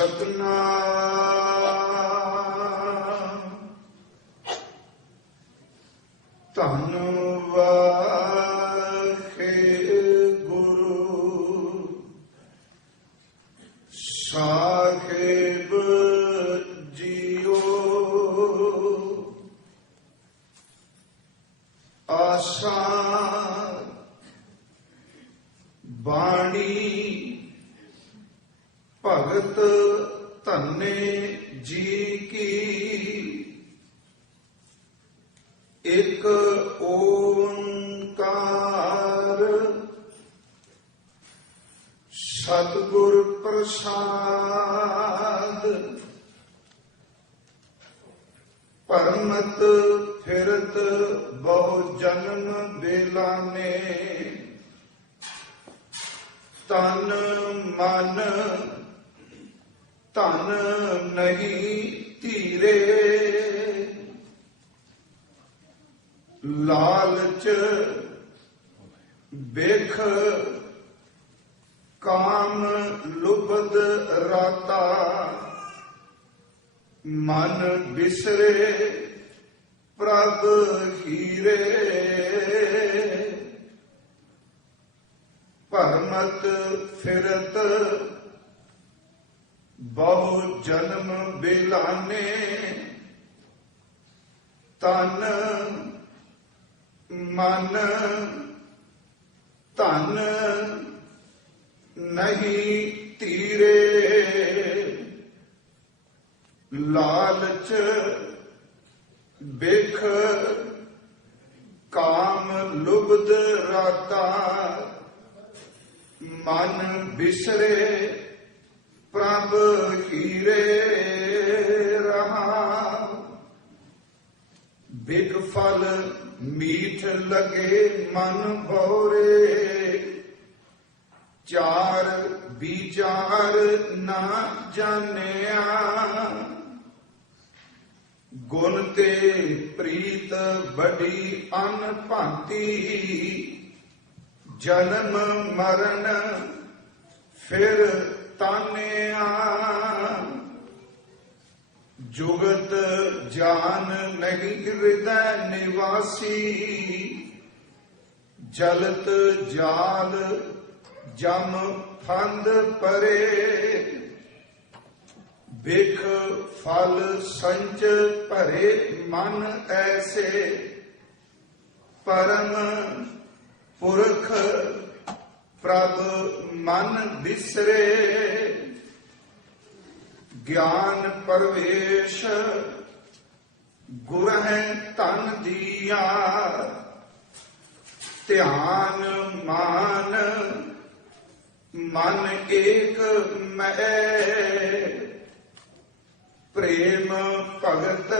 ਸਤਨਾਮ ਧੰਨ ਵਾਹਿਗੁਰੂ ਸਾਹਿਬ ਜੀਓ। ਆਸਾ ਬਾਣੀ ਭਗਤ ਧੰਨੇ ਜੀ ਕੀ, ਇੱਕ ਓੰਕਾਰ ਸਤਿਗੁਰ ਪ੍ਰਸਾਦ। ਪਰਮਤ ਫਿਰਤ ਬਹੁ ਜਨਮ ਬੇਲਾਨੇ, ਤਨ ਮਨ ਧਨ ਨਹੀਂ ਧੀਰੇ। ਲਾਲਚ ਬਿਖ ਕਾਮ ਲੁਭਦ ਰਾਤਾ, ਮਨ ਬਿਸਰੇ ਪ੍ਰਭ ਹੀਰੇ। ਭਰਮਤ ਫਿਰਤ ਬਹੁ ਜਨਮ ਬੇਲਾਨੇ, ਤਨ ਮਨ ਧਨ ਨਹੀਂ ਧੀਰੇ। ਲਾਲਚ ਬਿਖ ਕਾਮ ਲੁਭਦ ਰਾਤਾ, ਮਨ ਬਿਸਰੇ ਪ੍ਰਭ ਹੀਰੇ। ਰਹਾ ਬਿਗ ਫਲ ਮੀਠ ਲਗੇ ਮਨ ਭੋਰੇ, ਚਾਰ ਵਿਚਾਰ ਨਾ ਜਾਣਿਆ। ਗੁਣ ਤੇ ਪ੍ਰੀਤ ਬੜੀ ਅਨਭਾਂਤੀ, ਜਨਮ ਮਰਨ ਫਿਰ ਤਾਨਿਆ। ਜੁਗਤ ਜਾਨ ਨਹੀਂ ਹਿਰਦੈ ਨਿਵਾਸੀ, ਜਲਤ ਜਾਲ ਜਮ ਫੰਦ ਪਰੇ। ਬਿਖ ਫਲ ਸੰਚ ਭਰੇ ਮਨ ਐਸੇ, ਪਰਮ ਪੁਰਖ ਪ੍ਰਭ ਮਨ ਬਿਸਰੇ। ਗਿਆਨ ਪਰਵੇਸ਼ ਗੁਰ ਹੈ ਧਨ ਦੀਆ, ਧਿਆਨ ਮਾਨ ਮਨ ਏਕ ਮੈਂ। ਪ੍ਰੇਮ ਭਗਤ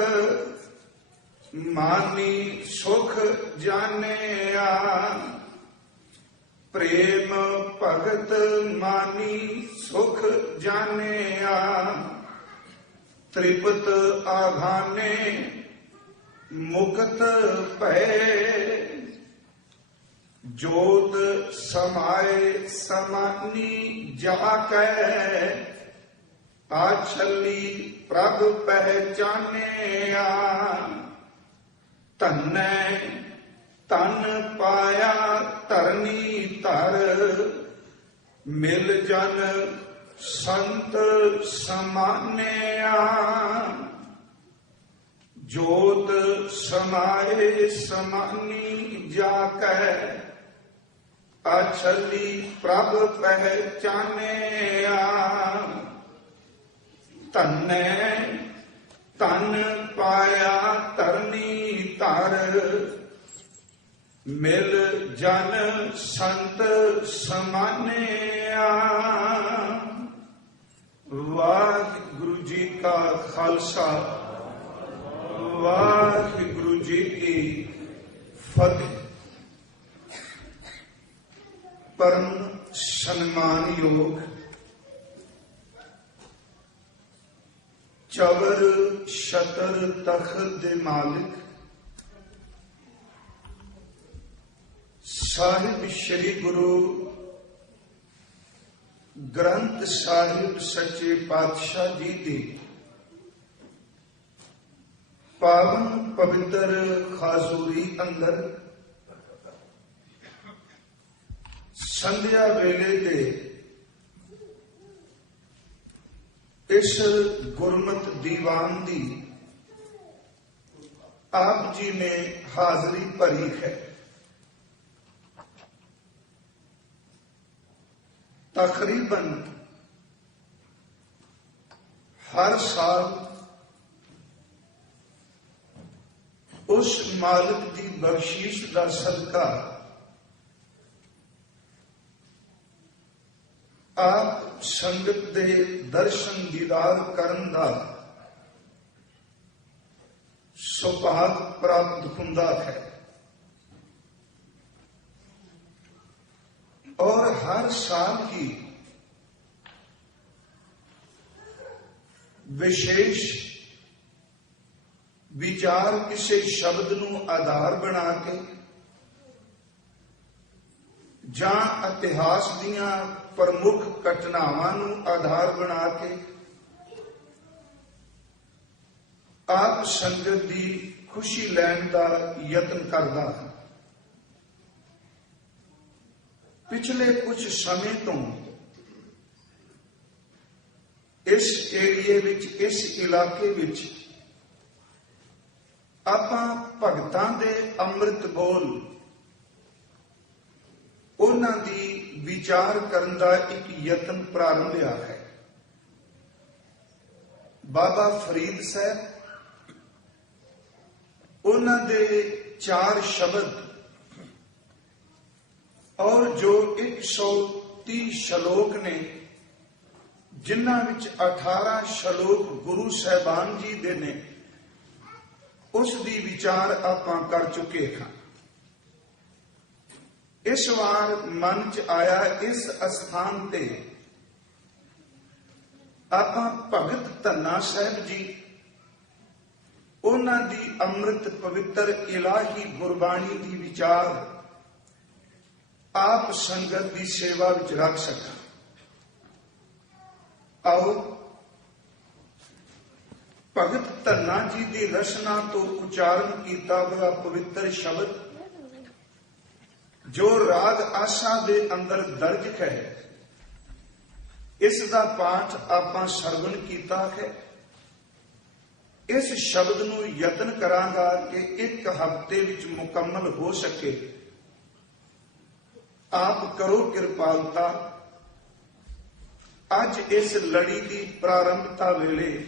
ਮਾਨੀ ਸੁਖ ਜਾਣਿਆ, ਪ੍ਰੇਮ ਭਗਤ ਮਾਨੀ ਸੁਖ ਜਾਣਿਆ। ਤ੍ਰਿਪਤ ਆਘਾਨੇ ਮੁਕਤ ਭੈ, ਜੋਤ ਸਮਾਏ ਸਮਾਨੀ ਜਾ ਕੈ। ਆਛਲੀ ਪ੍ਰਭ ਪਹਿਚਾਨਿਆ, ਧੰਨੈ ਤਨ ਪਾਇਆ ਧਰਨੀ ਧਰ। ਮਿਲ ਜਨ ਸੰਤ ਸਮਾਨਿਆ, ਜੋਤ ਸਮਾਏ ਸਮਾਨੀ ਜਾ ਕੈ। ਅਛਲੀ ਪ੍ਰਭ ਪਹਿਚਾਨਿਆ, ਧੰਨੈ ਤਨ ਪਾਇਆ ਧਰਨੀ ਧਰ। ਮਿਲ ਜਨ ਸੰਤ ਸਮਾਨਿਆ। ਵਾਹਿਗੁਰੂ ਜੀ ਕਾ ਖਾਲਸਾ, ਵਾਹਿਗੁਰੂ ਜੀ ਕੀ ਫਤਿਹ। ਪਰਮ ਸਨਮਾਨਯੋਗ ਚਵਰ ਛਤਰ ਤਖਤ ਦੇ ਮਾਲਿਕ ਸਾਹਿਬ ਸ੍ਰੀ ਗੁਰੂ ਗ੍ਰੰਥ ਸਾਹਿਬ ਸੱਚੇ ਪਾਤਸ਼ਾਹ ਜੀ ਦੀ ਪਾਵਨ ਪਵਿੱਤਰ ਖਾਜ਼ੂਰੀ ਅੰਦਰ ਸੰਧਿਆ ਵੇਲੇ ਦੇ ਇਸ ਗੁਰਮਤ ਦੀਵਾਨ ਦੀ ਆਪ ਜੀ ਨੇ ਹਾਜ਼ਰੀ ਭਰੀ ਹੈ। ਤਕਰੀਬਨ ਹਰ ਸਾਲ ਉਸ ਮਾਲਕ ਦੀ ਬਖਸ਼ਿਸ਼ ਦਾ ਸਦਕਾ ਆਪ ਸੰਗਤ ਦੇ ਦਰਸ਼ਨ ਦੀਦਾਰ ਕਰਨ ਦਾ ਸੁਭਾਗ ਪ੍ਰਾਪਤ ਹੁੰਦਾ ਹੈ ਔਰ ਹਰ ਸਾਲ ਹੀ ਵਿਸ਼ੇਸ਼ ਵਿਚਾਰ ਕਿਸੇ ਸ਼ਬਦ ਨੂੰ ਆਧਾਰ ਬਣਾ ਕੇ ਜਾਂ ਇਤਿਹਾਸ ਦੀਆਂ ਪ੍ਰਮੁੱਖ ਘਟਨਾਵਾਂ ਨੂੰ ਆਧਾਰ ਬਣਾ ਕੇ ਆਪ ਸੰਗਤ ਦੀ ਖੁਸ਼ੀ ਲੈਣ ਦਾ ਯਤਨ ਕਰਦਾ ਹੈ। ਪਿਛਲੇ ਕੁਝ ਸਮੇਂ ਤੋਂ ਇਸ ਏਰੀਏ ਵਿੱਚ, ਇਸ ਇਲਾਕੇ ਵਿੱਚ ਆਪਾਂ ਭਗਤਾਂ ਦੇ ਅੰਮ੍ਰਿਤ ਬੋਲ ਉਹਨਾਂ ਦੀ ਵਿਚਾਰ ਕਰਨ ਦਾ ਇੱਕ ਯਤਨ ਪ੍ਰਾਰੰਭਿਆ ਹੈ। ਬਾਬਾ ਫਰੀਦ ਸਾਹਿਬ ਉਹਨਾਂ ਦੇ 4 ਸ਼ਬਦ ਔਰ ਜੋ 130 ਸ਼ਲੋਕ ਨੇ, ਜਿਨ੍ਹਾਂ ਵਿੱਚ 18 ਸ਼ਲੋਕ ਗੁਰੂ ਸਾਹਿਬਾਨ ਜੀ ਦੇ ਨੇ, ਉਸ ਦੀ ਵਿਚਾਰ ਆਪਾਂ ਕਰ ਚੁੱਕੇ ਹਾਂ। ਇਸ ਵਾਰ ਮਨ ਚ ਆਇਆ ਇਸ ਅਸਥਾਨ ਤੇ ਆਪਾਂ ਭਗਤ ਧੰਨਾ ਸਾਹਿਬ ਜੀ, ਉਹਨਾਂ ਦੀ ਅੰਮ੍ਰਿਤ ਪਵਿੱਤਰ ਇਲਾਹੀ ਗੁਰਬਾਣੀ ਦੀ ਵਿਚਾਰ ਆਪ ਸੰਗਤ ਦੀ ਸੇਵਾ ਵਿੱਚ ਰੱਖ ਸਕਾਂ। ਆਓ ਭਗਤ ਧੰਨਾ ਜੀ ਦੀ ਰਚਨਾ ਤੋਂ ਉਚਾਰਨ ਕੀਤਾ ਹੋਇਆ ਪਵਿੱਤਰ ਸ਼ਬਦ ਜੋ ਰਾਗ ਆਸਾ ਦੇ ਅੰਦਰ ਦਰਜ ਹੈ, ਇਸ ਦਾ ਪਾਠ ਆਪਾਂ ਸਰਵਣ ਕੀਤਾ ਹੈ। ਇਸ ਸ਼ਬਦ ਨੂੰ ਯਤਨ ਕਰਾਂਗਾ ਕਿ 1 ਹਫ਼ਤੇ ਵਿੱਚ ਮੁਕੰਮਲ ਹੋ ਸਕੇ। ਆਪ ਕਰੋ ਕਿਰਪਾਲਤਾ। ਅੱਜ ਇਸ ਲੜੀ ਦੀ ਪ੍ਰਾਰੰਭਤਾ ਵੇਲੇ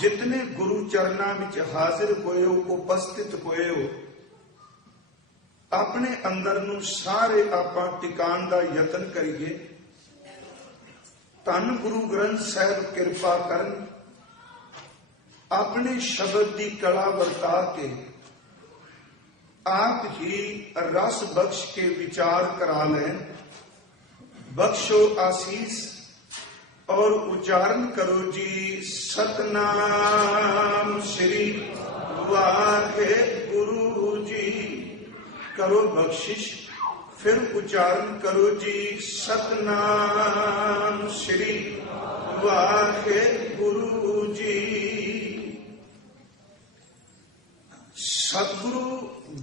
ਜਿਤਨੇ ਗੁਰੂ ਚਰਨਾਂ ਵਿੱਚ ਹਾਜ਼ਰ ਹੋਏ ਹੋ, ਉਪਸਥਿਤ ਹੋਏ ਹੋ, ਆਪਣੇ ਅੰਦਰ ਨੂੰ ਸਾਰੇ ਆਪਾਂ ਟਿਕਾਣ ਦਾ ਯਤਨ ਕਰੀਏ। ਧੰਨ ਗੁਰੂ ਗ੍ਰੰਥ ਸਾਹਿਬ ਕਿਰਪਾ ਕਰਨ, ਆਪਣੇ ਸ਼ਬਦ ਦੀ ਕਲਾ ਵਰਤਾ ਕੇ ਆਪ ਹੀ ਰਸ ਬਖਸ਼ ਕੇ ਵਿਚਾਰ ਕਰਾ ਲੈਣ। ਬਖਸ਼ੋ ਆਸੀਸ और उच्चारण करो जी सतनाम श्री वाहे गुरु जी। करो बख्शिश, फिर उच्चारण करो जी सतनाम श्री वाहे गुरु जी। सतगुरु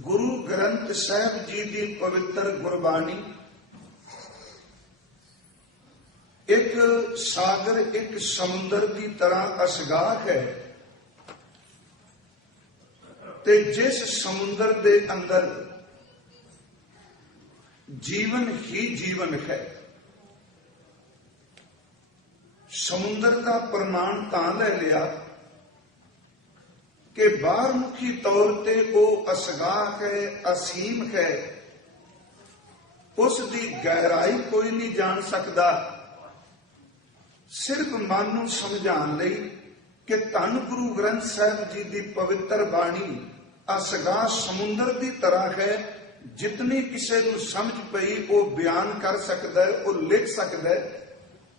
गुरु ग्रंथ साहिब जी की पवित्र गुरबाणी एक सागर, एक समुंदर की तरह असगाह है ते जिस समुंदर के अंदर जीवन ही जीवन है। समुंदर का प्रमाण तां ले लिया कि बाहरमुखी तौर ते वो असगाह है, असीम है, उसकी गहराई कोई नहीं जान सकता। सिर्फ मन नूं समझाउण लई कि धन गुरु ग्रंथ साहिब जी की पवित्र बाणी असगाह समुंदर की तरह है। जितनी किसी को समझ पई वो बयान कर सकता है, वो लिख सकता है,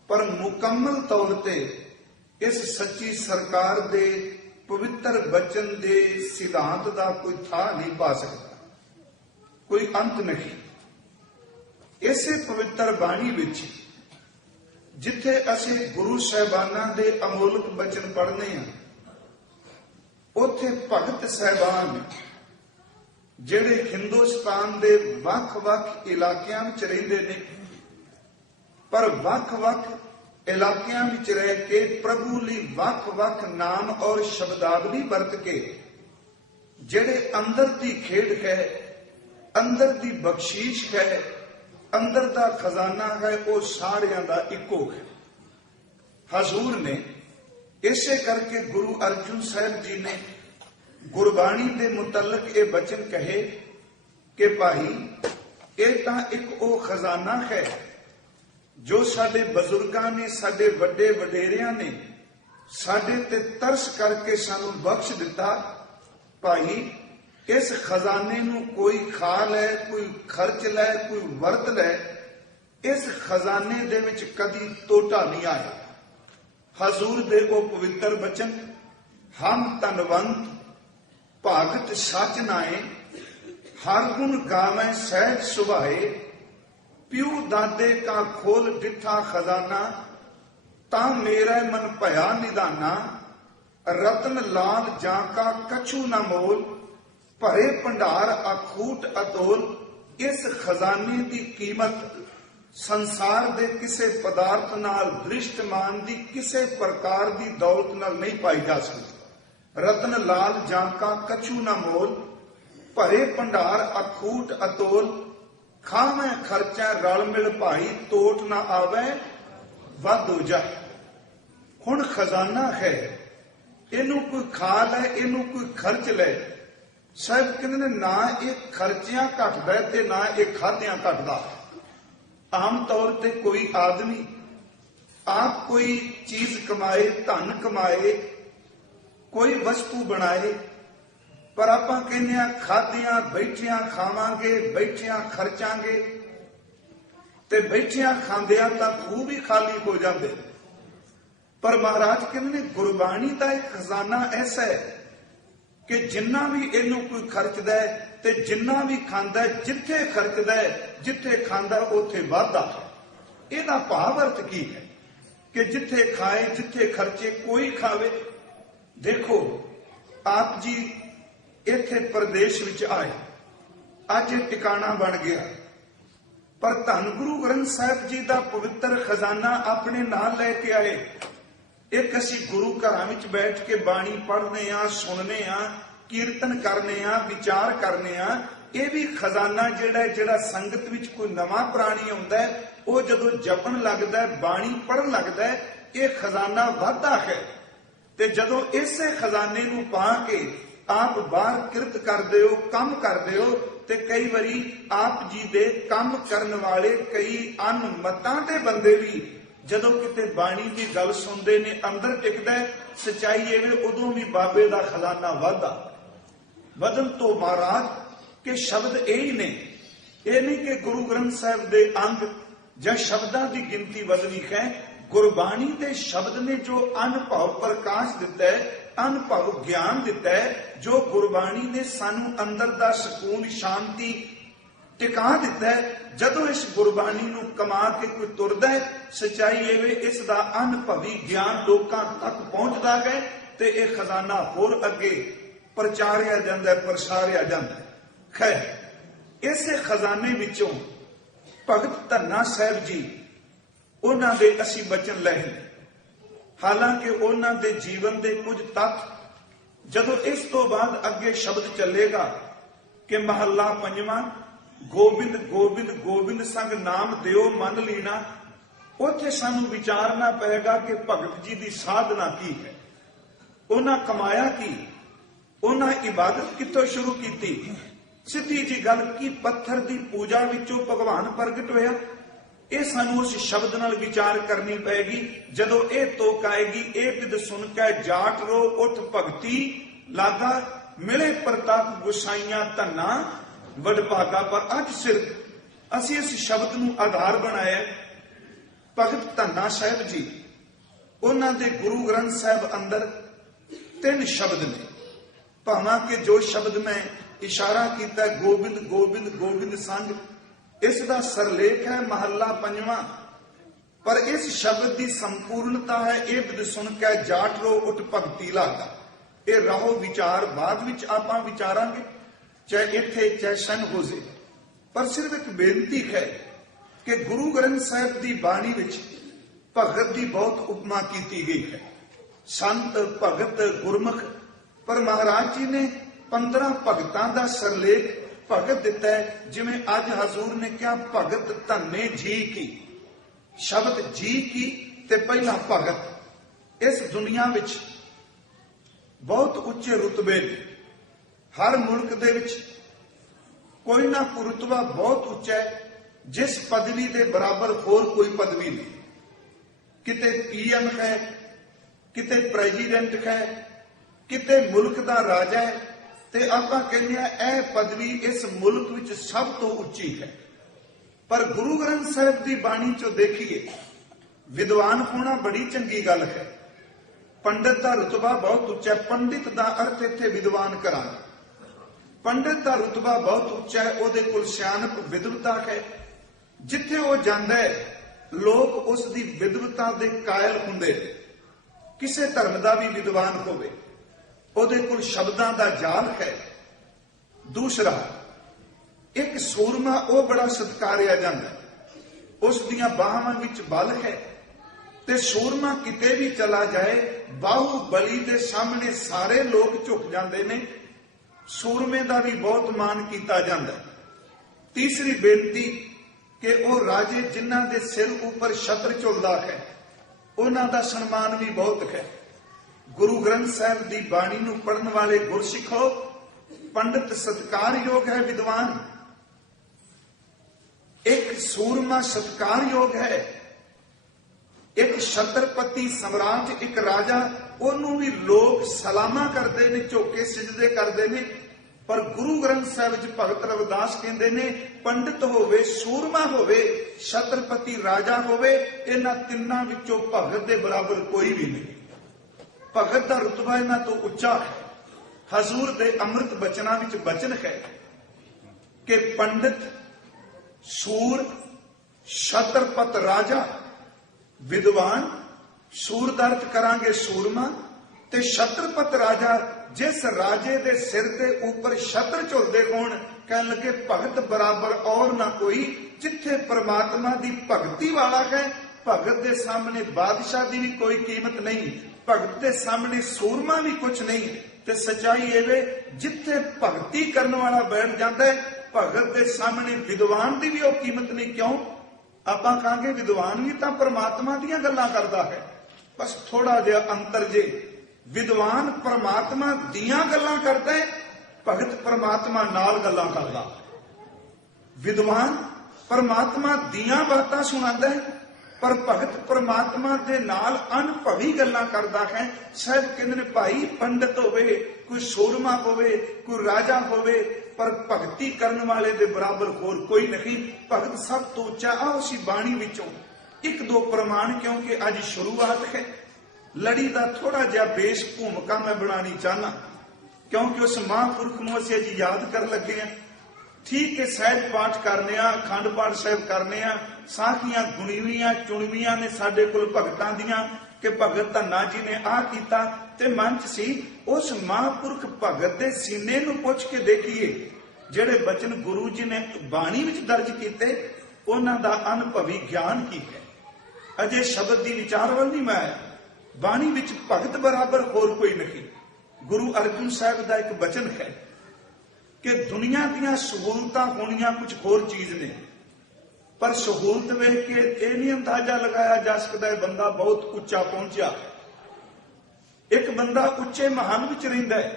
पर मुकम्मल तौर ते इस सच्ची सरकार दे पवित्र बचन दे सिद्धांत का कोई था नहीं पा सकता, कोई अंत नहीं। इसे पवित्र बाणी विच जिथे असी गुरु साहिबाना दे अमोलक बचन पढ़ने हैं, उथे भगत साहिबान जिहड़े हिंदुस्तान दे वख-वख इलाकियां विच रहिंदे ने, पर वख-वख इलाकियां विच रह के प्रभु लई वख-वख नाम और शब्दावली वरत के जिहड़े अंदर दी खेड़ है, अंदर दी बख्शीश है, अंदर दा खजाना है, वो सारियां दा इको है। हजूर ने इसे करके गुरु अर्जुन साहब जी ने गुरबाणी दे मुतलक ये बचन कहे कि भाई ये तां एक वो खजाना है जो साडे बजुर्गां ने, साडे वड्डे वडेरियां ने साडे ते तरस करके सानू बख्श दिता। भाई इस खजाने नू कोई खा लै, कोई खर्च लै, कोई वरत लै, इस खजाने दे विच कदी टोटा नहीं आया। हजूर दे वो पवित्र बचन, हम धनवंत भागत सच नाए, हर गुण गावे सहज सुभाए, प्यू दादे का खोल डिठा खजाना, ता मेरा मन भया निदाना, रतन लाल जाका कछु न मोल, भरे भंडार अखूट अतोल। इस खजाने की कीमत संसार दे किसे पदार्थ नाल, दृष्टमान दी किसे प्रकार दी दौलत नाल नहीं पाई जा सकती। रतन लाल जाका कछु न मोल, भरे भंडार अखूट अतोल, खावे खर्चा रल मिल भाई, तोट ना आवे वध हो जाए। हुण खजाना है, इनू कोई खा लै, इनू कोई खर्च लै, साहब कहते ने ना ये खर्चिया घटदा ते ना ये खाद्या घटदा। आम तौर ते कोई आदमी आप कोई चीज कमाए, धन कमाए, कोई वस्तु बनाए, पर आपां कहने खादियां बैठियां खावांगे, बैठियां खर्चांगे, ते बैठियां खांदियां तां खूह भी खाली हो जांदे। पर महाराज कहते ने गुरबाणी का एक खजाना ऐसा है कि जिन्ना भी इनू कोई खर्चदा है ते जिन्ना भी खांदा है, जिथे खर्चदा है, जिथे खांदा उथे वाधा है। इहदा भाव अर्थ की है कि जिथे खाए, जिथे खर्चे, कोई खावे। देखो आप जी इथे प्रदेश विच आए, अज टिकाणा बन गया, पर धन गुरु ग्रंथ साहिब जी का पवित्र खजाना अपने नाल लैके आए। एक असी गुरु घरां विच बैठ के बाणी पढ़ने आ, सुनने आ, कीर्तन करने आ, विचार करने आ। यह भी खजाना जिहड़ा संगत विच कोई नवा प्राणी आउंदा है, वो जदों जपन लगदा है, बाणी पढ़न लगदा है, ये खजाना वाधा है। ते जदों इसे खजाने नूं पा के आप बाहर किरत करदे हो, काम करदे हो, ते कई बारी आप जी दे काम करन वाले कई अनमतां दे बंदे भी जदों किते बाणी की गल सुनते ने, अंदर टिकदा है, सच्चाई एवे, उदों भी बाबे का खजाना वाधा। वधन तो महाराज के शब्द यही ने, ये नहीं कि गुरु ग्रंथ साहिब दे अंग या शब्दां की गिनती वधनी है। गुरबाणी के शब्द ने जो अनुभव प्रकाश दिता है, अनुभव ज्ञान दिता है, जो गुरबाणी ने सानू अंदर दा सुकून, शांति टिका दिता है। जदों इस गुरबाणी नूं कमा के कोई तुरदा है, सच्चाई एवे इस दा अनुभवी ज्ञान लोकां तक पहुंचदा है, ते यह खजाना होर अगे प्रचारिया जांदा है, प्रसारिया जांदा है। खैर इसे खजाने विचों भगत धन्ना साहिब जी उन्हां दे असी बचन लए। हालांकि उन्हां दे जीवन दे कुछ तत्थ जदों इस तो बाद अगे शब्द चलेगा कि महला पंजवां, गोबिंद गोबिंद गोबिंद संग नाम दियो मन लीना, उत्थे सानू विचारना पएगा कि भगत जी की साधना की है, उन्हां कमाया की, उन्हां इबादत कितों शुरू की। सीधी जी गल की पत्थर की पूजा विचों भगवान प्रगट होया, यह सानू उस शब्द नाल विचार करनी पएगी। जदों यह तोक आएगी, ये बिद सुन के जाट रो उठ भगती लागा, मिले प्रताप गुसाइयां धन्ना वडभागा। पर अज सिर्फ असी इस शब्द नूं आधार बनाया। भगत धन्ना साहिब जी उन्हां दे गुरु ग्रंथ साहिब अंदर 3 शब्द ने, भावां कि जो शब्द मैं इशारा किया गोबिंद गोबिंद गोबिंद संग, इसका सरलेख है महला पंजवां। पर इस शब्द की संपूर्णता है ये विद सुन के जाट रो उठ भगती लागा। ये रहो विचार बाद विच आपां विचारांगे, चाहे इत्थे चाहे सन हो जे। पर सिर्फ एक बेनती है कि गुरु ग्रंथ साहिब की बाणी विच भगत की बहुत उपमा की गई है। संत भगत गुरमुख, पर महाराज जी ने 15 भगतां दा सरलेख भगत दिता है। जिवें अज हजूर ने कहा भगत धन्ने जी की, शब्द जी की ते पहला भगत। इस दुनिया विच बहुत उच्चे रुतबे ने, हर मुल्क दे विच कोई ना कोई रुतबा बहुत उच्चा है, जिस पदवी के बराबर होर कोई पदवी नहीं। किते PM है, किते प्रेजिडेंट है, किते मुल्क का राजा है, ते आपां कहने यह पदवी इस मुल्क विच सब तो उच्ची है। पर गुरु ग्रंथ साहिब की बाणी चो देखिए, विद्वान होना बड़ी चंगी गल है। पंडित का रुतबा बहुत उच्चा है। पंडित का अर्थ इत्थे विद्वान कराना। पंडित का रुतबा बहुत उच्चा है, उहदे कोल सियाणप विद्वता है। जिथे वो जांदा है लोग उसकी विद्वता दे कायल हुंदे। किसे धर्म का भी विद्वान होवे, उहदे कोल शब्दां दा जाल है। दूसरा, एक सूरमा वो बड़ा सत्कारिया जांदा है, उस दियां बाहां विच बल है। ते सूरमा किते भी चला जाए, बाहुबली दे सामने सारे लोग झुक जांदे ने। सूरमे का भी बहुत मान किया जाता है। तीसरी बेनती कि वो राजे जिन्हां दे सिर ऊपर छत्र झुलदा है, उन्हां दा सन्मान भी बहुत है। गुरु ग्रंथ साहिब की बाणी नूं पढ़न वाले गुरसिखो, पंडित सत्कार योग है, विद्वान। एक सूरमा सत्कार योग है। एक छत्रपति सम्राट, एक राजा, ਉਹਨੂੰ भी लोग सलामा करते ने, झोके सिजदे करते ने। पर गुरु ग्रंथ साहिब च भगत रविदास कहते ने पंडित होवे, सूरमा होवे, छत्रपति राजा होवे, इन्हां तिन्नां विचों भगत दे बराबर कोई भी नहीं। भगत का रुतबा इन्हां तो उच्चा है। हजूर दे अमृत बचनां विच बचन है कि पंडित, सूर, छत्रपत राजा, विद्वान। सूर दा अर्थ करांगे सूरमा, ते छत्रपत राजा, जिस राजे दे सिर दे ऊपर छत्र झुलदे होण, कहण लगे भगत बराबर और ना कोई। जिथे परमात्मा दी भगती वाला है, भगत दे सामने बादशाह दी भी कोई कीमत नहीं, भगत दे सामने सूरमा भी कुछ नहीं। ते सच्चाई एवे, जिथे भगती करने वाला बैठ जाता है, भगत दे सामने विद्वान दी भी वो कीमत नहीं। क्यों? आपां कहांगे विद्वान भी तां परमात्मा दीयां गल्लां करदा है। बस थोड़ा जिहा अंतर जे, विद्वान परमात्मा दियां गल्लां करदा है, भगत परमात्मा नाल गल्लां करदा। विद्वान परमात्मा दियां बातां सुणांदा है, पर भगत परमात्मा दे नाल अनभवी गल्लां करदा है। साहिब कहंदे ने भाई पंडित होवे, कोई सूरमा होवे, कोई राजा होवे, पर भगती करने वाले दे बराबर होर कोई नहीं। भगत सब तो उच्चा। आओ उसी बाणी विचों एक दो प्रमाण, क्योंकि अज शुरुआत है, लड़ी का थोड़ा जिहा बेस भूमिका मैं बनानी चाहना, क्योंकि उस महापुरख नूं असीं अज याद कर लगे हैं। ठीक है, सहज पाठ करने, अखंड पाठ साहिब करने, साखियां गुणीवियां चुणवियां ने साडे कोल भगतां दियां कि भगत धन्ना जी ने आ कीता। ते मन च सी उस महापुरख भगत दे सीने नूं पुछ के देखिए, जिहड़े बचन गुरु जी ने बाणी विच दर्ज कीते, उन्हां दा अनुभवी ज्ञान की है। अजे शब्द की विचार वाल नहीं मैं आया। बाणी विच भगत बराबर होर कोई नहीं। गुरु अर्जन साहिब का एक बचन है कि दुनिया दीयां सहूलतां होणियां कुछ होर चीज ने, पर सहूलत वेख के यह नहीं अंदाजा लगाया जा सकता है बंदा बहुत उच्चा पहुंचा। एक बंदा उच्चे महल विच रहिंदा है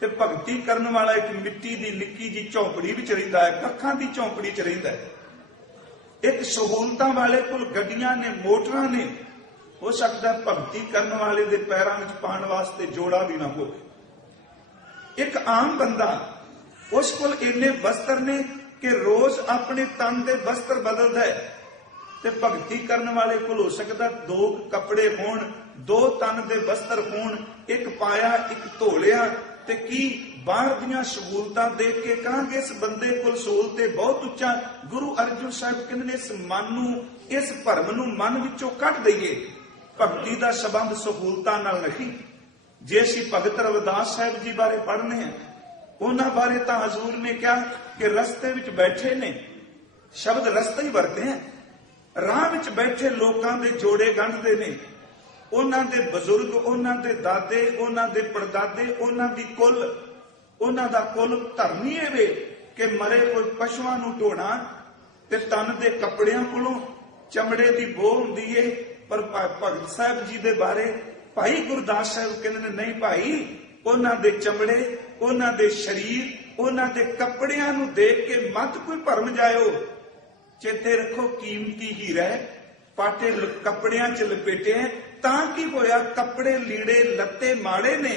ते भगती करने वाला एक मिट्टी की निक्की जी झोंपड़ी विच रहिंदा है, कखां की झोंपड़ी च रहिंदा है। एक सहूलतां वाले कोल गड्डियां ने, मोटरां ने, हो सकता है भगती करने वाले दे पैरां विच पाउण वास्ते जोड़ा भी ना होवे। एक आम बंदा, उस कोल इन्ने वस्त्र ने कि रोज अपने तन दे वस्त्र बदलदा है। ते भगती करने वाले कोल हो सकदा 2 कपड़े होण, 2 तन दे वस्त्र होण, एक पाया एक धो लिया, ਤੇ ਕੀ ਬਾਹਰ ਦੀਆਂ ਸਹੂਲਤਾਂ ਦੇਖ ਕੇ ਕਹਾਂਗੇ ਇਸ ਬੰਦੇ ਕੋਲ ਸਹੂਲਤ ਹੈ ਬਹੁਤ ਉੱਚਾ। ਗੁਰੂ ਅਰਜਨ ਸਾਹਿਬ ਕਹਿੰਦੇ ਨੇ ਇਸ ਮਨ ਨੂੰ, ਇਸ ਭਰਮ ਨੂੰ ਮਨ ਵਿੱਚੋਂ ਕੱਢ ਦਈਏ। ਭਗਤੀ ਦਾ ਸੰਬੰਧ ਸਹੂਲਤਾਂ ਨਾਲ ਨਹੀਂ। ਜੇ ਅਸੀਂ ਭਗਤ ਰਵਿਦਾਸ ਸਾਹਿਬ ਜੀ ਬਾਰੇ ਪੜ੍ਹਨੇ ਆ, ਉਹਨਾਂ ਬਾਰੇ ਤਾਂ ਹਜ਼ੂਰ ਨੇ ਕਿਹਾ ਕਿ ਰਸਤੇ ਵਿੱਚ ਬੈਠੇ ਨੇ, ਸ਼ਬਦ ਰਸਤਾ ਹੀ ਵਰਤੇ ਹੈ, ਰਾਹ ਵਿੱਚ ਬੈਠੇ ਲੋਕਾਂ ਦੇ ਜੋੜੇ ਗੰਢਦੇ ਨੇ। ਉਹਨਾਂ ਦੇ ਬਜ਼ੁਰਗ, ਉਹਨਾਂ ਦੇ ਦਾਦੇ, ਉਹਨਾਂ ਦੇ ਪੜਦਾਦੇ, ਉਹਨਾਂ ਦੀ ਕੁੱਲ, ਉਹਨਾਂ ਦਾ ਕੁੱਲ ਧਰਮੀ ਇਹ ਵੇ ਕਿ ਮਰੇ ਕੋਈ ਪਸ਼ੂਆਂ ਨੂੰ ਢੋਣਾ ਤੇ ਤਨ ਦੇ ਕੱਪੜਿਆਂ ਕੋਲੋਂ ਚਮੜੇ ਦੀ ਬੋ ਹੁੰਦੀ ਏ। ਪਰ ਭਗਤ ਸਾਹਿਬ ਜੀ ਦੇ ਬਾਰੇ ਭਾਈ ਗੁਰਦਾਸ ਸਾਹਿਬ ਕਹਿੰਦੇ ਨੇ ਨਹੀਂ ਭਾਈ, ਉਹਨਾਂ ਦੇ ਚਮੜੇ, ਉਹਨਾਂ ਦੇ ਸਰੀਰ, ਉਹਨਾਂ ਦੇ ਕੱਪੜਿਆਂ ਨੂੰ ਦੇਖ ਕੇ ਮਤ ਕੋਈ ਭਰਮ ਜਾਇਓ। ਚੇਤੇ ਰੱਖੋ ਕੀਮਤੀ ਹੀਰਾ ਪਾਟੇ ਕੱਪੜਿਆਂ 'ਚ ਲਪੇਟੇ ਤਾਂ ਕੀ ਹੋਇਆ? ਕੱਪੜੇ ਲੀੜੇ ਲੱਤੇ ਮਾੜੇ ਨੇ,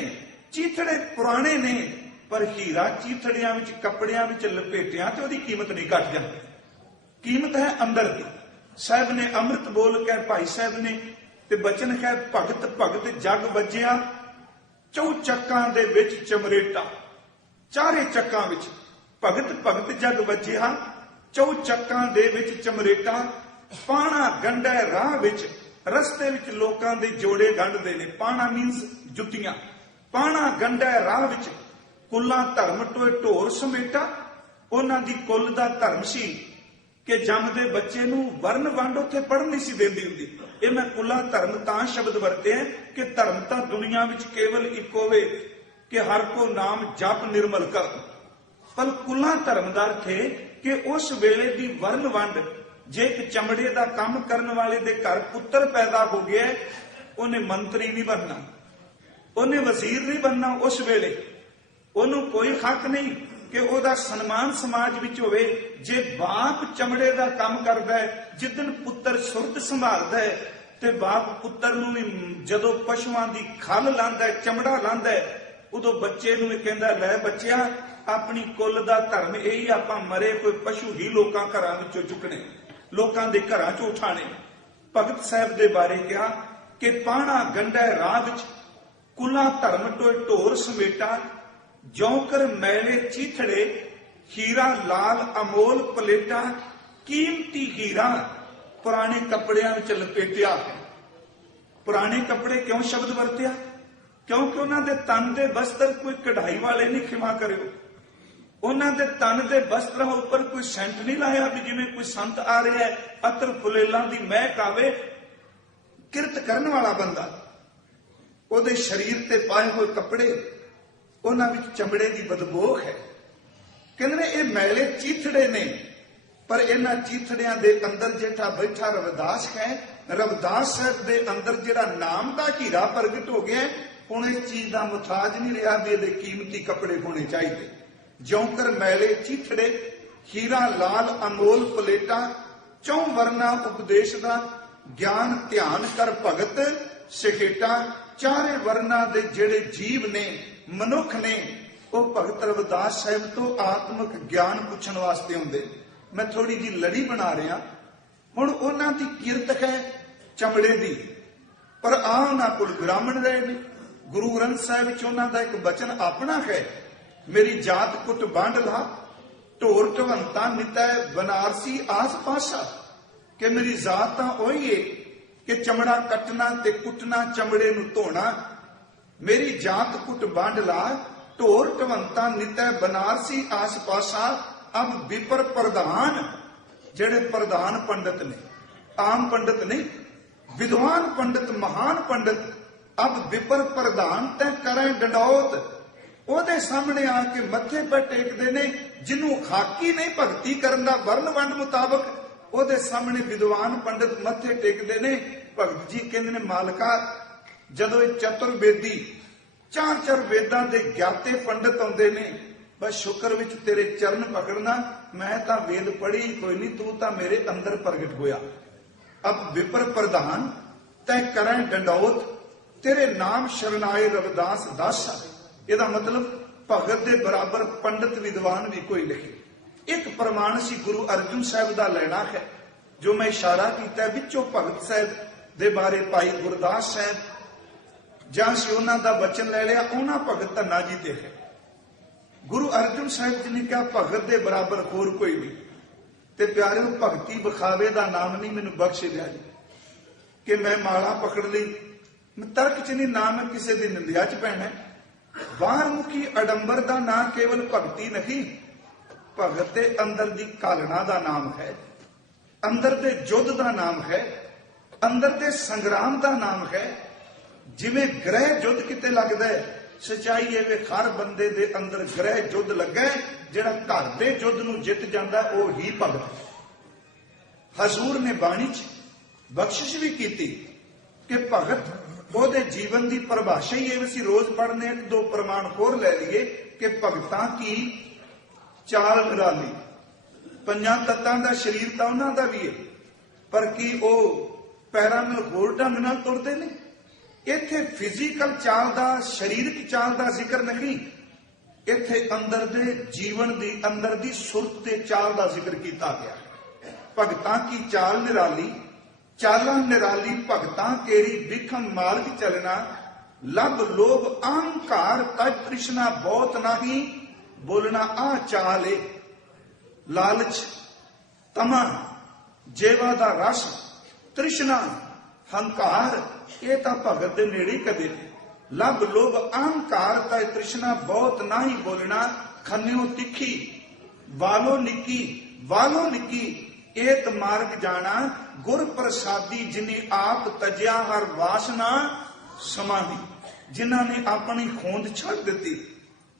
ਚੀਥੜੇ ਪੁਰਾਣੇ ਨੇ, ਪਰ ਹੀਰਾ ਚੀਥੜਿਆਂ ਵਿੱਚ ਕੱਪੜਿਆਂ ਵਿੱਚ ਲਪੇਟਿਆ ਤੇ ਉਹਦੀ ਕੀਮਤ ਨਹੀਂ ਘਟ ਜਾਂਦੀ। ਕੀਮਤ ਹੈ ਅੰਦਰ ਦੀ। ਸਾਹਿਬ ਨੇ ਅੰਮ੍ਰਿਤ ਬੋਲ ਕੇ ਭਾਈ ਸਾਹਿਬ ਨੇ ਤੇ ਬਚਨ ਹੈ ਭਗਤ ਭਗਤ ਜਗ ਵੱਜਿਆ ਚੌ ਚੱਕਾਂ ਦੇ ਵਿੱਚ ਚਮਰੇਟਾ। ਚਾਰੇ ਚੱਕਾਂ ਵਿੱਚ ਭਗਤ ਭਗਤ ਜਗ ਵੱਜਿਆ ਚੌ ਚੱਕਾਂ ਦੇ ਵਿੱਚ ਚਮਰੇਟਾ। ਪਾਣਾ ਗੰਢੈ ਰਾਹ ਵਿੱਚ, ਰਸਤੇ ਵਿੱਚ ਲੋਕਾਂ ਦੇ ਜੋੜੇ ਗੰਢਦੇ ਨੇ। ਪਾਣਾ ਮੀਨਸ ਜੁੱਤੀਆਂ। ਪਾਣਾ ਗੰਢੈ ਰਾਹ ਵਿੱਚ ਕੁੱਲਾਂ ਧਰਮ ਟੋਏ ਢੋਰ ਸਮੇਟਾ। ਉਹਨਾਂ ਦੀ ਕੁੱਲ ਦਾ ਧਰਮ ਸੀ ਕਿ ਜੰਮਦੇ ਬੱਚੇ ਨੂੰ ਵਰਨ ਵੰਡ ਉੱਥੇ ਪੜ੍ਹਨ ਨਹੀਂ ਸੀ ਦਿੰਦੀ ਹੁੰਦੀ। ਇਹ ਮੈਂ ਕੁੱਲਾ ਧਰਮ ਤਾਂ ਸ਼ਬਦ ਵਰਤੇ ਹੈ ਕਿ ਧਰਮ ਤਾਂ ਦੁਨੀਆ ਵਿੱਚ ਕੇਵਲ ਇੱਕੋ ਵੇ ਕਿ ਹਰ ਕੋ ਨਾਮ ਜਪ ਨਿਰਮਲ ਕਰ। ਪਰ ਕੁੱਲਾ ਧਰਮ ਦਾ ਅਰਥ ਹੈ ਕਿ ਉਸ ਵੇਲੇ ਦੀ ਵਰਨ ਵੰਡ, ਜੇ ਇੱਕ ਚਮੜੇ ਦਾ ਕੰਮ ਕਰਨ ਵਾਲੇ ਦੇ ਘਰ ਪੁੱਤਰ ਪੈਦਾ ਹੋ ਗਿਆ, ਉਹਨੇ ਮੰਤਰੀ ਨਹੀਂ ਬਣਨਾ, ਉਹਨੇ ਵਜ਼ੀਰ ਨਹੀਂ ਬਣਨਾ। ਉਸ ਵੇਲੇ ਉਹਨੂੰ ਕੋਈ ਹੱਕ ਨਹੀਂ ਕਿ ਉਹਦਾ ਸਨਮਾਨ ਸਮਾਜ ਵਿੱਚ ਹੋਵੇ। ਜੇ ਬਾਪ ਚਮੜੇ ਦਾ ਕੰਮ ਕਰਦਾ ਹੈ, ਜਿੱਦਣ ਪੁੱਤਰ ਸੁਰਤ ਸੰਭਾਲਦਾ ਹੈ ਤੇ ਬਾਪ ਪੁੱਤਰ ਨੂੰ ਵੀ ਜਦੋਂ ਪਸ਼ੂਆਂ ਦੀ ਖੱਲ ਲਾਂਦਾ ਹੈ, ਚਮੜਾ ਲਾਂਦਾ ਹੈ, ਉਦੋਂ ਬੱਚੇ ਨੂੰ ਵੀ ਕਹਿੰਦਾ ਲੈ ਬੱਚਿਆ ਆਪਣੀ ਕੁੱਲ ਦਾ ਧਰਮ ਇਹੀ, ਆਪਾਂ ਮਰੇ ਕੋਈ ਪਸ਼ੂ ਹੀ ਲੋਕਾਂ ਘਰਾਂ ਵਿੱਚੋਂ ਚੁੱਕਣੇ, ਲੋਕਾਂ ਦੇ ਘਰਾਂ ਚੋਂ ਉਠਾਣੇ। ਭਗਤ ਸਾਹਿਬ ਦੇ ਬਾਰੇ ਕਿਹਾ ਕਿ ਪਾਣਾ ਗੰਢੈ ਰਾਹ ਵਿੱਚ ਕੁੱਲਾ ਧਰਮ ਟੋਏ ਢੋਰ ਸਮੇਟਾ। ਜੌਂਕਰ ਮੈਲੇ ਚੀਥੜੇ ਹੀਰਾ ਲਾਲ ਅਮੋਲ ਪਲੇਟਾ। ਕੀਮਤੀ ਹੀਰਾ ਪੁਰਾਣੇ ਕੱਪੜਿਆਂ ਵਿੱਚ ਲਪੇਟਿਆ। ਪੁਰਾਣੇ ਕੱਪੜੇ ਕਿਉਂ ਸ਼ਬਦ ਵਰਤਿਆ? ਕਿਉਂਕਿ ਉਹਨਾਂ ਦੇ ਤਨ ਦੇ ਵਸਤਰ ਕੋਈ ਕਢਾਈ ਵਾਲੇ ਨਹੀਂ, ਖਿਮਾ ਕਰਿਓ, ਉਹਨਾਂ ਦੇ ਤਨ ਦੇ ਵਸਤਰਾਂ ਉੱਪਰ ਕੋਈ ਸੈਂਟ ਨਹੀਂ ਲਾਇਆ ਵੀ ਜਿਵੇਂ ਕੋਈ ਸੰਤ ਆ ਰਿਹਾ ਹੈ, ਅਤਰ ਫੁਲੇਲਾਂ ਦੀ ਮਹਿਕ ਆਵੇ। ਕਿਰਤ ਕਰਨ ਵਾਲਾ ਬੰਦਾ, ਉਹਦੇ ਸਰੀਰ ਤੇ ਪਾਏ ਹੋਏ ਕੱਪੜੇ, ਉਹਨਾਂ ਵਿੱਚ ਚਮੜੇ ਦੀ ਬਦਬੂ ਹੈ। ਕਹਿੰਦੇ ਨੇ ਇਹ ਮੈਲੇ ਚੀਥੜੇ ਨੇ, ਪਰ ਇਹਨਾਂ ਚੀਥੜਿਆਂ ਦੇ ਅੰਦਰ ਜਿਹੜਾ ਬੈਠਾ ਰਵਿਦਾਸ ਹੈ, ਰਵਿਦਾਸ ਸਾਹਿਬ ਦੇ ਅੰਦਰ ਜਿਹੜਾ ਨਾਮ ਦਾ ਹੀਰਾ ਪ੍ਰਗਟ ਹੋ ਗਿਆ। ਹੁਣ ਇਸ ਚੀਜ਼ ਦਾ ਮੁਤਾਜ ਨਹੀਂ ਰਿਹਾ ਵੀ ਇਹਦੇ ਕੀਮਤੀ ਕੱਪੜੇ ਹੋਣੇ ਚਾਹੀਦੇ। ਜੌਂਕਰ ਮੈਲੇ ਚੀਥੜੇ ਹੀਰਾ ਲਾਲ ਅਮੋਲ ਪਲੇਟਾ। ਚੌਂ ਵਰਨਾ ਉਪਦੇਸ਼ ਦਾ ਗਿਆਨ ਧਿਆਨ ਕਰ ਭਗਤ ਸਿਖੇਟਾ। ਚਾਰੇ ਵਰਨਾ ਦੇ ਜਿਹੜੇ ਜੀਵ ਨੇ, ਮਨੁੱਖ ਨੇ, ਉਹ ਭਗਤ ਰਵਿਦਾਸ ਸਾਹਿਬ ਤੋਂ ਆਤਮਿਕ ਗਿਆਨ ਪੁੱਛਣ ਵਾਸਤੇ ਹੁੰਦੇ। ਮੈਂ ਥੋੜੀ ਜਿਹੀ ਲੜੀ ਬਣਾ ਰਿਹਾ। ਹੁਣ ਉਹਨਾਂ ਦੀ ਕਿਰਤ ਹੈ ਚਮੜੇ ਦੀ, ਪਰ ਆ ਉਹਨਾਂ ਕੋਲ ਬ੍ਰਾਹਮਣ ਰਹੇ ਨੇ। ਗੁਰੂ ਗ੍ਰੰਥ ਸਾਹਿਬ ਵਿੱਚ ਉਹਨਾਂ ਦਾ ਇੱਕ ਬਚਨ ਆਪਣਾ ਹੈ, ਮੇਰੀ ਜਾਤ ਕੁੱਟ ਵੰਡ ਲਾ ਢੋਰ ਢਵੰਤਾ ਨਿਤੈ ਬਨਾਰਸੀ ਆਸ ਪਾਸਾ। ਕਿ ਮੇਰੀ ਜਾਤ ਤਾਂ ਉਹੀ ਏ ਕਿ ਚਮੜਾ ਕੱਟਣਾ ਤੇ ਕੁੱਟਣਾ, ਚਮੜੇ ਨੂੰ ਧੋਣਾ। ਮੇਰੀ ਜਾਤ ਕੁੱਟ ਵੰਡ ਲਾ ਢੋਰ ਢਵੰਤਾ ਨਿਤੈ ਬਨਾਰਸੀ ਆਸ ਪਾਸਾ। ਅਬ ਵਿਪਰ ਪ੍ਰਧਾਨ, ਜਿਹੜੇ ਪ੍ਰਧਾਨ ਪੰਡਤ ਨੇ, ਆਮ ਪੰਡਤ ਨਹੀਂ, ਵਿਦਵਾਨ ਪੰਡਤ, ਮਹਾਨ ਪੰਡਤ, ਅਬ ਵਿਪਰ ਪ੍ਰਧਾਨ ਤੈ ਕਰੇ ਡੰਡੌਤ। ਉਹਦੇ ਸਾਹਮਣੇ ਆ ਕੇ ਮੱਥੇ ਪਰ ਟੇਕਦੇ ਨੇ। ਜਿਹਨੂੰ ਹਾਕੀ ਨਹੀਂ ਭਗਤੀ ਕਰਨ ਦਾ ਵਰਨ ਵੰਡ ਮੁਤਾਬਕ, ਉਹਦੇ ਸਾਹਮਣੇ ਵਿਦਵਾਨ ਪੰਡਤ ਮੱਥੇ ਟੇਕਦੇ ਨੇ। ਭਗਤ ਜੀ ਕਹਿੰਦੇ ਨੇ ਮਾਲਕਾ, ਜਦੋਂ ਇਹ ਚਤੁਰਵੇਦੀ, ਚਾਰ ਵੇਦਾਂ ਦੇ ਗਿਆਤੇ ਪੰਡਤ ਆਉਂਦੇ ਨੇ, ਬਸ ਸ਼ੁਕਰ ਵਿੱਚ ਤੇਰੇ ਚਰਨ ਪਕੜਨਾ। ਮੈਂ ਤਾਂ ਵੇਦ ਪੜ੍ਹੀ ਕੋਈ ਨਹੀਂ, ਤੂੰ ਤਾਂ ਮੇਰੇ ਅੰਦਰ ਪ੍ਰਗਟ ਹੋਇਆ। ਅਬ ਵਿਪਰ ਪ੍ਰਧਾਨ ਤੈ ਕਰਾਂ ਡੰਡੌਤ, ਤੇਰੇ ਨਾਮ ਸ਼ਰਨਾਏ ਰਵਿਦਾਸ ਦਾਸਾ। ਇਹਦਾ ਮਤਲਬ ਭਗਤ ਦੇ ਬਰਾਬਰ ਪੰਡਤ ਵਿਦਵਾਨ ਵੀ ਕੋਈ ਨਹੀਂ। ਇੱਕ ਪ੍ਰਮਾਣ ਸੀ ਗੁਰੂ ਅਰਜਨ ਸਾਹਿਬ ਦਾ ਲੈਣਾ ਹੈ, ਜੋ ਮੈਂ ਇਸ਼ਾਰਾ ਕੀਤਾ। ਵਿੱਚੋਂ ਭਗਤ ਸਾਹਿਬ ਦੇ ਬਾਰੇ ਭਾਈ ਗੁਰਦਾਸ ਸਾਹਿਬ ਜਾਂ ਸੀ ਉਹਨਾਂ ਦਾ ਬਚਨ ਲੈ ਲਿਆ। ਉਹਨਾਂ ਭਗਤ ਧੰਨਾ ਜੀ ਤੇ ਹੈ ਗੁਰੂ ਅਰਜਨ ਸਾਹਿਬ ਜੀ ਨੇ ਕਿਹਾ ਭਗਤ ਦੇ ਬਰਾਬਰ ਹੋਰ ਕੋਈ ਨਹੀਂ। ਤੇ ਪਿਆਰਿਓ, ਭਗਤੀ ਵਿਖਾਵੇ ਦਾ ਨਾਮ ਨਹੀਂ ਮੈਨੂੰ ਬਖਸ਼ ਦਿਆ ਜੀ ਕਿ ਮੈਂ ਮਾਲਾ ਪਕੜ ਲਈ, ਮੈਂ ਤਰਕ ਚ ਨਹੀਂ, ਨਾ ਮੈਂ ਕਿਸੇ ਦੀ ਨਿੰਦਿਆ ਚ ਪੈਣਾ। ਬਾਹਰਮੁਖੀ ਅਡੰਬਰ ਦਾ ਨਾਂ ਕੇਵਲ ਭਗਤੀ ਨਹੀਂ, ਭਗਤ ਦੇ ਅੰਦਰ ਦੀ ਕਾਲਣਾ ਦਾ ਨਾਮ ਹੈ, ਅੰਦਰ ਦੇ ਯੁੱਧ ਦਾ ਨਾਮ ਹੈ, ਅੰਦਰ ਦੇ ਸੰਗਰਾਮ ਦਾ ਨਾਮ ਹੈ। ਜਿਵੇਂ ਗ੍ਰਹਿ ਯੁੱਧ ਕਿਤੇ ਲੱਗਦਾ ਹੈ, ਸਚਾਈ ਇਹ ਵੇ ਹਰ ਬੰਦੇ ਦੇ ਅੰਦਰ ਗ੍ਰਹਿ ਯੁੱਧ ਲੱਗਾ, ਜਿਹੜਾ ਘਰ ਦੇ ਯੁੱਧ ਨੂੰ ਜਿੱਤ ਜਾਂਦਾ ਉਹ ਹੀ ਭਗਤ। ਹਜ਼ੂਰ ਨੇ ਬਾਣੀ ਚ ਬਖਸ਼ਿਸ਼ ਵੀ ਕੀਤੀ ਕਿ ਭਗਤ ਉਹਦੇ ਜੀਵਨ ਦੀ ਪਰਿਭਾਸ਼ਾ ਹੀ ਇਹ ਅਸੀਂ ਰੋਜ਼ ਪੜ੍ਹਨੇ, ਇੱਕ ਦੋ ਪ੍ਰਮਾਣ ਹੋਰ ਲੈ ਲਈਏ ਕਿ ਭਗਤਾਂ ਕੀ ਚਾਲ ਨਿਰਾਲੀ। ਪੰਜਾਂ ਤੱਤਾਂ ਦਾ ਸਰੀਰ ਤਾਂ ਉਹਨਾਂ ਦਾ ਵੀ ਹੈ, ਪਰ ਕੀ ਉਹ ਪੈਰਾਂ ਨਾਲ ਹੋਰ ਢੰਗ ਨਾਲ ਤੁਰਦੇ ਨੇ? ਇੱਥੇ ਫਿਜ਼ੀਕਲ ਚਾਲ ਦਾ, ਸਰੀਰਕ ਚਾਲ ਦਾ ਜ਼ਿਕਰ ਨਹੀਂ, ਇੱਥੇ ਅੰਦਰ ਦੇ ਜੀਵਨ ਦੀ, ਅੰਦਰ ਦੀ ਸੁਰਤ ਤੇ ਚਾਲ ਦਾ ਜ਼ਿਕਰ ਕੀਤਾ ਗਿਆ। ਭਗਤਾਂ ਕੀ ਚਾਲ ਨਿਰਾਲੀ, ਚਾਲਾਂ ਨਿਰਾਲੀ ਭਗਤਾਂ ਕੇਰੀ ਵਿਖਮ ਮਾਰਗ ਚਲਣਾ, ਲਬ ਲੋਭ ਅਹੰਕਾਰ ਤਜ ਤ੍ਰਿਸ਼ਨਾ ਬਹੁਤ ਨਹੀਂ, ਬੋਲਣਾ ਆ ਚਾਲੇ। ਲਾਲਚ, ਤਮਾ, ਜੇਵਾ ਦਾ ਰਸ, ਤ੍ਰਿਸ਼ਨਾ, ਹੰਕਾਰ, ਇਹ ਤਾਂ ਭਗਤ ਦੇ ਨੇੜੇ ਕਦੇ ਨਹੀਂ। ਲਬ ਲੋਭ ਅਹੰਕਾਰ ਤਜ ਤ੍ਰਿਸ਼ਨਾ ਬਹੁਤ ਨਹੀਂ, ਬੋਲਣਾ ਖੰਨਿਓ ਤਿੱਖੀ, ਵਾਲੋ ਨਿੱਕੀ ਏਤ ਮਾਰਗ ਜਾਣਾ, ਗੁਰ ਪ੍ਰਸਾਦੀ ਜਿਨੇ ਆਪ ਤਜਿਆ ਹਰ ਵਾਸਨਾ ਸਮਾਹੀ। ਜਿਨ੍ਹਾਂ ਨੇ ਆਪਣੀ ਹੋਂਦ ਛੱਡ ਦਿੱਤੀ,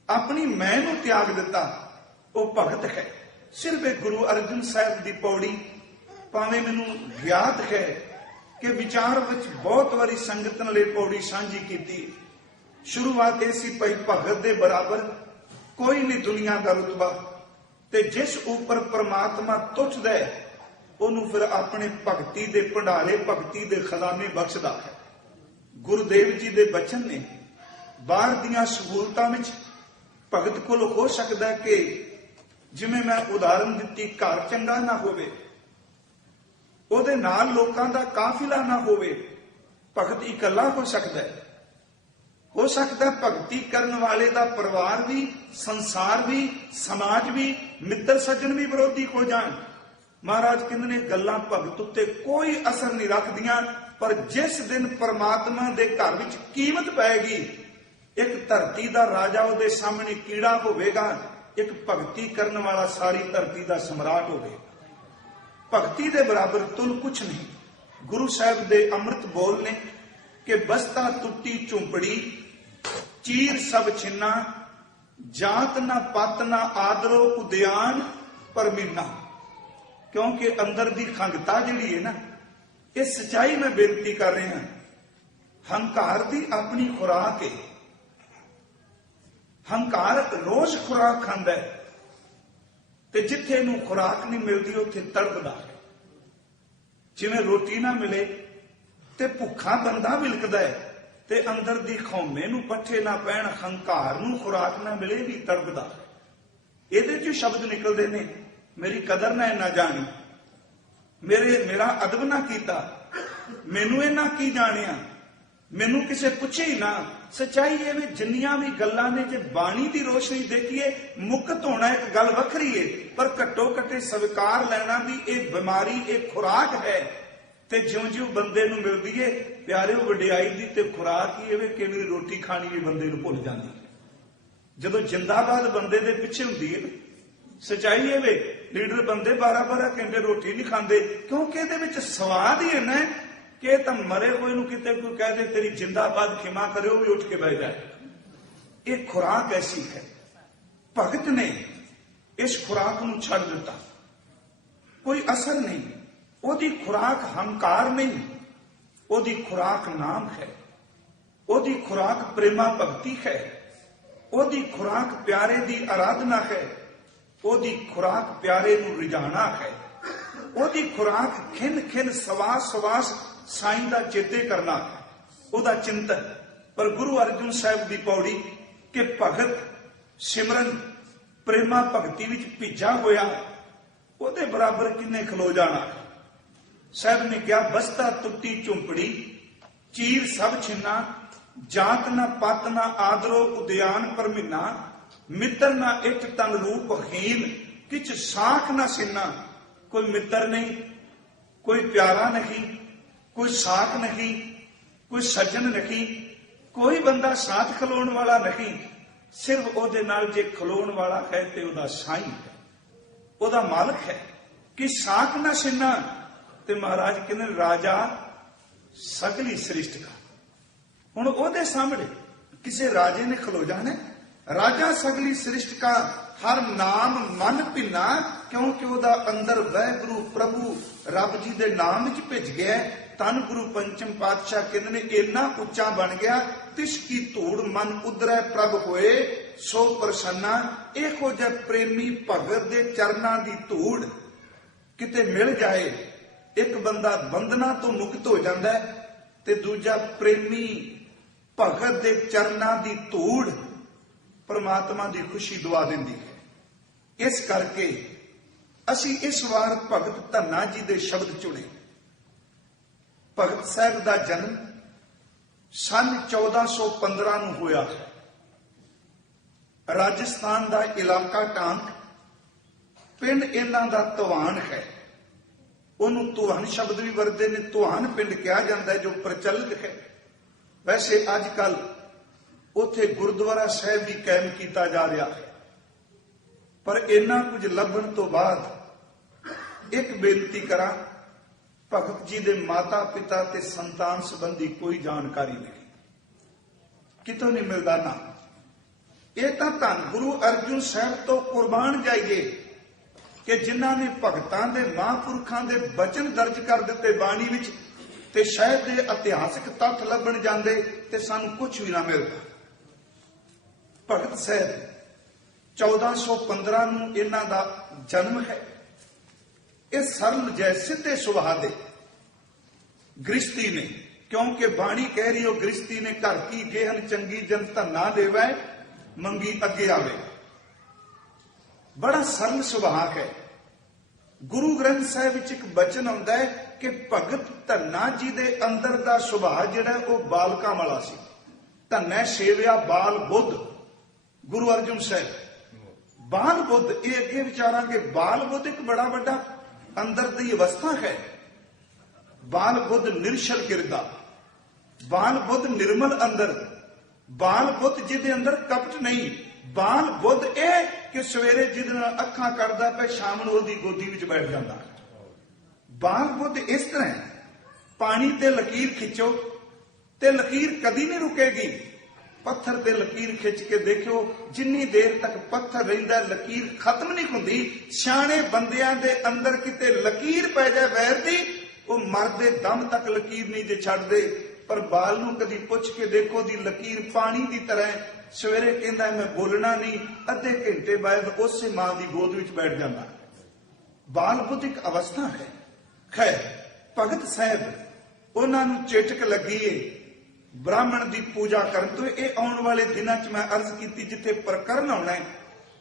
ਆਪਣੀ ਮੈਂ ਨੂੰ ਤਿਆਗ ਦਿੱਤਾ, ਉਹ ਭਗਤ ਹੈ। ਸਿਰਫ ਇਹ ਗੁਰੂ ਅਰਜਨ ਸਾਹਿਬ ਦੀ ਪੌੜੀ, ਭਾਵੇਂ ਮੈਨੂੰ ਗਿਆਤ ਹੈ ਕਿ ਵਿਚਾਰ ਵਿੱਚ ਬਹੁਤ ਵਾਰੀ ਸੰਗਤ ਨਾਲ ਇਹ ਪੌੜੀ ਸਾਂਝੀ ਕੀਤੀ। ਸ਼ੁਰੂਆਤ ਇਹ ਸੀ ਭਾਈ ਭਗਤ ਦੇ ਬਰਾਬਰ ਕੋਈ ਨਹੀਂ ਦੁਨੀਆ ਦਾ ਰੁਤਬਾ, ਤੇ ਜਿਸ ਉੱਪਰ ਪ੍ਰਮਾਤਮਾ ਤੁੱਛਦਾ ਹੈ ਉਹਨੂੰ ਫਿਰ ਆਪਣੇ ਭਗਤੀ ਦੇ ਭੰਡਾਰੇ, ਭਗਤੀ ਦੇ ਖਜ਼ਾਨੇ ਬਖਸ਼ਦਾ ਹੈ। ਗੁਰੂਦੇਵ ਜੀ ਦੇ ਬਚਨ ਨੇ, ਬਾਹਰ ਦੀਆਂ ਸਹੂਲਤਾਂ ਵਿੱਚ ਭਗਤ ਕੋਲ ਹੋ ਸਕਦਾ ਕਿ ਜਿਵੇਂ ਮੈਂ ਉਦਾਹਰਨ ਦਿੱਤੀ, ਘਰ ਚੰਗਾ ਨਾ ਹੋਵੇ, ਉਹਦੇ ਨਾਲ ਲੋਕਾਂ ਦਾ ਕਾਫਿਲਾ ਨਾ ਹੋਵੇ, ਭਗਤ ਇਕੱਲਾ ਹੋ ਸਕਦਾ ਹੈ। ਹੋ ਸਕਦਾ ਭਗਤੀ ਕਰਨ ਵਾਲੇ ਦਾ ਪਰਿਵਾਰ ਵੀ, ਸੰਸਾਰ ਵੀ, ਸਮਾਜ ਵੀ, ਮਿੱਤਰ ਸੱਜਣ ਵੀ ਵਿਰੋਧੀ ਹੋ ਜਾਣ। ਮਹਾਰਾਜ ਕਹਿੰਦੇ ਨੇ ਗੱਲਾਂ ਭਗਤ ਉੱਤੇ ਕੋਈ ਅਸਰ ਨਹੀਂ ਰੱਖਦੀਆਂ, ਪਰ ਜਿਸ ਦਿਨ ਪਰਮਾਤਮਾ ਦੇ ਘਰ ਵਿੱਚ ਕੀਮਤ ਪੈਗੀ, ਇੱਕ ਧਰਤੀ ਦਾ ਰਾਜਾ ਉਹਦੇ ਸਾਹਮਣੇ ਕੀੜਾ ਹੋਵੇਗਾ, ਇੱਕ ਭਗਤੀ ਕਰਨ ਵਾਲਾ ਸਾਰੀ ਧਰਤੀ ਦਾ ਸਮਰਾਟ ਹੋਵੇਗਾ। ਭਗਤੀ ਦੇ ਬਰਾਬਰ ਤੁਲ ਕੁਛ ਨਹੀਂ। ਗੁਰੂ ਸਾਹਿਬ ਦੇ ਅੰਮ੍ਰਿਤ ਬੋਲ ਨੇ ਕਿ ਬਸਤਾ ਟੁੱਟੀ ਝੁੰਪੜੀ, ਚੀਰ ਸਭ ਛਿੰਨਾ, ਜਾਤ ਨਾ ਪਤ ਨਾ ਆਦਰੋ ਉਦਿਆਨ ਪਰਮੀਨਾ। ਕਿਉਂਕਿ ਅੰਦਰ ਦੀ ਖੰਗਤਾ ਜਿਹੜੀ ਹੈ ਨਾ, ਇਹ ਸਚਾਈ ਮੈਂ ਬੇਨਤੀ ਕਰ ਰਿਹਾ। ਹੰਕਾਰ ਦੀ ਆਪਣੀ ਖੁਰਾਕ ਹੈ। ਹੰਕਾਰ ਰੋਜ਼ ਖੁਰਾਕ ਖਾਂਦਾ ਹੈ, ਤੇ ਜਿੱਥੇ ਇਹਨੂੰ ਖੁਰਾਕ ਨਹੀਂ ਮਿਲਦੀ ਉੱਥੇ ਤੜਪਦਾ ਹੈ। ਜਿਵੇਂ ਰੋਟੀ ਨਾ ਮਿਲੇ ਤੇ ਭੁੱਖਾ ਬੰਦਾ ਵਿਲਕਦਾ ਹੈ, ਤੇ ਅੰਦਰ ਦੀ ਖੌਮੇ ਨੂੰ ਪੱਠੇ ਨਾ ਪੈਣ, ਹੰਕਾਰ ਨੂੰ ਖੁਰਾਕ ਨਾ ਮਿਲੇ ਵੀ ਤੜਪਦਾ। ਇਹਦੇ ਚ ਸ਼ਬਦ ਨਿਕਲਦੇ ਨੇ, ਮੇਰੀ ਕਦਰ ਨਾ ਇਹਨਾਂ ਜਾਣੀ, ਮੇਰਾ ਅਦਬ ਨਾ ਕੀਤਾ, ਮੈਨੂੰ ਇਹਨਾਂ ਕੀ ਜਾਣਿਆ, ਮੈਨੂੰ ਕਿਸੇ ਪੁੱਛੇ ਹੀ ਨਾ। ਸੱਚਾਈ ਇਹ ਵੀ ਜਿੰਨੀਆਂ ਵੀ ਗੱਲਾਂ ਨੇ, ਜੇ ਬਾਣੀ ਦੀ ਰੋਸ਼ਨੀ ਦੇਖੀਏ, ਮੁਕਤ ਹੋਣਾ ਇੱਕ ਗੱਲ ਵੱਖਰੀ ਹੈ, ਪਰ ਘੱਟੋ ਘੱਟੇ ਸਵੀਕਾਰ ਲੈਣਾ ਵੀ ਇਹ ਬਿਮਾਰੀ, ਇਹ ਖੁਰਾਕ ਹੈ। ਤੇ ਜਿਉਂ-ਜਿਉਂ ਬੰਦੇ ਨੂੰ ਮਿਲਦੀ ਏ ਪਿਆਰਿਓ ਵਡਿਆਈ ਦੀ ਤੇ ਖੁਰਾਕ ਹੀ ਇਹ ਕਿ ਮੇਰੀ ਰੋਟੀ ਖਾਣੀ ਵੀ ਬੰਦੇ ਨੂੰ ਭੁੱਲ ਜਾਂਦੀ ਹੈ। ਜਦੋਂ ਜਿੰਦਾਬਾਦ ਬੰਦੇ ਦੇ ਪਿੱਛੇ ਹੁੰਦੀ ਹੈ, ਸਚਾਈ ਇਹ ਵੇ ਲੀਡਰ ਬੰਦੇ 12-12 ਘੰਟੇ ਰੋਟੀ ਨਹੀਂ ਖਾਂਦੇ, ਕਿਉਂਕਿ ਇਹਦੇ ਵਿੱਚ ਸਵਾਦ ਹੀ ਇੰਨਾ ਹੈ ਕਿ ਤਾਂ ਮਰੇ ਹੋਏ ਨੂੰ ਕਿਤੇ ਕੋਈ ਕਹਿ ਦੇ ਤੇਰੀ ਜਿੰਦਾਬਾਦ ਖਿਮਾ ਕਰਿਓ ਵੀ ਉੱਠ ਕੇ ਬਹਿ ਜਾਏ। ਇਹ ਖੁਰਾਕ ਐਸੀ ਹੈ। ਭਗਤ ਨੇ ਇਸ ਖੁਰਾਕ ਨੂੰ ਛੱਡ ਦਿੱਤਾ, ਕੋਈ ਅਸਰ ਨਹੀਂ। ਉਹਦੀ ਖੁਰਾਕ ਹੰਕਾਰ ਨਹੀਂ, ਉਹਦੀ ਖੁਰਾਕ ਨਾਮ ਹੈ, ਉਹਦੀ ਖੁਰਾਕ ਪ੍ਰੇਮਾ ਭਗਤੀ ਹੈ, ਉਹਦੀ ਖੁਰਾਕ ਪਿਆਰੇ ਦੀ ਆਰਾਧਨਾ ਹੈ, ਉਹਦੀ ਖੁਰਾਕ ਪਿਆਰੇ ਨੂੰ ਰਿਝਾਣਾ ਹੈ, ਉਹਦੀ ਖੁਰਾਕ ਖਿੰਨ ਖਿੰਨ ਸਵਾਸ ਸਵਾਸ ਸਾਈਂ ਦਾ ਚੇਤੇ ਕਰਨਾ ਹੈ, ਉਹਦਾ ਚਿੰਤਨ। ਪਰ ਗੁਰੂ ਅਰਜਨ ਸਾਹਿਬ ਦੀ ਪੌੜੀ ਕਿ ਭਗਤ ਸਿਮਰਨ ਪ੍ਰੇਮਾ ਭਗਤੀ ਵਿੱਚ ਭਿੱਜਾ ਹੋਇਆ, ਉਹਦੇ ਬਰਾਬਰ ਕਿੰਨੇ ਖਲੋ ਜਾਣਾ। ਸਾਹਿਬ ਨੇ ਕਿਹਾ ਬਸਤਾ ਟੁੱਟੀ ਝੁੰਪੜੀ, ਚੀਰ ਸਭ ਛਿੰਨਾ, ਜਾਤ ਨਾ ਪਤ ਨਾ ਆਦਰੋ ਉਦਿਆਨ ਪਰਮੀਨਾ। मित्र ना इट तन रूप हीन, किच साख ना सिन्ना। कोई मित्र नहीं, कोई प्यारा नहीं, कोई साख नहीं, कोई सज्जन नहीं, कोई बंदा साथ खलोण वाला नहीं। सिर्फ ओदे नाल जे खलोण वाला है ते ओदा साई है, ओदा मालक है। कि साख ना सिन्ना, ते महाराज कहते राजा सगली सृष्टि का। हुण ओदे सामने किसी राजे ने खलो जाना, राजा सगली सृष्टि का हर नाम मन भिन्ना, क्योंकि ओदा अंदर वाहिगुरु प्रभु रब जी दे नाम च भिज गया। तन गुरु पंचम पातशाह कहते ने इन्ना उच्चा बन गया, तिस की धूड़ मन उदरै प्रभ होए सो प्रसन्ना। इहो जिहा प्रेमी भगत दे चरना दी धूड़ किते मिल जाए, एक बंदा बंधना तो मुक्त हो जाता है, ते दूजा प्रेमी भगत दे चरना दी धूड़ परमात्मा दी खुशी दवा देंदी है। इस करके असी इस वार भगत धन्ना जी दे शब्द चुने। भगत साहब का जन्म सन 1415 ਨੂੰ होया है। राजस्थान का इलाका टांक, पिंड इन्हां दा तुहान है। उन्होंने तुहान शब्द भी वरते ने, तुहान पिंड कहा जाता है जो प्रचलित है। वैसे अजकल उथे गुरुद्वारा साहब भी कायम किया जा रहा है, पर इन्ना कुछ लभण तो बाद एक बेनती करा, भगत जी दे माता पिता ते संतान संबंधी कोई जानकारी नहीं, कितों नहीं मिलता ना। ये तो धन गुरु अर्जुन साहब तो कुर्बान जाइए कि जिन्हां ने भगतां दे महापुरखां दे बचन दर्ज कर दिते बाणी विच, ते शायद दे इतिहासक तत्थ लभण जांदे ते सानू कुछ भी ना मिलता। भगत साहब 1415 ਨੂੰ इन्हां दा जन्म है। इस सरल जै सीधे सुभाव दे गृहस्थी ने, क्योंकि बाणी कह रही हो गृहस्थी ने घर की गेहन चंगी जन धन्ना देवै मंगी अगे आवे। बड़ा सरल सुभाव है। गुरु ग्रंथ साहिब विच एक बचन आउंदा है कि भगत धन्ना जी दे अंदर दा सुभाव जिहड़ा वो बालकां वाला सी। धन्नै सेविया बाल बुद्ध, गुरु अर्जुन साहब बाल बुद्ध। ये अगे विचारांगे, बाल बुद्ध एक बड़ा बड़ा अंदर दी अवस्था है। बाल बुद्ध निरशल किरदा, बाल बुद्ध निर्मल अंदर, बाल बुद्ध जिहदे अंदर कपट नहीं। बाल बुद्ध ए कि सवेरे जिहदे नाल अखां करदा पे शाम नूं ओहदी गोदी विच बैठ जांदा। बाल बुद्ध इस तरह, पानी ते लकीर खिंचो ते लकीर कदी नहीं रुकेगी। पत्थर ते लकीर खिंच के देखो, जिन्नी देर तक पत्थर रहिंदा लकीर खत्म नहीं हुंदी। सियाणे बंदियां दे अंदर किते लकीर पै जाए वैर दी, वो मरदे दम तक लकीर नहीं जे छड्डदे। पर बाल नूं कदी पुछ के देखो, दी लकीर पानी की तरह। सवेरे कहंदा मैं बोलना नहीं, अद्धे घंटे बाद उस मां की गोद विच बैठ जांदा। बाल बुद्ध एक अवस्था है। खैर, भगत साहब उन्हां नूं चेटक लगी है ब्राह्मण की पूजा करन तो। ये आने वाले दिनों च मैं अर्ज की, जिथे प्रकरण आना है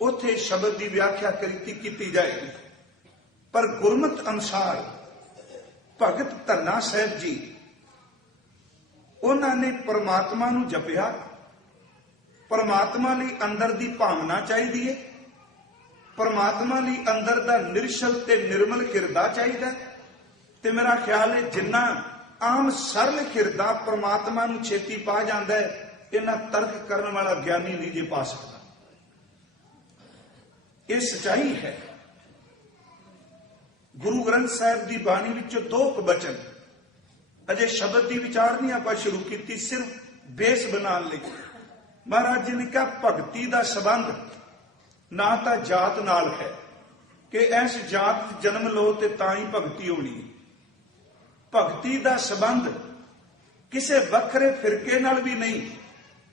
उथे शब्द की व्याख्या की जाएगी। पर गुरमत अनुसार भगत धन्ना साहब जी उन्होंने परमात्मा नूं जपिया। परमात्मा लई अंदर की भावना चाहिए है, परमात्मा लई अंदर का निरशल ते निर्मल किरदा चाहिए। ते मेरा ख्याल है जिन्ना आम सरल किरदा परमात्मा नूं छेती पा जाता है, इन्ना तर्क करने वाला ज्ञानी नहीं जे पा सकता। यह सच्चाई है। गुरु ग्रंथ साहिब की बाणी विचों दो वचन, अजे शब्द की विचार नहीं आप शुरू की, सिर्फ बेस बनाने लई। महाराज जी ने कहा भगती का संबंध ना तो जात नाल है कि इस जात जन्म लो ते तां ही भगती होनी। भगती का संबंध किसी वखरे फिरके नाल भी नहीं।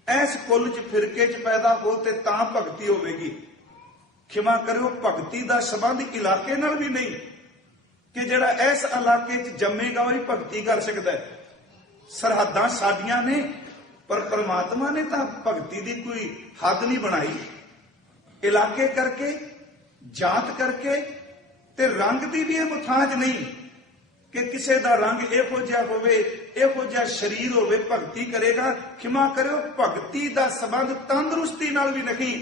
इस कुल च फिरके च पैदा हो ते तां भगती होगी। क्षमा करो, भगती का संबंध इलाके नाल भी नहीं कि जिहड़ा इस इलाके च जम्मेगा वही भगती कर सकता है। सरहदां साडियां ने, पर परमात्मा ने तो भगती की कोई हद नहीं बनाई। इलाके करके, जात करके ते रंग की भी मुथाज नहीं कि किसी का रंग इहो जिहा होवे, इहो जिहा शरीर होवे भगती करेगा। क्षमा करो, भगती का संबंध तंदुरुस्ती नाल भी नहीं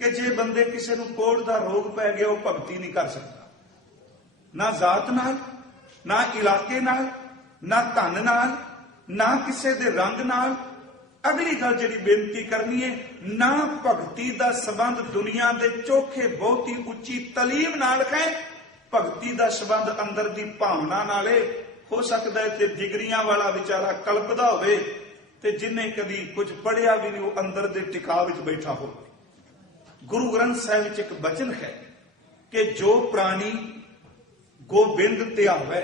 कि जे बंदे किसी को कोढ़ का रोग पै गया वो भगती नहीं कर सकता, ना जात नाल, ना इलाके नाल, ना धन नाल, ना किसी दे रंग नाल। अगली गल जिहड़ी बेनती करनी है, ना भगती का संबंध दुनिया के चोखे बहुत ही उच्ची तलीम नाल है, भगती का संबंध अंदर की भावना नाल है। हो सकता है कि डिग्रियां वाला बेचारा कल्पदा होवे ते जिन्हें कदी कुछ पढ़िया भी नहीं वो अंदर के टिकाव विच बैठा हो। गुरु ग्रंथ साहिब विच एक वचन है कि जो प्राणी गोबिंद ध्यावै,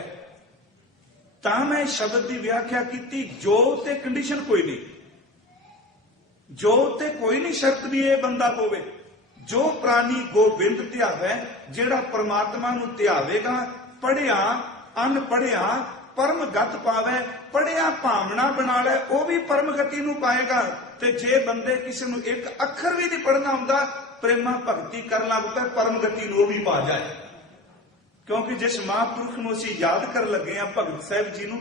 तां मैं शब्द की व्याख्या की, जो ते कंडीशन कोई नहीं, जो ते कोई नहीं शर्त भी ये बंदा होवे। जो प्राणी गोबिंद ध्यावै, जेड़ा परमात्मा नूं ध्यावेगा, पढ़िया अनपढ़िया परम गत पावे, पढ़िया भावना बना ले वो भी परम गति नूं पाएगा। ते जे बंदे किसी नूं एक अखर भी नहीं पढ़ना आउंदा, प्रेमा भगती करन लग पए, परम गति नूं भी पा जाए। क्योंकि जिस महापुरुष नूं असीं याद कर लगे हैं भगत साहिब जी नूं,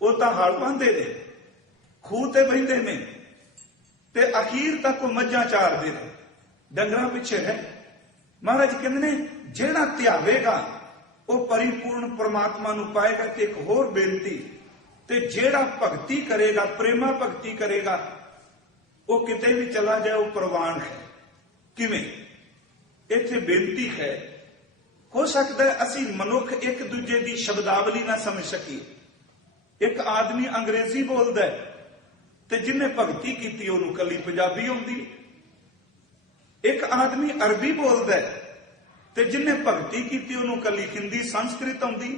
वो तां हल पांदे ने, खूह ते बहिंदे ने ते अखीर तक वो मੱਝਾਂ चारदे ने, डंगरां पिछे है। महाराज कहंदे ने जेड़ा ध्यावेगा वो परिपूर्ण परमात्मा नूं पाएगा। ते एक होर बेनती, ते जेड़ा भगती करेगा, प्रेमा भगती करेगा, वो किते भी चला जाए वो प्रवान है। किवें? इत्थे बेनती है, हो सकता है असी मनुख एक दूजे की शब्दावली ना समझ सकीए। एक आदमी अंग्रेजी बोलता है ते जिन्हें भगती की उन्होंने कली पंजाबी आउंदी, एक आदमी अरबी बोलता है ते जिन्हें भगती की उन्होंने कली हिंदी संस्कृत आउंदी।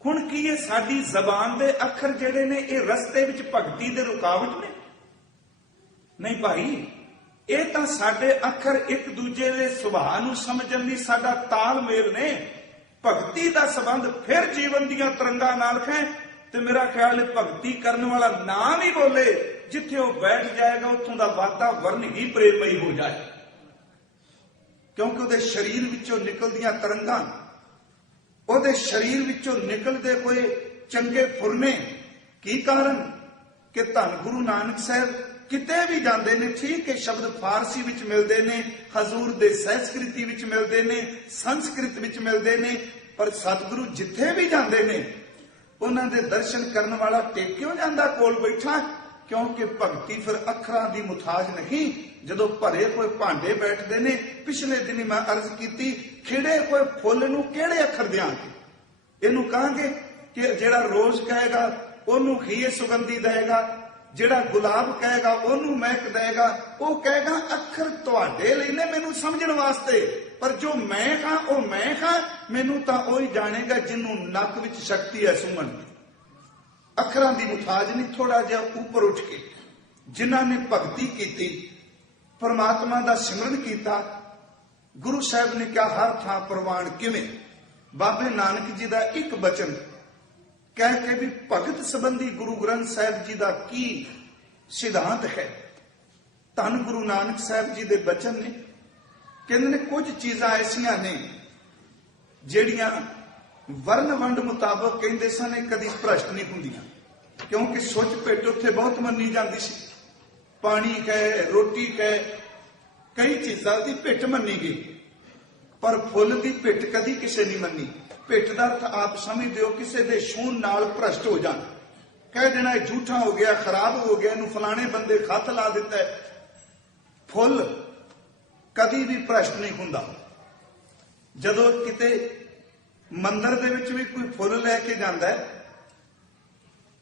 हुण की ये साडी जबान दे अखर जिहड़े ने ये रस्ते विच भगती दे रुकावट ने? नहीं भाई, ये तां साडे अखर एक दूजे दे सुभाਅ नूं समझण लई साडा तालमेल ने। भगती दा संबंध फिर जीवन दीयां तरंगां नाल है। ते मेरा ख्याल है भगती करने वाला नाम ही बोले, जिथे वो बैठ जाएगा उत्थों दा वातावरण ही प्रेममई हो जाए। क्योंकि उहदे शरीर विचों निकलदियां तरंगां, उहदे शरीर विचों निकलदे कोई चंगे फुरने। की कारण? कि धन गुरु नानक साहब किते भी जाते ने, ठीक है शब्द फारसी विच मिलते ने, हजूर दे संस्कृति विच मिलते ने, संस्कृत विच मिलते ने, पर सतगुरु जिथे भी जाते ने उन्हां दे दर्शन करने वाला टेक क्यों जांदा कोल बैठा? क्योंकि भगती फिर अखरां दी मुताज नहीं। जदों भरे कोई भांडे बैठते ने, पिछले दिन मैं अर्ज की, खिड़े कोई फुल नूं किहड़े अखर देंगे? इहनूं कहांगे कि जेड़ा रोज कहेगा ओनू खीए सुगंधी देगा, जेड़ा गुलाब कहेगा ओनू महक देगा। वो कहेगा अखर तुहाडे लई ने मैनू समझण वास्ते, पर जो मैं हां वो मैं हां, मैनू तां ओही जानेगा जिन्नू नक विच शक्ति है सुमन दी। अखरां दी मुताज नहीं, थोड़ा जिहा ऊपर उठ के जिन्हां ने भगती की, परमात्मा दा सिमरन किया, गुरु साहब ने क्या हर थां प्रवान किवें? बाबे नानक जी दा एक बचन कह के भी भगत संबंधी गुरु ग्रंथ साहिब जी का की सिद्धांत है। धन गुरु नानक साहब जी के बचन ने, कहते ने कुछ चीज़ां ऐसियां ने जिहड़ियां वर्ण वंड मुताबक कहते सन कदी भ्रष्ट नहीं हुंदियां, क्योंकि सुच पिट उत्थे बहुत मन्नी जाती सी। पानी कहे, रोटी कहे, कई चीज़ां की पिट मन्नी गई, पर फुल की पिट कदी किसी नहीं मन्नी। पिट का अर्थ आप समझते हो किसी के छून नाल भ्रष्ट हो जाना, कह देना झूठा हो गया, खराब हो गया, इनू फलाने बंदे खत ला दिता है। फुल कदी भी भ्रष्ट नहीं हुंदा। जदों किते मंदिर दे विच भी कोई फुल लैके जांदा है,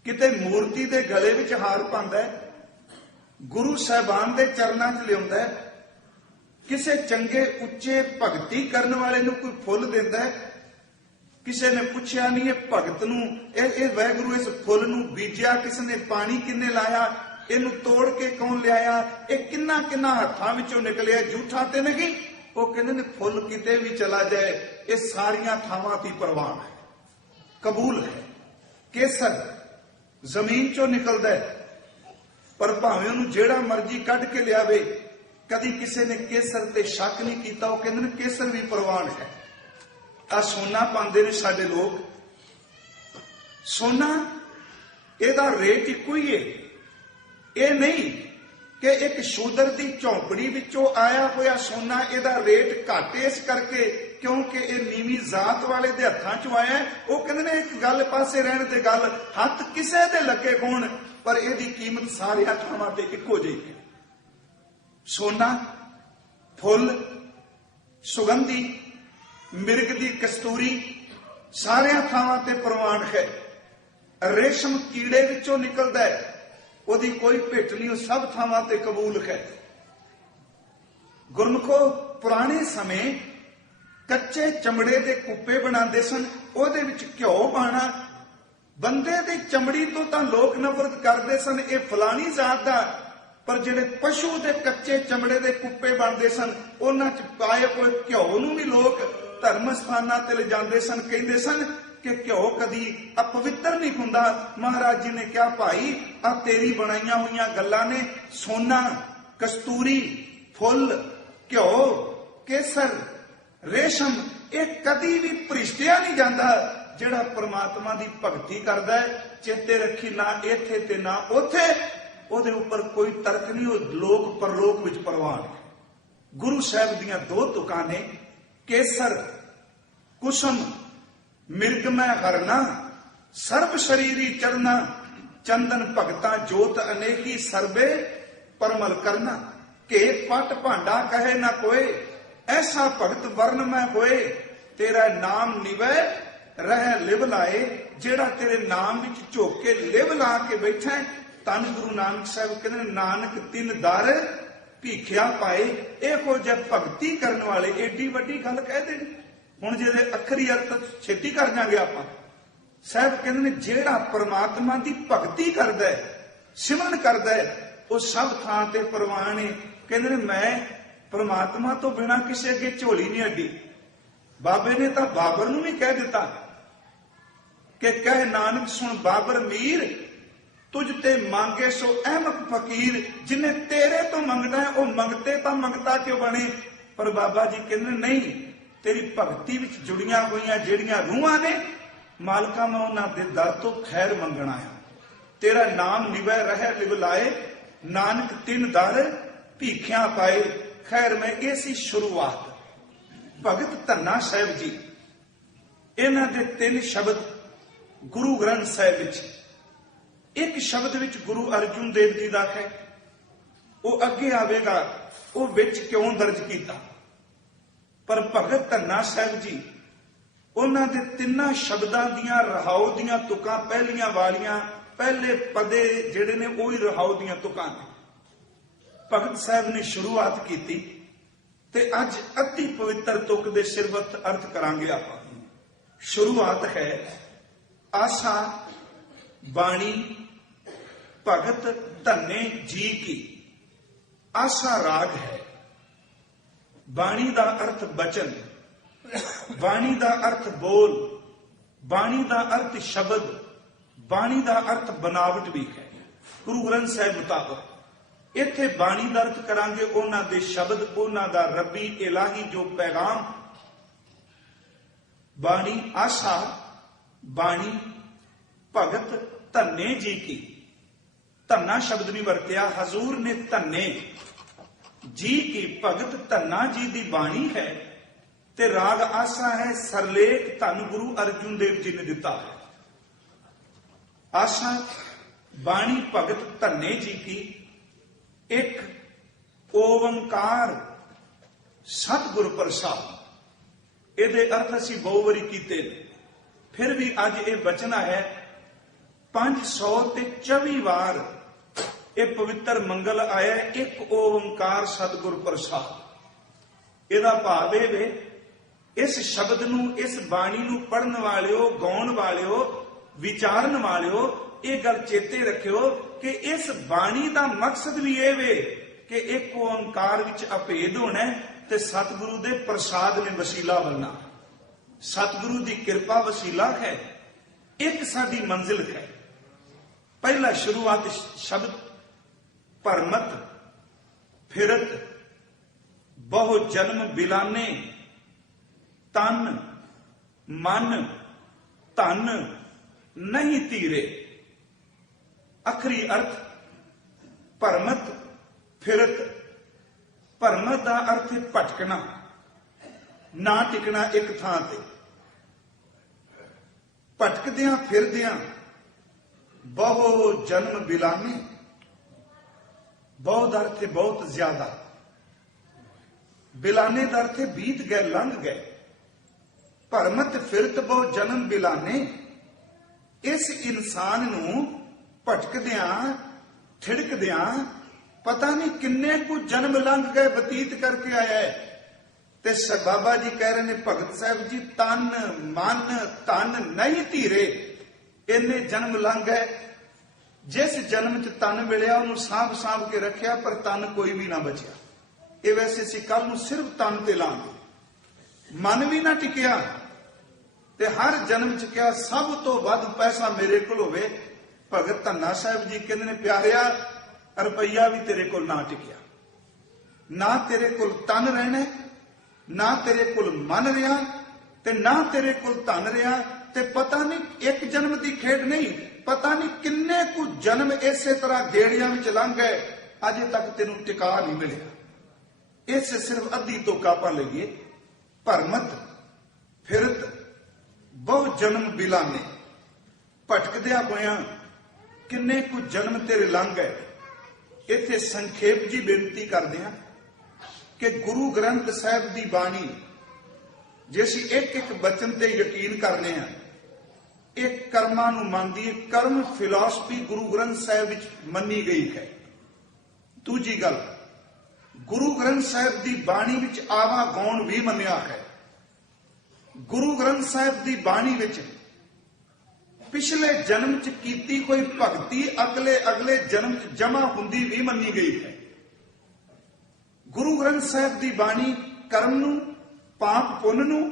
किते मूर्ति दे गले विच हार पांदा है, गुरु साहिबान दे चरनां च लिआउंदा है, किसे चंगे उच्चे भगती करने वाले नूं कोई फुल दिंदा है। किसी ने पूछया नहीं है भगत नूं वाहिगुरू इस फुल नूं बीजिया किसने, पानी किन्ने लाया, इनू तोड़ के कौन लिया, एक किन्ना किन्ना हत्थां विचों निकलिया, झूठा ते नहीं। वो कहंदे ने फुल किते भी चला जाए ये सारियां थावां ती प्रवान है, कबूल है। केसर जमीन चों निकलदा है, पर भावें उहनूं जेड़ा मर्जी कढ के लियावे, कदी किसी ने केसर ते शक नहीं कीता। वो कहंदे ने केसर भी प्रवान है। आ सोना पांदे ने साडे लोग, सोना एदा रेट इक्को ही है। ये नहीं कि एक शूदर की झोंपड़ी विचों आया होया सोना इहदा रेट घट इस करके क्योंकि ये नीवी जात वाले दे हत्थां चों आया। वो कहंदे ने एक गल पासे रहण ते गल हत्थ किसे दे लगे होण पर इहदी कीमत सारियां थावां ते इक्को जिही है। सोना, फुल, सुगंधी, मिर्ग दी कस्तूरी सारियां थावां ते प्रवान है। रेशम कीड़े विचों निकलदा है, ओदी कोई भिट नहीं, सब थावां ते कबूल है। गुरमुखो पुराने समय कच्चे चमड़े दे कुप्पे बनाते सन, ओदे विच घ्यो पाना। बंदे दी चमड़ी तो तां लोग नफरत करते सन, ये फलानी जात दा, पर जिहड़े पशु दे कच्चे चमड़े दे कुप्पे बनते सन उन्हां च पाए होए घ्यो नूं भी लोग धर्म स्थानां ते ले जांदे सन। कहिंदे सन कि घ्यो कदी अपवित्र नहीं हुंदा। महाराज जी ने कहा भाई आ तेरी बनाईयां होईयां गल्लां ने, सोना, कस्तूरी, फुल, घ्यो, केसर, रेशम, ये कदी भी भरिष्टिया नहीं जाता। जिहड़ा परमात्मा की भगती करदा है, चेते रखी ना इत्थे ते ना उत्थे, ਉਹਦੇ ਉੱਪਰ ਕੋਈ ਤਰਕ ਨਹੀਂ, ਉਹ ਲੋਕ ਪਰਲੋਕ ਵਿੱਚ ਪ੍ਰਵਾਨ ਹੈ। ਗੁਰੂ ਸਾਹਿਬ ਦੀਆਂ ਦੋ ਤੁਕਾਂ ਨੇ, ਕੇਸਰ ਕੁਸਮ ਮਿਰਗ ਮੈਂ ਹਰਨਾ ਸਰਬ ਸ਼ਰੀਰੀ ਚਰਨਾ ਚੰਦਨ ਭਗਤਾਂ ਜੋਤ ਅਨੇਕੀ ਸਰਬੇ ਪਰਮਲ ਕਰਨਾ ਕੇ ਪਟ ਭਾਂਡਾ ਕਹੇ ਨਾ ਕੋਏ ਐਸਾ ਭਗਤ ਵਰਨ ਮੈਂ ਹੋਏ ਤੇਰਾ ਨਾਮ ਨਿਵੈ ਰਹਿ ਲਿਵ ਲਾਏ। ਜਿਹੜਾ ਤੇਰੇ ਨਾਮ ਵਿੱਚ ਝੋਕ ਕੇ ਲਿਵ ਲਾ ਕੇ ਬੈਠਾ ਧੰਨ ਗੁਰੂ ਨਾਨਕ ਸਾਹਿਬ ਕਹਿੰਦੇ ਨਾਨਕ ਤਿੰਨ ਦਰ ਭੀਖਿਆ ਪਾਏ। ਇਹੋ ਜਿਹੇ ਭਗਤੀ ਕਰਨ ਵਾਲੇ ਏਡੀ ਵੱਡੀ ਗੱਲ ਕਹਿ ਦੇਣੀ। ਹੁਣ ਜਿਹਦੇ ਅੱਖਰੀ ਅਰਥ ਛੇਤੀ ਕਰ ਜਾਂਗੇ ਆਪਾਂ। ਸਾਹਿਬ ਕਹਿੰਦੇ ਨੇ ਜਿਹੜਾ ਪਰਮਾਤਮਾ ਦੀ ਭਗਤੀ ਕਰਦਾ ਹੈ, ਸਿਮਰਨ ਕਰਦਾ ਹੈ, ਉਹ ਸਭ ਥਾਂ ਤੇ ਪ੍ਰਵਾਨ ਹੈ। ਕਹਿੰਦੇ ਨੇ ਮੈਂ ਪਰਮਾਤਮਾ ਤੋਂ ਬਿਨਾਂ ਕਿਸੇ ਅੱਗੇ ਝੋਲੀ ਨਹੀਂ ਅੱਡੀ। ਬਾਬੇ ਨੇ ਤਾਂ ਬਾਬਰ ਨੂੰ ਵੀ ਕਹਿ ਦਿੱਤਾ ਕਿ ਕਹਿ ਨਾਨਕ ਸੁਣ ਬਾਬਰ ਮੀਰ तुझ ते मांगे सो अहमक फकीर। जिन्हें तेरे तो मंगना है वह मंगते तो मंगता क्यों बने। पर बाबा जी कहते नहीं, तेरी भगती विच जुड़ियां हुई जिहड़ियां रूहां ने मालका मैं उन्हां दे दर तो खैर मंगना है। तेरा नाम निवै रह लिव लाए नानक तिन दर भीखियां पाए। खैर मैं ये सी शुरुआत। भगत धन्ना साहिब जी इन्हां दे तीन शब्द गुरु ग्रंथ साहिब विच एक शब्द विच गुरु अर्जुन देव जी दा है, वो अगे आवेगा वो विच क्यों दर्ज किया। पर भगत धन्ना साहिब जी उन्हां दे तिन्ना शब्दां दियां रहाओ दियां तुकां पहलियां वालियां पहले पदे जिहड़े ने उही रहाओ दियां तुकां ने। भगत साहिब ने शुरुआत की ते अज अति पवित्र तुक दे सिरवत अर्थ करांगे आपां। शुरुआत है आसा बाणी भगत धन्ने जी की। आसा राग है, बाणी का अर्थ बचन, बाणी का अर्थ बोल, बाणी का अर्थ शब्द, बाणी का अर्थ बनावट भी है। गुरु ग्रंथ साहिब मुताबिक इत्थे बाणी का अर्थ करांगे उन्हां दे शब्द, उन्हां दा रब्बी इलाही जो पैगाम। बाणी आसा बाणी भगत धन्ने जी की। धन्ना शब्द भी वरत्या, हजूर ने धन्ने जी की। भगत धन्ना जी की बाणी है ते राग आसा है। सरलेख धन गुरु अर्जुन देव जी ने दिता है। आसा बाणी भगत धन्ने जी की। एक ओंकार सतगुर प्रसाद। ये अर्थ असी बहु वारी कीते, फिर भी अज ये बचना है 524 बार ये पवित्र मंगल आया। एक ओंकार सतगुर प्रसाद। ਇਹਦਾ ਭਾਵ ਇਹ ਵੇ इस शब्द नूं, इस बाणी नूं पढ़न वालिओ, गाउण वालिओ, विचारन वालिओ ये गल चेते रखियो कि इस बाणी का मकसद भी ये वे कि एक ओंकार विच अभेद होना ते सतगुरु दे प्रसाद ने वसीला बनना। सतगुरु की कृपा वसीला है, एक साडी मंजिल है। पहला शुरुआत शब्द परमत फिरत बहु जन्म बिलाने तन मन धन नहीं तीरे। आखिरी अर्थ परमत ਫਿਰਤ। ਭਰਮਤ ਦਾ ਅਰਥ ਹੈ ਭਟਕਣਾ, ਨਾ ਟਿਕਣਾ ਇੱਕ ਥਾਂ ਤੇ। ਭਟਕਦਿਆਂ ਫਿਰਦਿਆਂ ਬਹੁ ਜਨਮ ਬਿਲਾਨੇ। ਬਹੁ ਦਾ ਅਰਥ ਹੈ ਬਹੁਤ ਜ਼ਿਆਦਾ, ਬਿਲਾਨੇ ਦਾ ਅਰਥ ਹੈ ਬੀਤ ਗਏ, ਲੰਘ ਗਏ। ਭਰਮਤ ਫਿਰਤ ਬਹੁ ਜਨਮ ਬਿਲਾਨੇ। ਇਸ ਇਨਸਾਨ ਨੂੰ ਭਟਕਦਿਆਂ ਠਿੜਕਦਿਆਂ ਪਤਾ ਨਹੀਂ ਕਿੰਨੇ ਕੁ ਜਨਮ ਲੰਘ ਗਏ, ਬਤੀਤ ਕਰਕੇ ਆਇਆ ਹੈ। ਤੇ ਬਾਬਾ ਜੀ ਕਹਿ ਰਹੇ ਨੇ, ਭਗਤ ਸਾਹਿਬ ਜੀ, ਤਨ ਮਨ ਧਨ ਨਹੀਂ ਧੀਰੇ, ਇੰਨੇ ਜਨਮ ਲੰਘ ਗਏ। ਜਿਸ ਜਨਮ ਚ ਤਨ ਮਿਲਿਆ ਉਹਨੂੰ ਸਾਂਭ ਕੇ ਰੱਖਿਆ, ਪਰ ਤਨ ਕੋਈ ਵੀ ਨਾ ਬਚਿਆ। ਇਹ ਵੈਸੇ ਅਸੀਂ ਕੱਲ ਨੂੰ ਸਿਰਫ ਤਨ ਤੇ ਲਾਂਗੇ, ਮਨ ਵੀ ਨਾ ਟਿਕਿਆ। ਤੇ ਹਰ ਜਨਮ ਚ ਕਿਹਾ ਸਭ ਤੋਂ ਵੱਧ ਪੈਸਾ ਮੇਰੇ ਕੋਲ ਹੋਵੇ। ਭਗਤ ਧੰਨਾ ਸਾਹਿਬ ਜੀ ਕਹਿੰਦੇ ਨੇ, ਪਿਆਰਿਆ ਰੁਪਈਆ ਵੀ ਤੇਰੇ ਕੋਲ ਨਾ ਟਿਕਿਆ, ਨਾ ਤੇਰੇ ਕੋਲ ਤਨ ਰਹਿਣਾ, ਨਾ ਤੇਰੇ ਕੋਲ ਮਨ ਰਿਹਾ, ਤੇ ਨਾ ਤੇਰੇ ਕੋਲ ਧਨ ਰਿਹਾ। ਤੇ ਪਤਾ ਨਹੀਂ ਇੱਕ ਜਨਮ ਦੀ ਖੇਡ ਨਹੀਂ, ਪਤਾ ਨਹੀਂ ਕਿੰਨੇ ਕੁ ਜਨਮ ਇਸੇ ਤਰ੍ਹਾਂ ਗੇੜੀਆਂ ਵਿੱਚ ਲੰਘ ਗਏ, ਅਜੇ ਤੱਕ ਤੈਨੂੰ ਟਿਕਾ ਨਹੀਂ ਮਿਲਿਆ। ਇਸੇ ਸਿਰਫ ਅੱਧੀ ਤੋਕਾ ਪਾ ਲਈਏ। ਭਰਮਤ ਫਿਰਤ ਬਹੁ ਜਨਮ ਬਿਲਾਨੇ। ਭਟਕਦਿਆਂ ਹੋਇਆਂ ਕਿੰਨੇ ਕੁ ਜਨਮ ਤੇਰੇ ਲੰਘ ਗਏ। ਇੱਥੇ ਸੰਖੇਪ ਜੀ ਬੇਨਤੀ ਕਰਦੇ ਹਾਂ ਕਿ ਗੁਰੂ ਗ੍ਰੰਥ ਸਾਹਿਬ ਦੀ ਬਾਣੀ, ਜੇ ਅਸੀਂ ਇੱਕ ਇੱਕ ਬਚਨ ਤੇ ਯਕੀਨ ਕਰਨੇ ਆ, ਇਹ ਕਰਮਾਂ ਨੂੰ ਮੰਨਦੀ ਹੈ। ਕਰਮ ਫਿਲਾਸਫੀ ਗੁਰੂ ਗ੍ਰੰਥ ਸਾਹਿਬ ਵਿੱਚ ਮੰਨੀ ਗਈ ਹੈ। ਦੂਜੀ ਗੱਲ, ਗੁਰੂ ਗ੍ਰੰਥ ਸਾਹਿਬ ਦੀ ਬਾਣੀ ਵਿੱਚ ਆਵਾ ਗੌਣ ਵੀ ਮੰਨਿਆ ਹੈ। ਗੁਰੂ ਗ੍ਰੰਥ ਸਾਹਿਬ ਦੀ ਬਾਣੀ ਵਿੱਚ ਪਿਛਲੇ ਜਨਮ ਚ ਕੀਤੀ ਕੋਈ ਭਗਤੀ ਅਗਲੇ ਜਨਮ ਚ ਜਮਾ ਹੁੰਦੀ ਵੀ ਮੰਨੀ ਗਈ ਹੈ। ਗੁਰੂ ਗ੍ਰੰਥ ਸਾਹਿਬ ਦੀ ਬਾਣੀ ਕਰਮ ਨੂੰ, ਪਾਪ ਪੁੰਨ ਨੂੰ,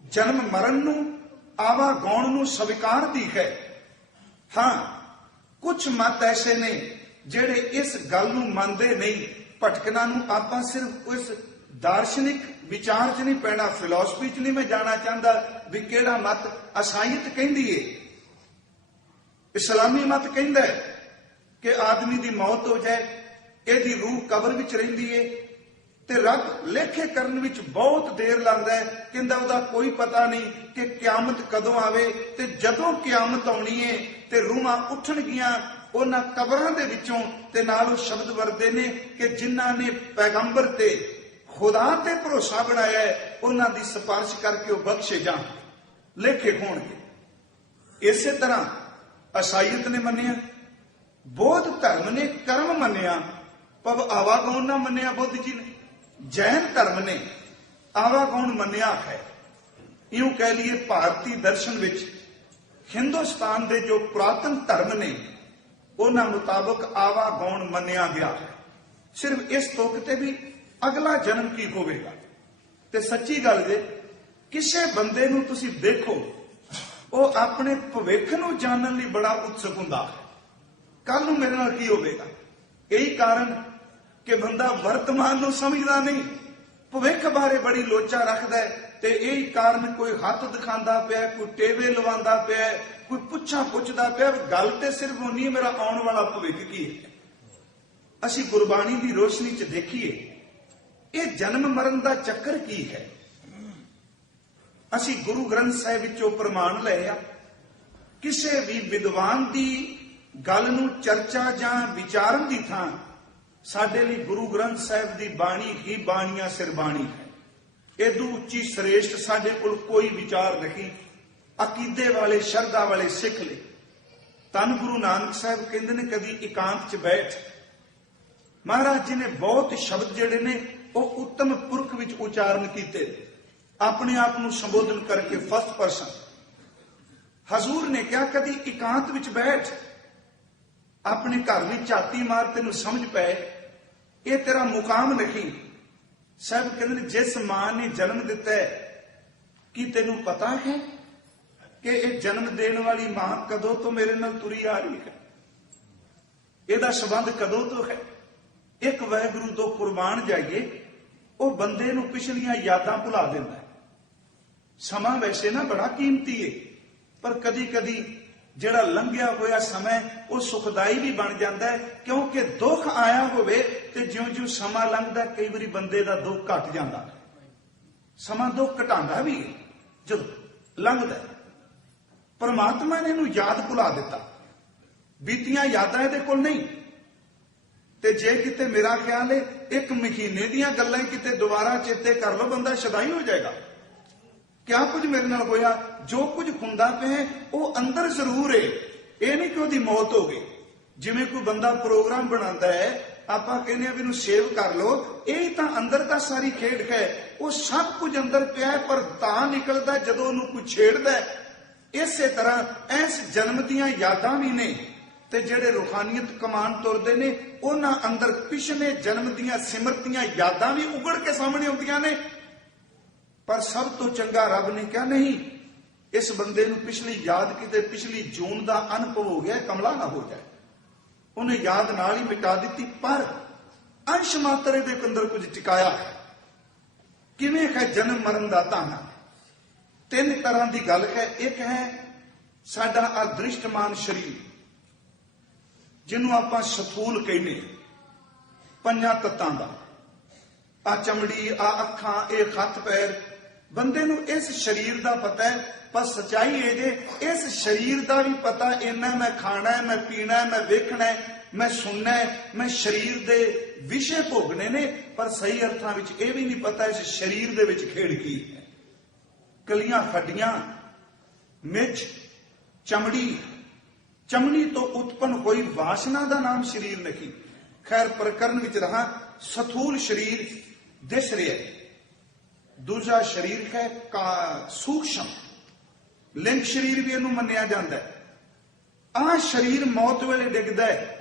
ਜਨਮ ਮਰਨ ਨੂੰ, ਆਵਾ ਗੌਣ ਨੂੰ ਸਵੀਕਾਰਦੀ ਹੈ। ਹਾਂ, ਕੁਝ ਮਤ ਐਸੇ ਨੇ ਜਿਹੜੇ ਇਸ ਗੱਲ ਨੂੰ ਮੰਨਦੇ ਨਹੀਂ। ਭਟਕਣਾ ਨੂੰ ਆਪਾਂ ਸਿਰਫ ਉਸ ਦਾਰਸ਼ਨਿਕ ਵਿਚਾਰ 'ਚ ਨਹੀਂ ਪੈਣਾ, ਫਿਲਾਸਫੀ 'ਚ ਨਹੀਂ ਮੈਂ ਜਾਣਾ ਚਾਹੁੰਦਾ ਵੀ ਕਿਹੜਾ ਮਤ। ਅਸਾਈਅਤ ਕਹਿੰਦੀ ਏ, ਇਸਲਾਮੀ ਮਤ ਕਹਿੰਦਾ ਕਿ ਆਦਮੀ ਦੀ ਮੌਤ ਹੋ ਜਾਏ, ਇਹਦੀ ਰੂਹ ਕਬਰ ਵਿੱਚ ਰਹਿੰਦੀ ਏ, ਤੇ ਰੱਬ ਲੇਖੇ ਕਰਨ ਵਿੱਚ ਬਹੁਤ ਦੇਰ ਲੱਗਦਾ ਹੈ। ਕਹਿੰਦਾ ਉਹਦਾ ਕੋਈ ਪਤਾ ਨਹੀਂ ਕਿ ਕਿਆਮਤ ਕਦੋਂ ਆਵੇ, ਤੇ ਜਦੋਂ ਕਿਆਮਤ ਆਉਣੀ ਏ ਤੇ ਰੂਹਾਂ ਉੱਠਣਗੀਆਂ ਉਹਨਾਂ ਕਬਰਾਂ ਦੇ ਵਿੱਚੋਂ। ਤੇ ਨਾਲ ਉਹ ਸ਼ਬਦ ਵਰਦੇ ਨੇ ਕਿ ਜਿਨ੍ਹਾਂ ਨੇ ਪੈਗੰਬਰ ਤੇ ਖੁਦਾ ਤੇ ਭਰੋਸਾ ਬਣਾਇਆ ਹੈ, ਉਹਨਾਂ ਦੀ ਸਿਫਾਰਿਸ਼ ਕਰਕੇ ਉਹ ਬਖਸ਼ੇ ਜਾਣ, ਲੇਖੇ ਹੋਣਗੇ। ਇਸੇ ਤਰ੍ਹਾਂ ਅਸਾਈਅਤ ਨੇ ਮੰਨਿਆ, ਬੌਧ ਧਰਮ ਨੇ ਕਰਮ ਮੰਨਿਆ, ਪਵ ਆਵਾਗੌਣ ਨਾ ਮੰਨਿਆ ਬੁੱਧ ਜੀ ਨੇ। ਜੈਨ ਧਰਮ ਨੇ ਆਵਾਗੌਣ ਮੰਨਿਆ ਹੈ। ਇਉਂ ਕਹਿ ਲਈਏ ਭਾਰਤੀ ਦਰਸ਼ਨ ਵਿੱਚ ਹਿੰਦੁਸਤਾਨ ਦੇ ਜੋ ਪੁਰਾਤਨ ਧਰਮ ਨੇ ਉਹਨਾਂ ਮੁਤਾਬਕ ਆਵਾਗੌਣ ਮੰਨਿਆ ਗਿਆ ਹੈ। ਸਿਰਫ ਇਸ ਤੁਕ ਤੇ ਵੀ ਅਗਲਾ ਜਨਮ ਕੀ ਹੋਵੇਗਾ। ਤੇ ਸੱਚੀ ਗੱਲ ਜੇ ਕਿਸੇ ਬੰਦੇ ਨੂੰ ਤੁਸੀਂ ਦੇਖੋ, ਉਹ ਆਪਣੇ ਭਵਿੱਖ ਨੂੰ ਜਾਣਨ ਲਈ ਬੜਾ ਉਤਸੁਕ ਹੁੰਦਾ ਹੈ, ਕੱਲ ਨੂੰ ਮੇਰੇ ਨਾਲ ਕੀ ਹੋਵੇਗਾ। ਇਹੀ ਕਾਰਨ ਕਿ ਬੰਦਾ ਵਰਤਮਾਨ ਨੂੰ ਸਮਝਦਾ ਨਹੀਂ, ਭਵਿੱਖ ਬਾਰੇ ਬੜੀ ਲੋਚਾ ਰੱਖਦਾ ਹੈ। ਤੇ ਇਹੀ ਕਾਰਨ ਕੋਈ ਹੱਥ ਦਿਖਾਉਂਦਾ ਪਿਆ, ਕੋਈ ਟੇਵੇ ਲਵਾਉਂਦਾ ਪਿਆ, ਕੋਈ ਪੁੱਛਾਂ ਪੁੱਛਦਾ ਪਿਆ। ਗੱਲ ਤੇ ਸਿਰਫ ਹੋਣੀ ਹੈ ਮੇਰਾ ਆਉਣ ਵਾਲਾ ਭਵਿੱਖ ਕੀ ਹੈ। ਅਸੀਂ ਗੁਰਬਾਣੀ ਦੀ ਰੋਸ਼ਨੀ 'ਚ ਦੇਖੀਏ ਇਹ ਜਨਮ ਮਰਨ ਦਾ ਚੱਕਰ ਕੀ ਹੈ। ਅਸੀਂ ਗੁਰੂ ਗ੍ਰੰਥ ਸਾਹਿਬ ਵਿੱਚੋਂ ਪ੍ਰਮਾਣ ਲਏ ਆ। ਕਿਸੇ ਵੀ ਵਿਦਵਾਨ ਦੀ ਗੱਲ ਨੂੰ ਚਰਚਾ ਜਾਂ ਵਿਚਾਰਨ ਦੀ ਥਾਂ ਸਾਡੇ ਲਈ ਗੁਰੂ ਗ੍ਰੰਥ ਸਾਹਿਬ ਦੀ ਬਾਣੀ ਹੀ ਬਾਣੀਆਂ ਸਿਰ ਬਾਣੀ ਹੈ। ਇਦੋਂ ਉੱਚੀ ਸ੍ਰੇਸ਼ਟ ਸਾਡੇ ਕੋਲ ਕੋਈ ਵਿਚਾਰ ਨਹੀਂ। ਅਕੀਦੇ ਵਾਲੇ ਸ਼ਰਧਾ ਵਾਲੇ ਸਿੱਖ ਲਈ ਧੰਨ ਗੁਰੂ ਨਾਨਕ ਸਾਹਿਬ ਕਹਿੰਦੇ ਨੇ, ਕਦੀ ਇਕਾਂਤ 'ਚ ਬੈਠ। ਮਹਾਰਾਜ ਜੀ ਨੇ ਬਹੁਤ ਸ਼ਬਦ ਜਿਹੜੇ ਨੇ ਉਹ ਉੱਤਮ ਪੁਰਖ ਵਿੱਚ ਉਚਾਰਨ ਕੀਤੇ, ਆਪਣੇ ਆਪ ਨੂੰ ਸੰਬੋਧਨ ਕਰਕੇ ਫਸਟ ਪਰਸਨ। ਹਜ਼ੂਰ ਨੇ ਕਿਹਾ ਕਦੀ ਇਕਾਂਤ ਵਿੱਚ ਬੈਠ, ਆਪਣੇ ਘਰ ਵਿੱਚ ਝਾਤੀ ਮਾਰ, ਤੈਨੂੰ ਸਮਝ ਪਏ ਇਹ ਤੇਰਾ ਮੁਕਾਮ ਨਹੀਂ। ਸਾਹਿਬ ਕਹਿੰਦੇ ਨੇ, ਜਿਸ ਮਾਂ ਨੇ ਜਨਮ ਦਿੱਤਾ ਹੈ, ਕੀ ਤੈਨੂੰ ਪਤਾ ਹੈ ਕਿ ਇਹ ਜਨਮ ਦੇਣ ਵਾਲੀ ਮਾਂ ਕਦੋਂ ਤੋਂ ਮੇਰੇ ਨਾਲ ਤੁਰੀ ਆ ਰਹੀ ਹੈ, ਇਹਦਾ ਸੰਬੰਧ ਕਦੋਂ ਤੋਂ ਹੈ। ਇੱਕ ਵਾਹਿਗੁਰੂ ਤੋਂ ਕੁਰਬਾਨ ਜਾਈਏ, ਉਹ ਬੰਦੇ ਨੂੰ ਪਿਛਲੀਆਂ ਯਾਦਾਂ ਭੁਲਾ ਦਿੰਦਾ ਹੈ। ਸਮਾਂ ਵੈਸੇ ਨਾ ਬੜਾ ਕੀਮਤੀ ਹੈ, ਪਰ ਕਦੀ ਕਦੀ ਜਿਹੜਾ ਲੰਘਿਆ ਹੋਇਆ ਸਮਾਂ ਉਹ ਸੁਖਦਾਈ ਵੀ ਬਣ ਜਾਂਦਾ ਹੈ, ਕਿਉਂਕਿ ਦੁੱਖ ਆਇਆ ਹੋਵੇ ਤੇ ਜਿਉਂ-ਜਿਉਂ ਸਮਾਂ ਲੰਘਦਾ ਕਈ ਵਾਰੀ ਬੰਦੇ ਦਾ ਦੁੱਖ ਘਟ ਜਾਂਦਾ। ਸਮਾਂ ਦੁੱਖ ਘਟਾਉਂਦਾ ਵੀ ਹੈ ਜਦੋਂ ਲੰਘਦਾ। ਪਰਮਾਤਮਾ ਨੇ ਇਹਨੂੰ ਯਾਦ ਭੁਲਾ ਦਿੱਤਾ, ਬੀਤੀਆਂ ਯਾਦਾਂ ਇਹਦੇ ਕੋਲ ਨਹੀਂ। ਤੇ ਜੇ ਕਿਤੇ ਮੇਰਾ ਖਿਆਲ ਹੈ 1 ਮਹੀਨੇ ਦੀਆਂ ਗੱਲਾਂ ਕਿਤੇ ਦੁਬਾਰਾ ਚੇਤੇ ਕਰ ਲਓ, ਬੰਦਾ ਸ਼ਦਾਈ ਹੋ ਜਾਏਗਾ। ਕਿਆ ਕੁਝ ਮੇਰੇ ਨਾਲ ਹੋਇਆ, ਜੋ ਕੁਝ ਹੁੰਦਾ ਪਿਆ ਉਹ ਅੰਦਰ ਜ਼ਰੂਰ ਹੈ, ਇਹ ਨਹੀਂ ਕਿ ਉਹਦੀ ਮੌਤ ਹੋ ਗਈ। ਜਿਵੇਂ ਕੋਈ ਬੰਦਾ ਪ੍ਰੋਗਰਾਮ ਬਣਾਉਂਦਾ ਹੈ, ਆਪਾਂ ਕਹਿੰਦੇ ਆ ਵੀ ਇਹਨੂੰ ਸੇਵ ਕਰ ਲਓ, ਇਹ ਤਾਂ ਅੰਦਰ ਦਾ ਸਾਰੀ ਖੇਡ ਹੈ, ਉਹ ਸਭ ਕੁਝ ਅੰਦਰ ਪਿਆ ਪਰ ਤਾਂ ਨਿਕਲਦਾ ਜਦੋਂ ਉਹਨੂੰ ਕੋਈ ਛੇੜਦਾ। ਇਸੇ ਤਰ੍ਹਾਂ ਇਸ ਜਨਮ ਦੀਆਂ ਯਾਦਾਂ ਵੀ ਨੇ, ਤੇ ਜਿਹੜੇ ਰੂਹਾਨੀਅਤ ਕਮਾਨ ਤੁਰਦੇ ਨੇ ਉਹਨਾਂ ਅੰਦਰ ਪਿਛਲੇ ਜਨਮ ਦੀਆਂ ਸਿਮਰਤੀਆਂ ਯਾਦਾਂ ਵੀ ਉਗੜ ਕੇ ਸਾਹਮਣੇ ਆਉਂਦੀਆਂ ਨੇ। ਪਰ ਸਭ ਤੋਂ ਚੰਗਾ ਰੱਬ ਨੇ ਕਿਹਾ ਨਹੀਂ, ਇਸ ਬੰਦੇ ਨੂੰ ਪਿਛਲੀ ਯਾਦ ਕਿਤੇ ਪਿਛਲੀ ਜੂਨ ਦਾ ਅਨੁਭਵ ਹੋ ਗਿਆ, ਕਮਲਾ ਨਾ ਹੋ ਜਾਏ। ਉਹਨੇ ਯਾਦ ਨਾਲ ਹੀ ਮਿਟਾ ਦਿੱਤੀ, ਪਰ ਅੰਸ਼ ਮਾਤਰੇ ਦੇ ਅੰਦਰ ਕੁਝ ਟਿਕਾਇਆ ਹੈ। ਕਿਵੇਂ ਹੈ ਜਨਮ ਮਰਨ ਦਾ ਤਾਣਾ? 3 ਤਰ੍ਹਾਂ ਦੀ ਗੱਲ ਹੈ। ਇੱਕ ਹੈ ਸਾਡਾ ਅਦ੍ਰਿਸ਼ਟਮਾਨ ਸਰੀਰ, ਜਿਹਨੂੰ ਆਪਾਂ ਸਥੂਲ ਕਹਿੰਦੇ, 5 ਤੱਤਾਂ ਦਾ, ਆ ਚਮੜੀ, ਆ ਅੱਖਾਂ, ਇਹ ਹੱਥ ਪੈਰ। ਬੰਦੇ ਨੂੰ ਇਸ ਸਰੀਰ ਦਾ ਪਤਾ ਹੈ, ਪਰ ਸੱਚਾਈ ਇਹ ਜੇ ਇਸ ਸਰੀਰ ਦਾ ਵੀ ਪਤਾ ਇੰਨਾ ਮੈਂ ਖਾਣਾ ਹੈ, ਮੈਂ ਪੀਣਾ ਹੈ, ਮੈਂ ਵੇਖਣਾ ਹੈ, ਮੈਂ ਸੁਣਨਾ ਹੈ, ਮੈਂ ਸਰੀਰ ਦੇ ਵਿਸ਼ੇ ਭੋਗਣੇ ਨੇ, ਪਰ ਸਹੀ ਅਰਥਾਂ ਵਿੱਚ ਇਹ ਵੀ ਨਹੀਂ ਪਤਾ ਇਸ ਸਰੀਰ ਦੇ ਵਿੱਚ ਖੇਡ ਕੀ ਹੈ। ਕਲੀਆਂ, ਹੱਡੀਆਂ, ਮਿੱਝ, ਚਮੜੀ, ਚਮੜੀ ਤੋਂ ਉਤਪੰਨ ਹੋਈ ਵਾਸਨਾ ਦਾ ਨਾਮ ਸਰੀਰ ਨਹੀਂ। ਖੈਰ ਪ੍ਰਕਰਨ ਵਿੱਚ ਰਹਾ, ਸਥੂਲ ਸਰੀਰ ਦਿਸ ਰਿਹਾ ਹੈ। ਦੂਜਾ ਸਰੀਰ ਹੈ ਸੂਖਸ਼ਮ, ਲਿੰਗ ਸਰੀਰ ਵੀ ਇਹਨੂੰ ਮੰਨਿਆ ਜਾਂਦਾ ਹੈ। ਆਹ ਸਰੀਰ ਮੌਤ ਵੇਲੇ ਡਿੱਗਦਾ ਹੈ,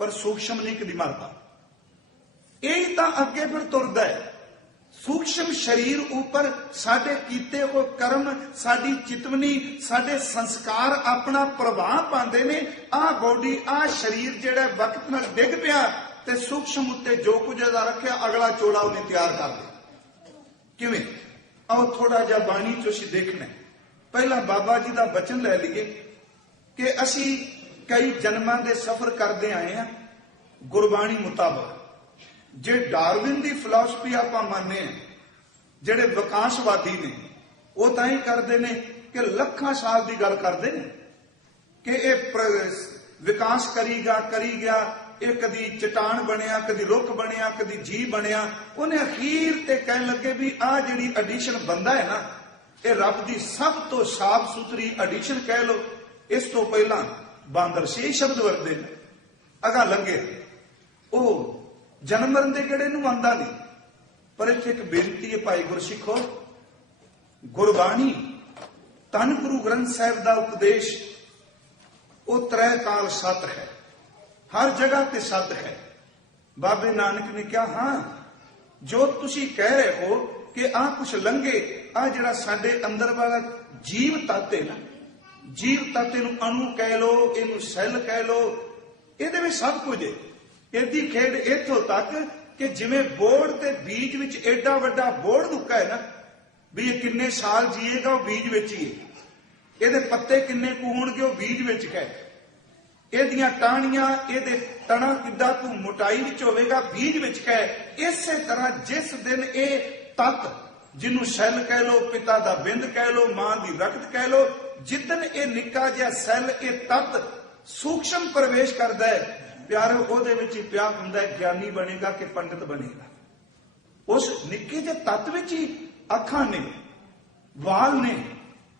ਪਰ ਸੂਖਸ਼ਮ ਨਹੀਂ ਕਦੀ ਮਰਦਾ। ਇਹ ਤਾਂ ਅੱਗੇ ਫਿਰ ਤੁਰਦਾ ਹੈ। ਸੂਖਸ਼ਮ ਸਰੀਰ ਉੱਪਰ ਸਾਡੇ ਕੀਤੇ ਹੋਏ ਕਰਮ, ਸਾਡੀ ਚਿਤਵਨੀ, ਸਾਡੇ ਸੰਸਕਾਰ ਆਪਣਾ ਪ੍ਰਭਾਵ ਪਾਉਂਦੇ ਨੇ। ਆਹ ਬੋਡੀ, ਆਹ ਸਰੀਰ ਜਿਹੜਾ ਵਕਤ ਨਾਲ ਡਿੱਗ ਪਿਆ ਤੇ ਸੂਖਸ਼ਮ ਉੱਤੇ ਜੋ ਕੁਝ ਇਹਦਾ ਰੱਖਿਆ, ਅਗਲਾ ਚੋਲਾ ਉਹਨੇ ਤਿਆਰ ਕਰ ਲਿਆ। ਕਿਵੇਂ? ਆਓ ਥੋੜਾ ਜਿਹਾ ਬਾਣੀ ਚ ਅਸੀਂ ਦੇਖਣਾ। ਪਹਿਲਾਂ ਬਾਬਾ ਜੀ ਦਾ ਬਚਨ ਲੈ ਲਈਏ ਕਿ ਅਸੀਂ ਕਈ ਜਨਮਾਂ ਦੇ ਸਫ਼ਰ ਕਰਦੇ ਆਏ ਹਾਂ ਗੁਰਬਾਣੀ ਮੁਤਾਬਕ। ਜੇ ਡਾਰਵਿਨ ਦੀ ਫਿਲਾਸਫੀ ਆਪਾਂ ਮੰਨਦੇ ਹਾਂ, ਜਿਹੜੇ ਵਿਕਾਸਵਾਦੀ ਨੇ ਉਹ ਤਾਂ ਹੀ ਕਰਦੇ ਨੇ ਕਿ ਲੱਖਾਂ ਸਾਲ ਦੀ ਗੱਲ ਕਰਦੇ ਨੇ ਕਿ ਇਹ ਵਿਕਾਸ ਕਰੀ ਗਿਆ, ਇਹ ਕਦੀ ਚਟਾਨ ਬਣਿਆ, ਕਦੀ ਰੁੱਖ ਬਣਿਆ, ਕਦੀ ਜੀਵ ਬਣਿਆ। ਉਹਨੇ ਅਖੀਰ ਤੇ ਕਹਿਣ ਲੱਗੇ ਵੀ ਆਹ ਜਿਹੜੀ ਐਡੀਸ਼ਨ ਬੰਦਾ ਹੈ ਨਾ, ਇਹ ਰੱਬ ਦੀ ਸਭ ਤੋਂ ਸਾਫ਼ ਸੁਥਰੀ ਐਡੀਸ਼ਨ ਕਹਿ ਲੋ। ਇਸ ਤੋਂ ਪਹਿਲਾਂ ਬਾਂਦਰ ਸੀ ਸ਼ਬਦ ਵਰਤੇ ਨੇ, ਅਗਾ ਲੰਘੇ, ਉਹ ਜਨਮ ਮਰਨ ਦੇ ਗੇੜੇ ਨੂੰ ਆਂਦਾ ਨਹੀਂ। ਪਰ ਇੱਥੇ ਇੱਕ ਬੇਨਤੀ ਹੈ ਭਾਈ ਗੁਰਸਿੱਖੋ, ਗੁਰਬਾਣੀ ਧੰਨ ਗੁਰੂ ਗ੍ਰੰਥ ਸਾਹਿਬ ਦਾ ਉਪਦੇਸ਼ ਉਹ ਤ੍ਰੈ ਕਾਲ ਸਤ ਹੈ, ਹਰ ਜਗ੍ਹਾ ਤੇ ਸਤ ਹੈ। ਬਾਬੇ ਨਾਨਕ ਨੇ ਕਿਹਾ ਹਾਂ, ਜੋ ਤੁਸੀਂ ਕਹਿ ਰਹੇ ਹੋ ਕਿ ਆਹ ਕੁਛ ਲੰਘੇ, ਆਹ ਜਿਹੜਾ ਸਾਡੇ ਅੰਦਰ ਵਾਲਾ ਜੀਵ ਤੱਤ ਹੈ ਨਾ, ਜੀਵ ਤੱਤ ਨੂੰ ਅਣੂ ਕਹਿ ਲੋ, ਇਹਨੂੰ ਸੈੱਲ ਕਹਿ ਲੋ, ਇਹਦੇ ਵਿੱਚ ਸਭ ਕੁਝ ਹੈ। ਇਹਦੀ ਖੇਡ ਇੱਥੋਂ ਤੱਕ ਕਿ ਜਿਵੇਂ ਬੋੜ ਤੇ ਬੀਜ ਵਿੱਚ ਐਡਾ ਵੱਡਾ ਬੋੜ ਦੁੱਕਾ ਹੈ ਨਾ, ਵੀ ਇਹ ਕਿੰਨੇ ਸਾਲ ਜੀਏਗਾ ਉਹ ਬੀਜ ਵਿੱਚ ਹੀ ਹੈ। ਇਹਦੇ ਪੱਤੇ ਕਿੰਨੇ ਕੁ ਹੋਣਗੇ ਉਹ ਬੀਜ ਵਿੱਚ ਹੈ। ਇਹਦੀਆਂ ਟਾਹਣੀਆਂ, ਇਹਦੇ ਤਣਾ ਕਿੱਦਾਂ ਕੁ ਮੋਟਾਈ ਵਿੱਚ ਹੋਵੇਗਾ, ਬੀਜ ਵਿੱਚ ਹੈ। ਇਸੇ ਤਰ੍ਹਾਂ ਜਿਸ ਦਿਨ ਇਹ ਤੱਤ, ਜਿਹਨੂੰ ਸੈੱਲ ਕਹਿ ਲੋ, ਪਿਤਾ ਦਾ ਬਿੰਦ ਕਹਿ ਲੋ, ਮਾਂ ਦੀ ਰਕਤ ਕਹਿ ਲੋ, ਜਿੱਦਨ ਇਹ ਨਿੱਕਾ ਜਿਹਾ ਸੈੱਲ, ਇਹ ਤੱਤ ਸੂਖਸ਼ਮ ਪ੍ਰਵੇਸ਼ ਕਰਦਾ ਹੈ, ਪਿਆਰੋ ਉਹਦੇ ਵਿੱਚ ਹੀ ਪਿਆ ਹੁੰਦਾ ਹੈ ਗਿਆਨੀ ਬਣੇਗਾ ਕਿ ਪੰਡਿਤ ਬਣੇਗਾ। ਉਸ ਨਿੱਕੇ ਜਿਹੇ ਤੱਤ ਵਿੱਚ ਹੀ ਅੱਖਾਂ ਨੇ, ਵਾਲ ਨੇ,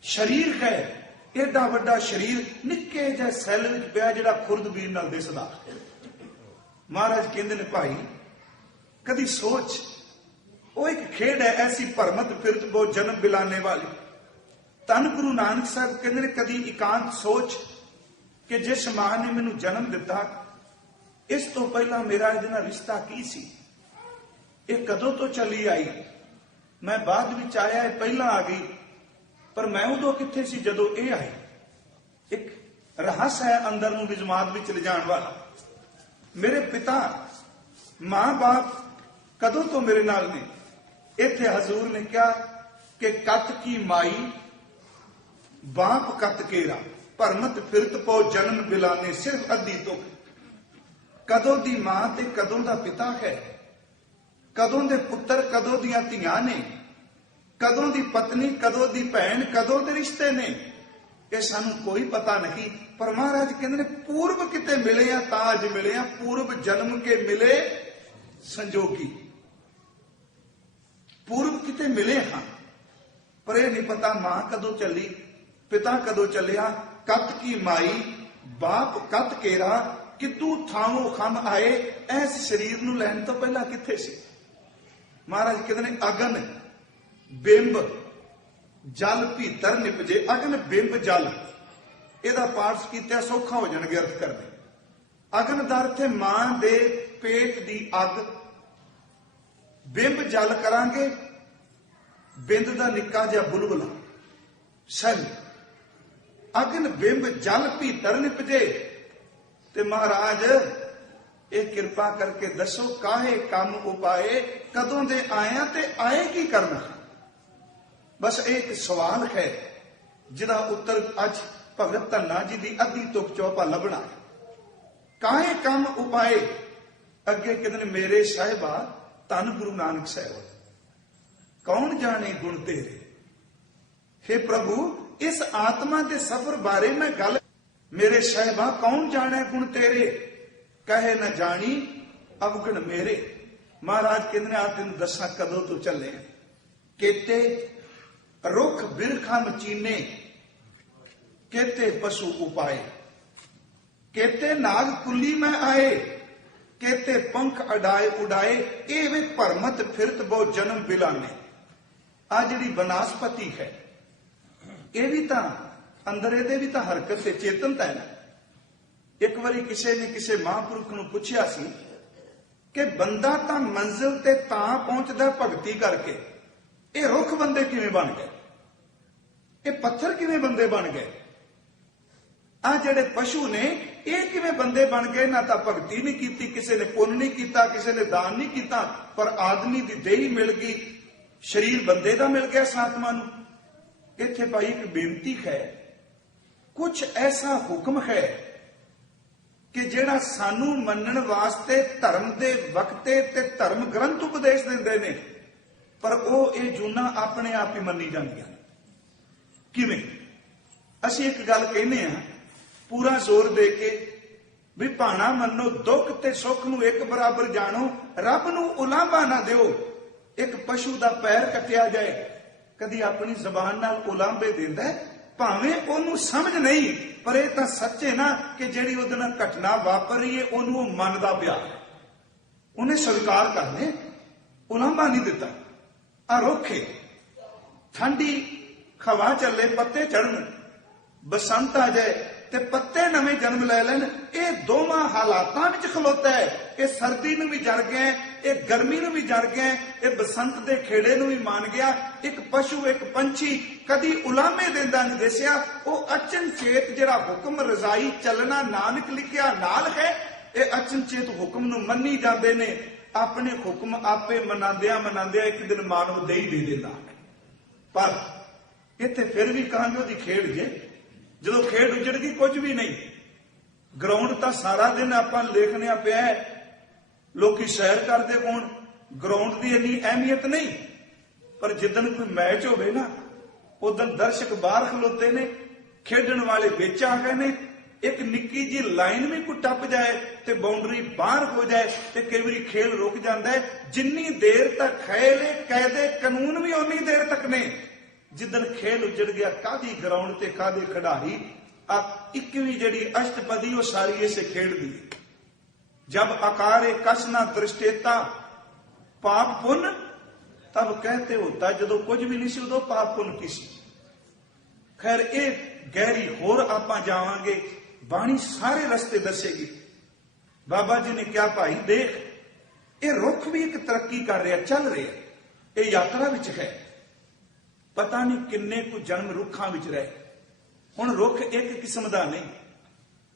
ਸਰੀਰ ਹੈ, ਏਡਾ ਵੱਡਾ ਸਰੀਰ ਨਿੱਕੇ ਜਿਹੇ ਸੈੱਲ ਵਿੱਚ ਪਿਆ ਜਿਹੜਾ ਖੁਰਦਬੀਨ ਨਾਲ ਦਿਸਦਾ। ਮਹਾਰਾਜ ਕਹਿੰਦੇ ਨੇ ਭਾਈ ਕਦੀ ਸੋਚ, ਉਹ ਇੱਕ ਖੇਡ ਹੈ ਐਸੀ ਭਰਮਤ ਫਿਰਤ ਬੋ ਜਨਮ ਬਿਲਾਨੇ ਵਾਲੀ। ਧੰਨ ਗੁਰੂ ਨਾਨਕ ਸਾਹਿਬ ਕਹਿੰਦੇ ਨੇ ਕਦੀ ਇਕਾਂਤ ਸੋਚ ਕਿ ਜਿਸ ਮਾਂ ਨੇ ਮੈਨੂੰ ਜਨਮ ਦਿੱਤਾ, ਇਸ ਤੋਂ ਪਹਿਲਾਂ ਮੇਰਾ ਇਹਦੇ ਨਾਲ ਰਿਸ਼ਤਾ ਕੀ ਸੀ, ਇਹ ਕਦੋਂ ਤੋਂ ਚਲੀ ਆਈ, ਮੈਂ ਬਾਅਦ ਵਿੱਚ ਆਇਆ, ਇਹ ਪਹਿਲਾਂ ਆ ਗਈ, ਪਰ ਮੈਂ ਉਦੋਂ ਕਿੱਥੇ ਸੀ ਜਦੋਂ ਇਹ ਆਈ। ਇੱਕ ਰਹੱਸ ਹੈ ਅੰਦਰ ਨੂੰ ਵਿਜਮਾਤ ਵਿੱਚ ਲਿਜਾਣ ਵਾਲਾ। ਮੇਰੇ ਪਿਤਾ ਮਾਂ ਬਾਪ ਕਦੋਂ ਤੋਂ ਮੇਰੇ ਨਾਲ ਨੇ। ਇੱਥੇ ਹਜ਼ੂਰ ਨੇ ਕਿਹਾ ਕਿ ਕਤ ਕੀ ਮਾਈ ਬਾਪ ਕਤ ਕੇਰਾ, ਭਰਮਤ ਫਿਰਤ ਪਉ ਜਨਮ ਬਿਲਾਨੇ। ਸਿਰਫ ਅੱਧੀ ਤੁਕ। ਕਦੋਂ ਦੀ ਮਾਂ ਤੇ ਕਦੋਂ ਦਾ ਪਿਤਾ ਹੈ, ਕਦੋਂ ਦੇ ਪੁੱਤਰ ਕਦੋਂ ਦੀਆਂ ਧੀਆਂ ਨੇ, ਕਦੋਂ ਦੀ ਪਤਨੀ ਕਦੋਂ ਦੀ ਭੈਣ, ਕਦੋਂ ਦੇ ਰਿਸ਼ਤੇ ਨੇ, ਇਹ ਸਾਨੂੰ ਕੋਈ ਪਤਾ ਨਹੀਂ। ਪਰ ਮਹਾਰਾਜ ਕਹਿੰਦੇ ਨੇ ਪੂਰਬ ਕਿਤੇ ਮਿਲੇ ਆ ਤਾਂ ਅੱਜ ਮਿਲੇ ਆ, ਪੂਰਬ ਜਨਮ ਕੇ ਮਿਲੇ ਸੰਜੋਗੀ। ਪੂਰਬ ਕਿਤੇ ਮਿਲੇ ਹਾਂ, ਪਰ ਇਹ ਨਹੀਂ ਪਤਾ ਮਾਂ ਕਦੋਂ ਚੱਲੀ, ਪਿਤਾ ਕਦੋਂ ਚੱਲਿਆ, ਕਤ ਕੀ ਮਾਈ ਬਾਪ ਕਤ ਕੇਰਾ, ਕਿਤੂ ਥਾਵੋ ਖਮ ਆਏ। ਇਸ ਸਰੀਰ ਨੂੰ ਲੈਣ ਤੋਂ ਪਹਿਲਾਂ ਕਿੱਥੇ ਸੀ? ਮਹਾਰਾਜ ਕਹਿੰਦੇ ਨੇ ਅਗਨ ਬਿੰਬ ਜਲ ਭੀਤਰ ਨਿਪਜੇ। ਅਗਨ ਬਿੰਬ ਜਲ, ਇਹਦਾ ਪਾਠ ਕੀਤਾ ਸੌਖਾ ਹੋ ਜਾਣਗੇ ਅਰਥ ਕਰਨੇ। ਅਗਨ ਦਾ ਅਰਥ ਹੈ ਮਾਂ ਦੇ ਪੇਟ ਦੀ ਅੱਗ। ਬਿੰਬ ਜਲ ਕਰਾਂਗੇ, ਬਿੰਦ ਦਾ ਨਿੱਕਾ ਜਿਹਾ ਬੁਲਬੁਲਾ ਸੈਲ। ਅਗਨ ਬਿੰਬ ਜਲ ਭੀਤਰ ਨਿਪਜੇ। ਤੇ ਮਹਾਰਾਜ ਇਹ ਕਿਰਪਾ ਕਰਕੇ ਦੱਸੋ ਕਾਹੇ ਕੰਮ ਉਪਾਏ, ਕਦੋਂ ਦੇ ਆਇਆ ਤੇ ਆਏ ਕੀ ਕਰਨਾ। ਬਸ ਇਹ ਇੱਕ ਸਵਾਲ ਹੈ ਜਿਹਦਾ ਉੱਤਰ ਅੱਜ ਭਗਤ ਧੰਨਾ ਜੀ ਦੀ ਅੱਧੀ ਤੁਕ ਚੋਪਾ ਲੱਭਣਾ ਹੈ। ਕਾਹੇ ਕੰਮ ਉਪਾਏ। ਅੱਗੇ ਕਹਿੰਦੇ ਨੇ ਮੇਰੇ ਸਾਹਿਬਾ ਧੰਨ ਗੁਰੂ ਨਾਨਕ ਸਾਹਿਬ, ਕੌਣ ਜਾਣੇ ਗੁਣ ਤੇਰੇ। हे ਪ੍ਰਭੂ ਇਸ ਆਤਮਾ ਦੇ ਸਫਰ ਬਾਰੇ ਮੈਂ ਗੱਲ, ਮੇਰੇ ਸਾਹਿਬਾ ਕੌਣ ਜਾਣੇ ਗੁਣ ਤੇਰੇ, ਕਹੇ ਨਾ ਜਾਣੀ ਅਵਗਣ ਮੇਰੇ। ਮਹਾਰਾਜ ਕਹਿੰਦੇ ਨੇ ਆ ਤੈਨੂੰ ਦੱਸਾਂ ਕਦੋਂ ਤੋਂ ਚੱਲੇ। ਕੇਤੇ ਰੁੱਖ ਬਿਰਖਾਂ ਮਚੀਨੇ, ਕੇਤੇ ਪਸ਼ੂ ਉਪਾਏ, ਕੇਤੇ ਨਾਗ ਕੁੱਲੀ ਮੈਂ ਆਏ, ਕੇਤੇ ਪੰਖ ਅਡਾਏ ਉਡਾਏ। ਇਹ ਵੇ ਭਰਮਤ ਫਿਰਤ ਬਹੁ ਜਨਮ ਬਿਲਾਨੇ। ਆ ਜਿਹੜੀ ਬਨਾਸਪਤੀ ਹੈ, ਇਹ ਵੀ ਤਾਂ ਅੰਦਰ ਇਹਦੇ ਵੀ ਤਾਂ ਹਰਕਤ ਤੇ ਚੇਤਨਤਾ ਹੈ ਨਾ। ਇੱਕ ਵਾਰੀ ਕਿਸੇ ਨੇ ਕਿਸੇ ਮਹਾਂਪੁਰਖ ਨੂੰ ਪੁੱਛਿਆ ਸੀ ਕਿ ਬੰਦਾ ਤਾਂ ਮੰਜ਼ਿਲ ਤੇ ਤਾਂ ਪਹੁੰਚਦਾ ਭਗਤੀ ਕਰਕੇ, ਇਹ ਰੁੱਖ ਬੰਦੇ ਕਿਵੇਂ ਬਣ ਗਏ, ਇਹ ਪੱਥਰ ਕਿਵੇਂ ਬੰਦੇ ਬਣ ਗਏ, ਆ ਜਿਹੜੇ ਪਸ਼ੂ ਨੇ ਇਹ ਕਿਵੇਂ ਬੰਦੇ ਬਣ ਗਏ। ਨਾ ਤਾਂ ਭਗਤੀ ਨਹੀਂ ਕੀਤੀ, ਕਿਸੇ ਨੇ ਪੁੰਨ ਨਹੀਂ ਕੀਤਾ, ਕਿਸੇ ਨੇ ਦਾਨ ਨਹੀਂ ਕੀਤਾ, ਪਰ ਆਦਮੀ ਦੀ ਦੇਹੀ ਮਿਲ ਗਈ, ਸਰੀਰ ਬੰਦੇ ਦਾ ਮਿਲ ਗਿਆ ਸਾਤਮਾ ਨੂੰ। ਇੱਥੇ ਭਾਈ ਇੱਕ ਬੇਨਤੀ ਹੈ, ਕੁਝ ਐਸਾ ਹੁਕਮ ਹੈ ਕਿ ਜਿਹੜਾ ਸਾਨੂੰ ਮੰਨਣ ਵਾਸਤੇ ਧਰਮ ਦੇ ਵਕਤੇ ਤੇ ਧਰਮ ਗ੍ਰੰਥ ਉਪਦੇਸ਼ ਦਿੰਦੇ ਨੇ, ਪਰ ਉਹ ਇਹ ਜੂਨਾਂ ਆਪਣੇ ਆਪ ਹੀ ਮੰਨੀ ਜਾਂਦੀਆਂ। ਕਿਵੇਂ? ਅਸੀਂ ਇੱਕ ਗੱਲ ਕਹਿੰਦੇ ਆ ਪੂਰਾ ਜ਼ੋਰ ਦੇ ਕੇ ਵੀ ਭਾਣਾ ਮੰਨੋ, ਦੁੱਖ ਤੇ ਸੁੱਖ ਨੂੰ ਇੱਕ ਬਰਾਬਰ ਜਾਣੋ, ਰੱਬ ਨੂੰ ਉਲਾਂਭਾ ਨਾ ਦਿਓ। ਇੱਕ ਪਸ਼ੂ ਦਾ ਪੈਰ ਕੱਟਿਆ ਜਾਏ, ਕਦੀ ਆਪਣੀ ਜ਼ਬਾਨ ਨਾਲ ਉਲਾਂਭੇ ਦਿੰਦਾ, ਭਾਵੇਂ ਉਹਨੂੰ ਸਮਝ ਨਹੀਂ, ਪਰ ਇਹ ਤਾਂ ਸੱਚੇ ਨਾ ਕਿ ਜਿਹੜੀ ਉਹਦੇ ਨਾਲ ਘਟਨਾ ਵਾਪਰ ਰਹੀ ਹੈ ਉਹਨੂੰ ਉਹ ਮੰਨਦਾ ਪਿਆ, ਉਹਨੇ ਸਵੀਕਾਰ ਕਰਨੇ, ਉਲਾਂਭਾ ਨਹੀਂ ਦਿੱਤਾ। ਆ ਰੁੱਖੇ ਠੰਡੀ ਹਵਾ ਚੱਲੇ, ਪੱਤੇ ਚੜਨ, ਬਸੰਤ ਆ ਜਾਏ ਤੇ ਪੱਤੇ ਨਵੇਂ ਜਨਮ ਲੈ ਲੈਣ, ਇਹ ਦੋਵਾਂ ਹਾਲਾਤਾਂ ਵਿੱਚ ਖਲੋਤਾ ਹੈ। ਇਹ ਸਰਦੀ ਨੂੰ ਵੀ ਜਰ ਗਿਆ, ਇਹ ਗਰਮੀ ਨੂੰ ਵੀ ਜਰ ਗਿਆ, ਇਹ ਬਸੰਤ ਦੇ ਖੇੜੇ ਨੂੰ ਵੀ ਮੰਨ ਗਿਆ। ਇੱਕ ਪਸ਼ੂ, ਇੱਕ ਪੰਛੀ ਕਦੀ ਉਲਾਮੇ ਦਿੰਦਾ ਨਹੀਂ ਦਿਸਿਆ। ਉਹ ਅਚਨਚੇਤ ਜਿਹੜਾ ਹੁਕਮ ਰਜ਼ਾਈ ਚੱਲਣਾ ਨਾਨਕ ਲਿਖਿਆ ਨਾਲ ਹੈ, ਇਹ ਅਚਨਚੇਤ ਹੁਕਮ ਨੂੰ ਮੰਨੀ ਜਾਂਦੇ ਨੇ। ਆਪਣੇ ਹੁਕਮ ਆਪੇ ਮਨਾਉਂਦਿਆਂ ਮਨਾਉਂਦਿਆਂ ਇੱਕ ਦਿਨ ਮਾਨਵ ਦੇ ਹੀ ਦੇ ਦਿੰਦਾ। ਪਰ ਇੱਥੇ ਫਿਰ ਵੀ ਕਹਾਂਗੇ ਉਹਦੀ ਖੇਡ ਜੇ, ਜਦੋਂ ਖੇਡ ਉਜੜ ਗਈ ਕੁਝ ਵੀ ਨਹੀਂ। ਗਰਾਊਂਡ ਤਾਂ ਸਾਰਾ ਦਿਨ ਆਪਾਂ ਲੇਖਣਿਆ ਪਿਆ ਹੈ, ਲੋਕੀ ਸੈਰ ਕਰਦੇ ਹੋਣ, ਗਰਾਊਂਡ ਦੀ ਇੰਨੀ ਅਹਿਮੀਅਤ ਨਹੀਂ। ਪਰ ਜਿੱਦਣ ਕੋਈ ਮੈਚ ਹੋਵੇ ਨਾ, ਉਦੋਂ ਦਰਸ਼ਕ ਬਾਹਰ ਖਲੋਤੇ ਨੇ, ਖੇਡਣ ਵਾਲੇ ਵਿੱਚ ਆ ਗਏ ਨੇ। ਇੱਕ ਨਿੱਕੀ ਜੀ ਲਾਈਨ ਵੀ ਕੋਈ ਟੱਪ ਜਾਏ ਤੇ ਬਾਉਂਡਰੀ ਬਾਹਰ ਹੋ ਜਾਏ ਤੇ ਕਈ ਵਾਰੀ ਖੇਲ ਰੁਕ ਜਾਂਦਾ ਹੈ। ਜਿੰਨੀ ਦੇਰ ਤੱਕ ਖੇਲੇ ਕਾਇਦੇ ਕਾਨੂੰਨ ਵੀ ਉਨੀ ਦੇਰ ਤੱਕ ਨੇ। ਜਿੱਦਣ ਖੇਲ ਉਜੜ ਗਿਆ, ਕਾਦੀ ਗਰਾਊਂਡ ਤੇ ਕਾਦੇ ਖਿਡਾਰੀ। ਆ 21ਵੀਂ ਜਿਹੜੀ ਅਸ਼ਟਪਦੀ ਉਹ ਸਾਰੀ ਇਸੇ ਖੇਡ ਦੀ। ਜਬ ਆਕਾਰੇ ਕਸ ਨਾ ਦ੍ਰਿਸ਼ਟੇਤਾ ਪਾਪ ਪੁੰਨ ਤਬ ਕਹਤੇ ਹੋਤਾ। ਜਦੋਂ ਕੁਝ ਵੀ ਨਹੀਂ ਸੀ ਉਦੋਂ ਪਾਪ ਪੁੰਨ ਕੀ ਸੀ। ਖੈਰ ਇਹ ਗਹਿਰੀ ਹੋਰ ਆਪਾਂ ਜਾਵਾਂਗੇ, ਬਾਣੀ ਸਾਰੇ ਰਸਤੇ ਦੱਸੇਗੀ। ਬਾਬਾ ਜੀ ਨੇ ਕਿਹਾ ਭਾਈ ਦੇਖ, ਇਹ ਰੁੱਖ ਵੀ ਇੱਕ ਤਰੱਕੀ ਕਰ ਰਿਹਾ, ਚੱਲ ਰਿਹਾ, ਇਹ ਯਾਤਰਾ ਵਿੱਚ ਹੈ। ਪਤਾ ਨਹੀਂ ਕਿੰਨੇ ਕੁ ਜਨਮ ਰੁੱਖਾਂ ਵਿੱਚ ਰਹੇ। ਹੁਣ ਰੁੱਖ ਇੱਕ ਕਿਸਮ ਦਾ ਨਹੀਂ,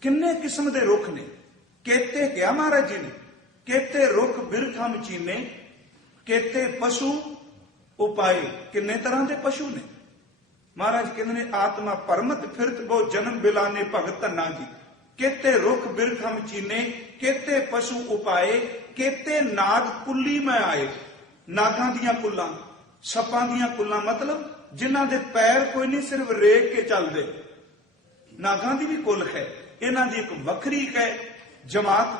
ਕਿੰਨੇ ਕਿਸਮ ਦੇ ਰੁੱਖ ਨੇ। ਕੇਤੇ ਕਿਹਾ ਮਹਾਰਾਜ ਜੀ ਨੇ, ਕੇਤੇ ਰੁੱਖ ਬਿਰਖਾਂ ਮਚੀਨੇ, ਕੇਤੇ ਪਸ਼ੂ ਉਪਾਏ। ਕਿੰਨੇ ਤਰ੍ਹਾਂ ਦੇ ਪਸ਼ੂ ਨੇ। महाराज कहते ने आत्मा परमत फिरत बहु जन्म बिलाने भगत धन्ना जी। केते रुख बिरख हम चीने, केते पशु उपाए, केते नाग कुल्ली में आए। नागां दियां कुल्लां, सप्पां दियां कुल्लां, मतलब जिन्हां दे पैर कोई नहीं, सिर्फ रेग के चलदे। नागां दी भी कुल है, इन्हां दी एक वखरी है जमात।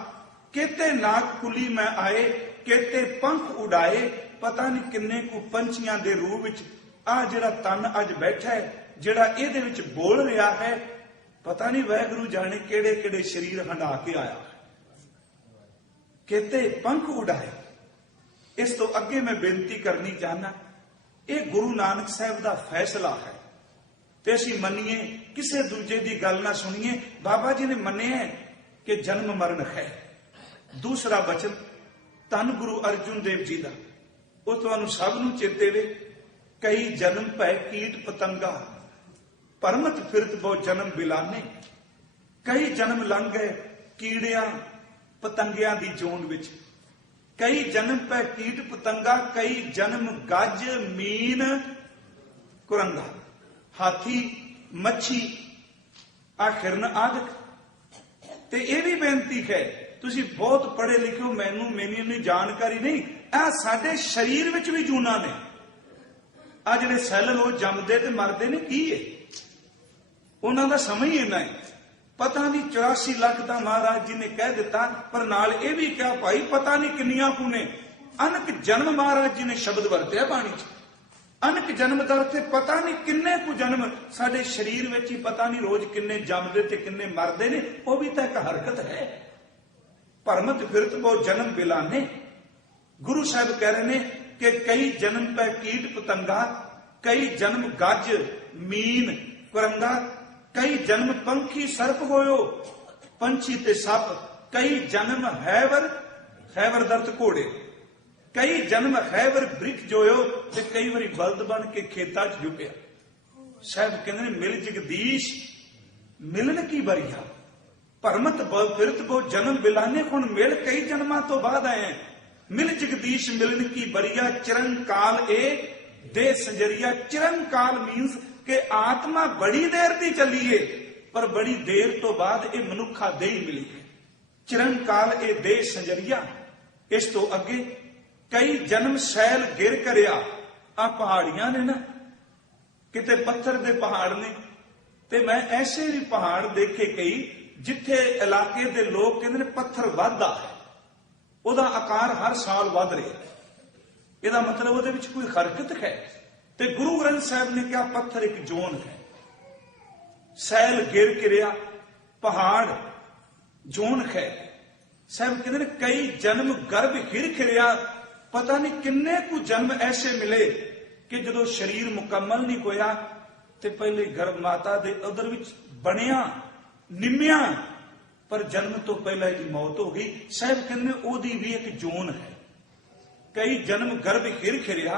केते नाग कुली में आए, केते पंख उड़ाए। पता नहीं किन्ने को पंछियां दे रूप विच आ जिहड़ा तन अज बैठा है, जिहड़ा इहदे विच बोल रहा है, पता नहीं वाहिगुरू जाने केड़े केड़े शरीर हंडा के आया। केते पंख उड़ाए। इस तो अगे मैं बेनती करनी चाहना, यह गुरु नानक साहब का फैसला है ते असीं मन्नीए, किसी दूजे की गल ना सुनीए। बाबा जी ने मन्निया कि जन्म मरण है। दूसरा वचन धन गुरु अर्जुन देव जी का, वो तुहानू सब नूं चेते वे। कई जन्म पै कीट पतंगा, परमत फिरत बहु जन्म बिलाने। कई जन्म लंघ गए कीड़ियां पतंगियां दी जोन विच। कई जन्म पै कीट पतंगा, कई जन्म गज मीन कुरंगा, हाथी मच्छी आ हिरन आदि। ते यह भी बेनती है, तुसी बहुत पढ़े लिखे हो, मैनू मेरी जानकारी नहीं, आ साडे शरीर विच भी जूना ने। आ जिहड़े सैल लोग जमदे ते मरदे ने, की है उन्हां दा समय ही इन्ना है। पता नहीं 84 लाख का महाराज जी ने कह दिता, पर नाल यह भी कहा भाई पता नहीं किन्नियां कु ने। अनक जन्म महाराज जी ने शब्द वरत्या बाणी च। अनक जन्म दा अर्थ पता नहीं किन्ने कु जन्म साडे शरीर विच ही, पता नहीं रोज किन्ने जमदे ते किन्ने मरदे ने। वह भी तो एक हरकत है। परमत फिरत बहु जन्म बिलाने। गुरु साहब कह रहे हैं कि कई जन्म पै कीट पतंगा, कई जन्म गज मीन कुरंगा, कई जन्म पंखी सर्प होयो, पंछी ते सप। कई जन्म हैवर, हैवर दर्द घोड़े। कई जन्म हैवर वृक्ष जोयो, ते कई बारी बलद बन के खेता च जुपिया। साहब कहते हैं मिल जगदीश मिलन की बरिया, परमत फिरत बहु जन्म बिलाने। हुण मिल कई जन्मां तो बाद आए हैं। मिल जगदीश मिलन की बरिया, चिरंकाल ए दे संजरिया। चिरंकाल मीन्स कि आत्मा बड़ी देर दी चली है, पर बड़ी देर तो बाद ये मनुखा दे ही मिली है। चिरंकाल ए दे संजरिया। इस तो अगे कई जन्म सैल गिर करिया। आ पहाड़ियां ने ना, किते पत्थर दे पहाड़ ने, ते मैं ऐसे भी पहाड़ देखे कई जिथे इलाके दे लोग कहते ने पत्थर वाधा है, ਉਹਦਾ आकार हर साल वध रहा। ਇਹਦਾ मतलब ਉਹਦੇ ਵਿੱਚ कोई हरकत है। ਤੇ गुरु ग्रंथ साहब ने कहा पत्थर एक जोन है। सैल गिर किरिया, पहाड़ जोन है। साहब कहते हैं कई जन्म गर्भ हिर खिरिया। पता नहीं किन्ने को जन्म ऐसे मिले कि जो शरीर मुकम्मल नहीं होया, ते पहले गर्भ माता दे उदर विच बनिया निमिया, पर जन्म तो पहला ही मौत हो गई। साहब कहते ओदी भी एक जोन है। कई जन्म गर्भ हिर खिरिया,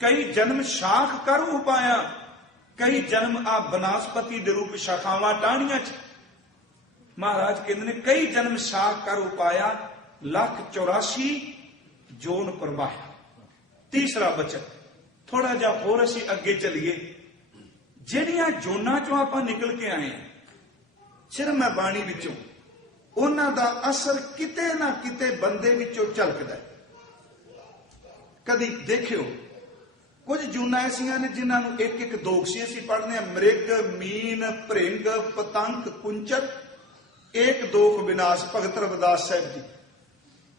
कई जन्म शाख कर उपाया, कई जन्म आ बनास्पति दे रूप शाखावां टाणियां च। महाराज कहते हैं कई जन्म शाख कर उपाया, 184 जोन परवाया। तीसरा बचन थोड़ा जा होर असीं अगे चलीए। जिहड़ियां जोनां चों आपां निकल के आए हैं, सिर्फ मैं बाणी विचों, उन्हां दा असर किते ना किते बंदे विचों झलकदा है। कदी देखियो कुछ जूना ऐसियां ने जिन्हां नूं एक एक दोगसी असीं पढ़ने मृग मीन भृंग पतंग कुंचर एक दोख विनाश। भगत रविदास साहब जी।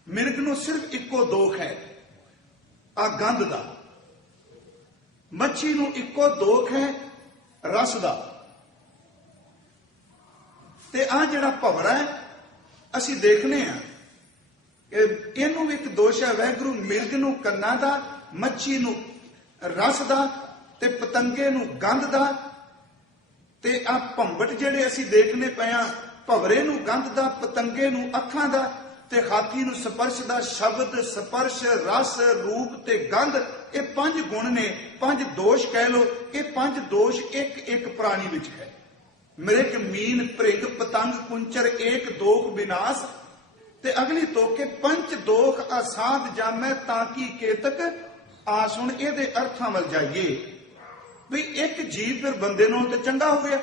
मिर्ग नूं सिर्फ इक्को दोख है आ गंध दा। मच्छी नूं इक्को दोख है रस दा। ते आ जिहड़ा भवरा है असीं देखने आ, इहनूं एक दोष है। वाहिगुरू मिर्ग नूं कन्नां दा, मच्छी नूं रस दा, ते पतंगे नूं गंध दा, ते आ भंबट जिहड़े असीं देखने पए आ, भवरे नूं गंध दा, पतंगे नूं अखां दा, ते हाथी नूं स्पर्श दा। शब्द स्पर्श रस रूप ते गंध, ये 5 गुण ने, 5 दोष कह लो। ये 5 दोष एक एक प्राणी विच है। मृग मीन भृंग पतंग कुंचर एक दोख विनाश। ते अगली तोके पंच दोख असाध जामै ताकि केतक आसुण। ਇਹਦੇ ਅਰਥਾਂ ਵੱਲ ਜਾਈਏ। ਵੀ ਇੱਕ ਜੀਵ ਫਿਰ ਬੰਦੇ ਨੂੰ ਤੇ ਚੰਗਾ ਹੋ ਗਿਆ।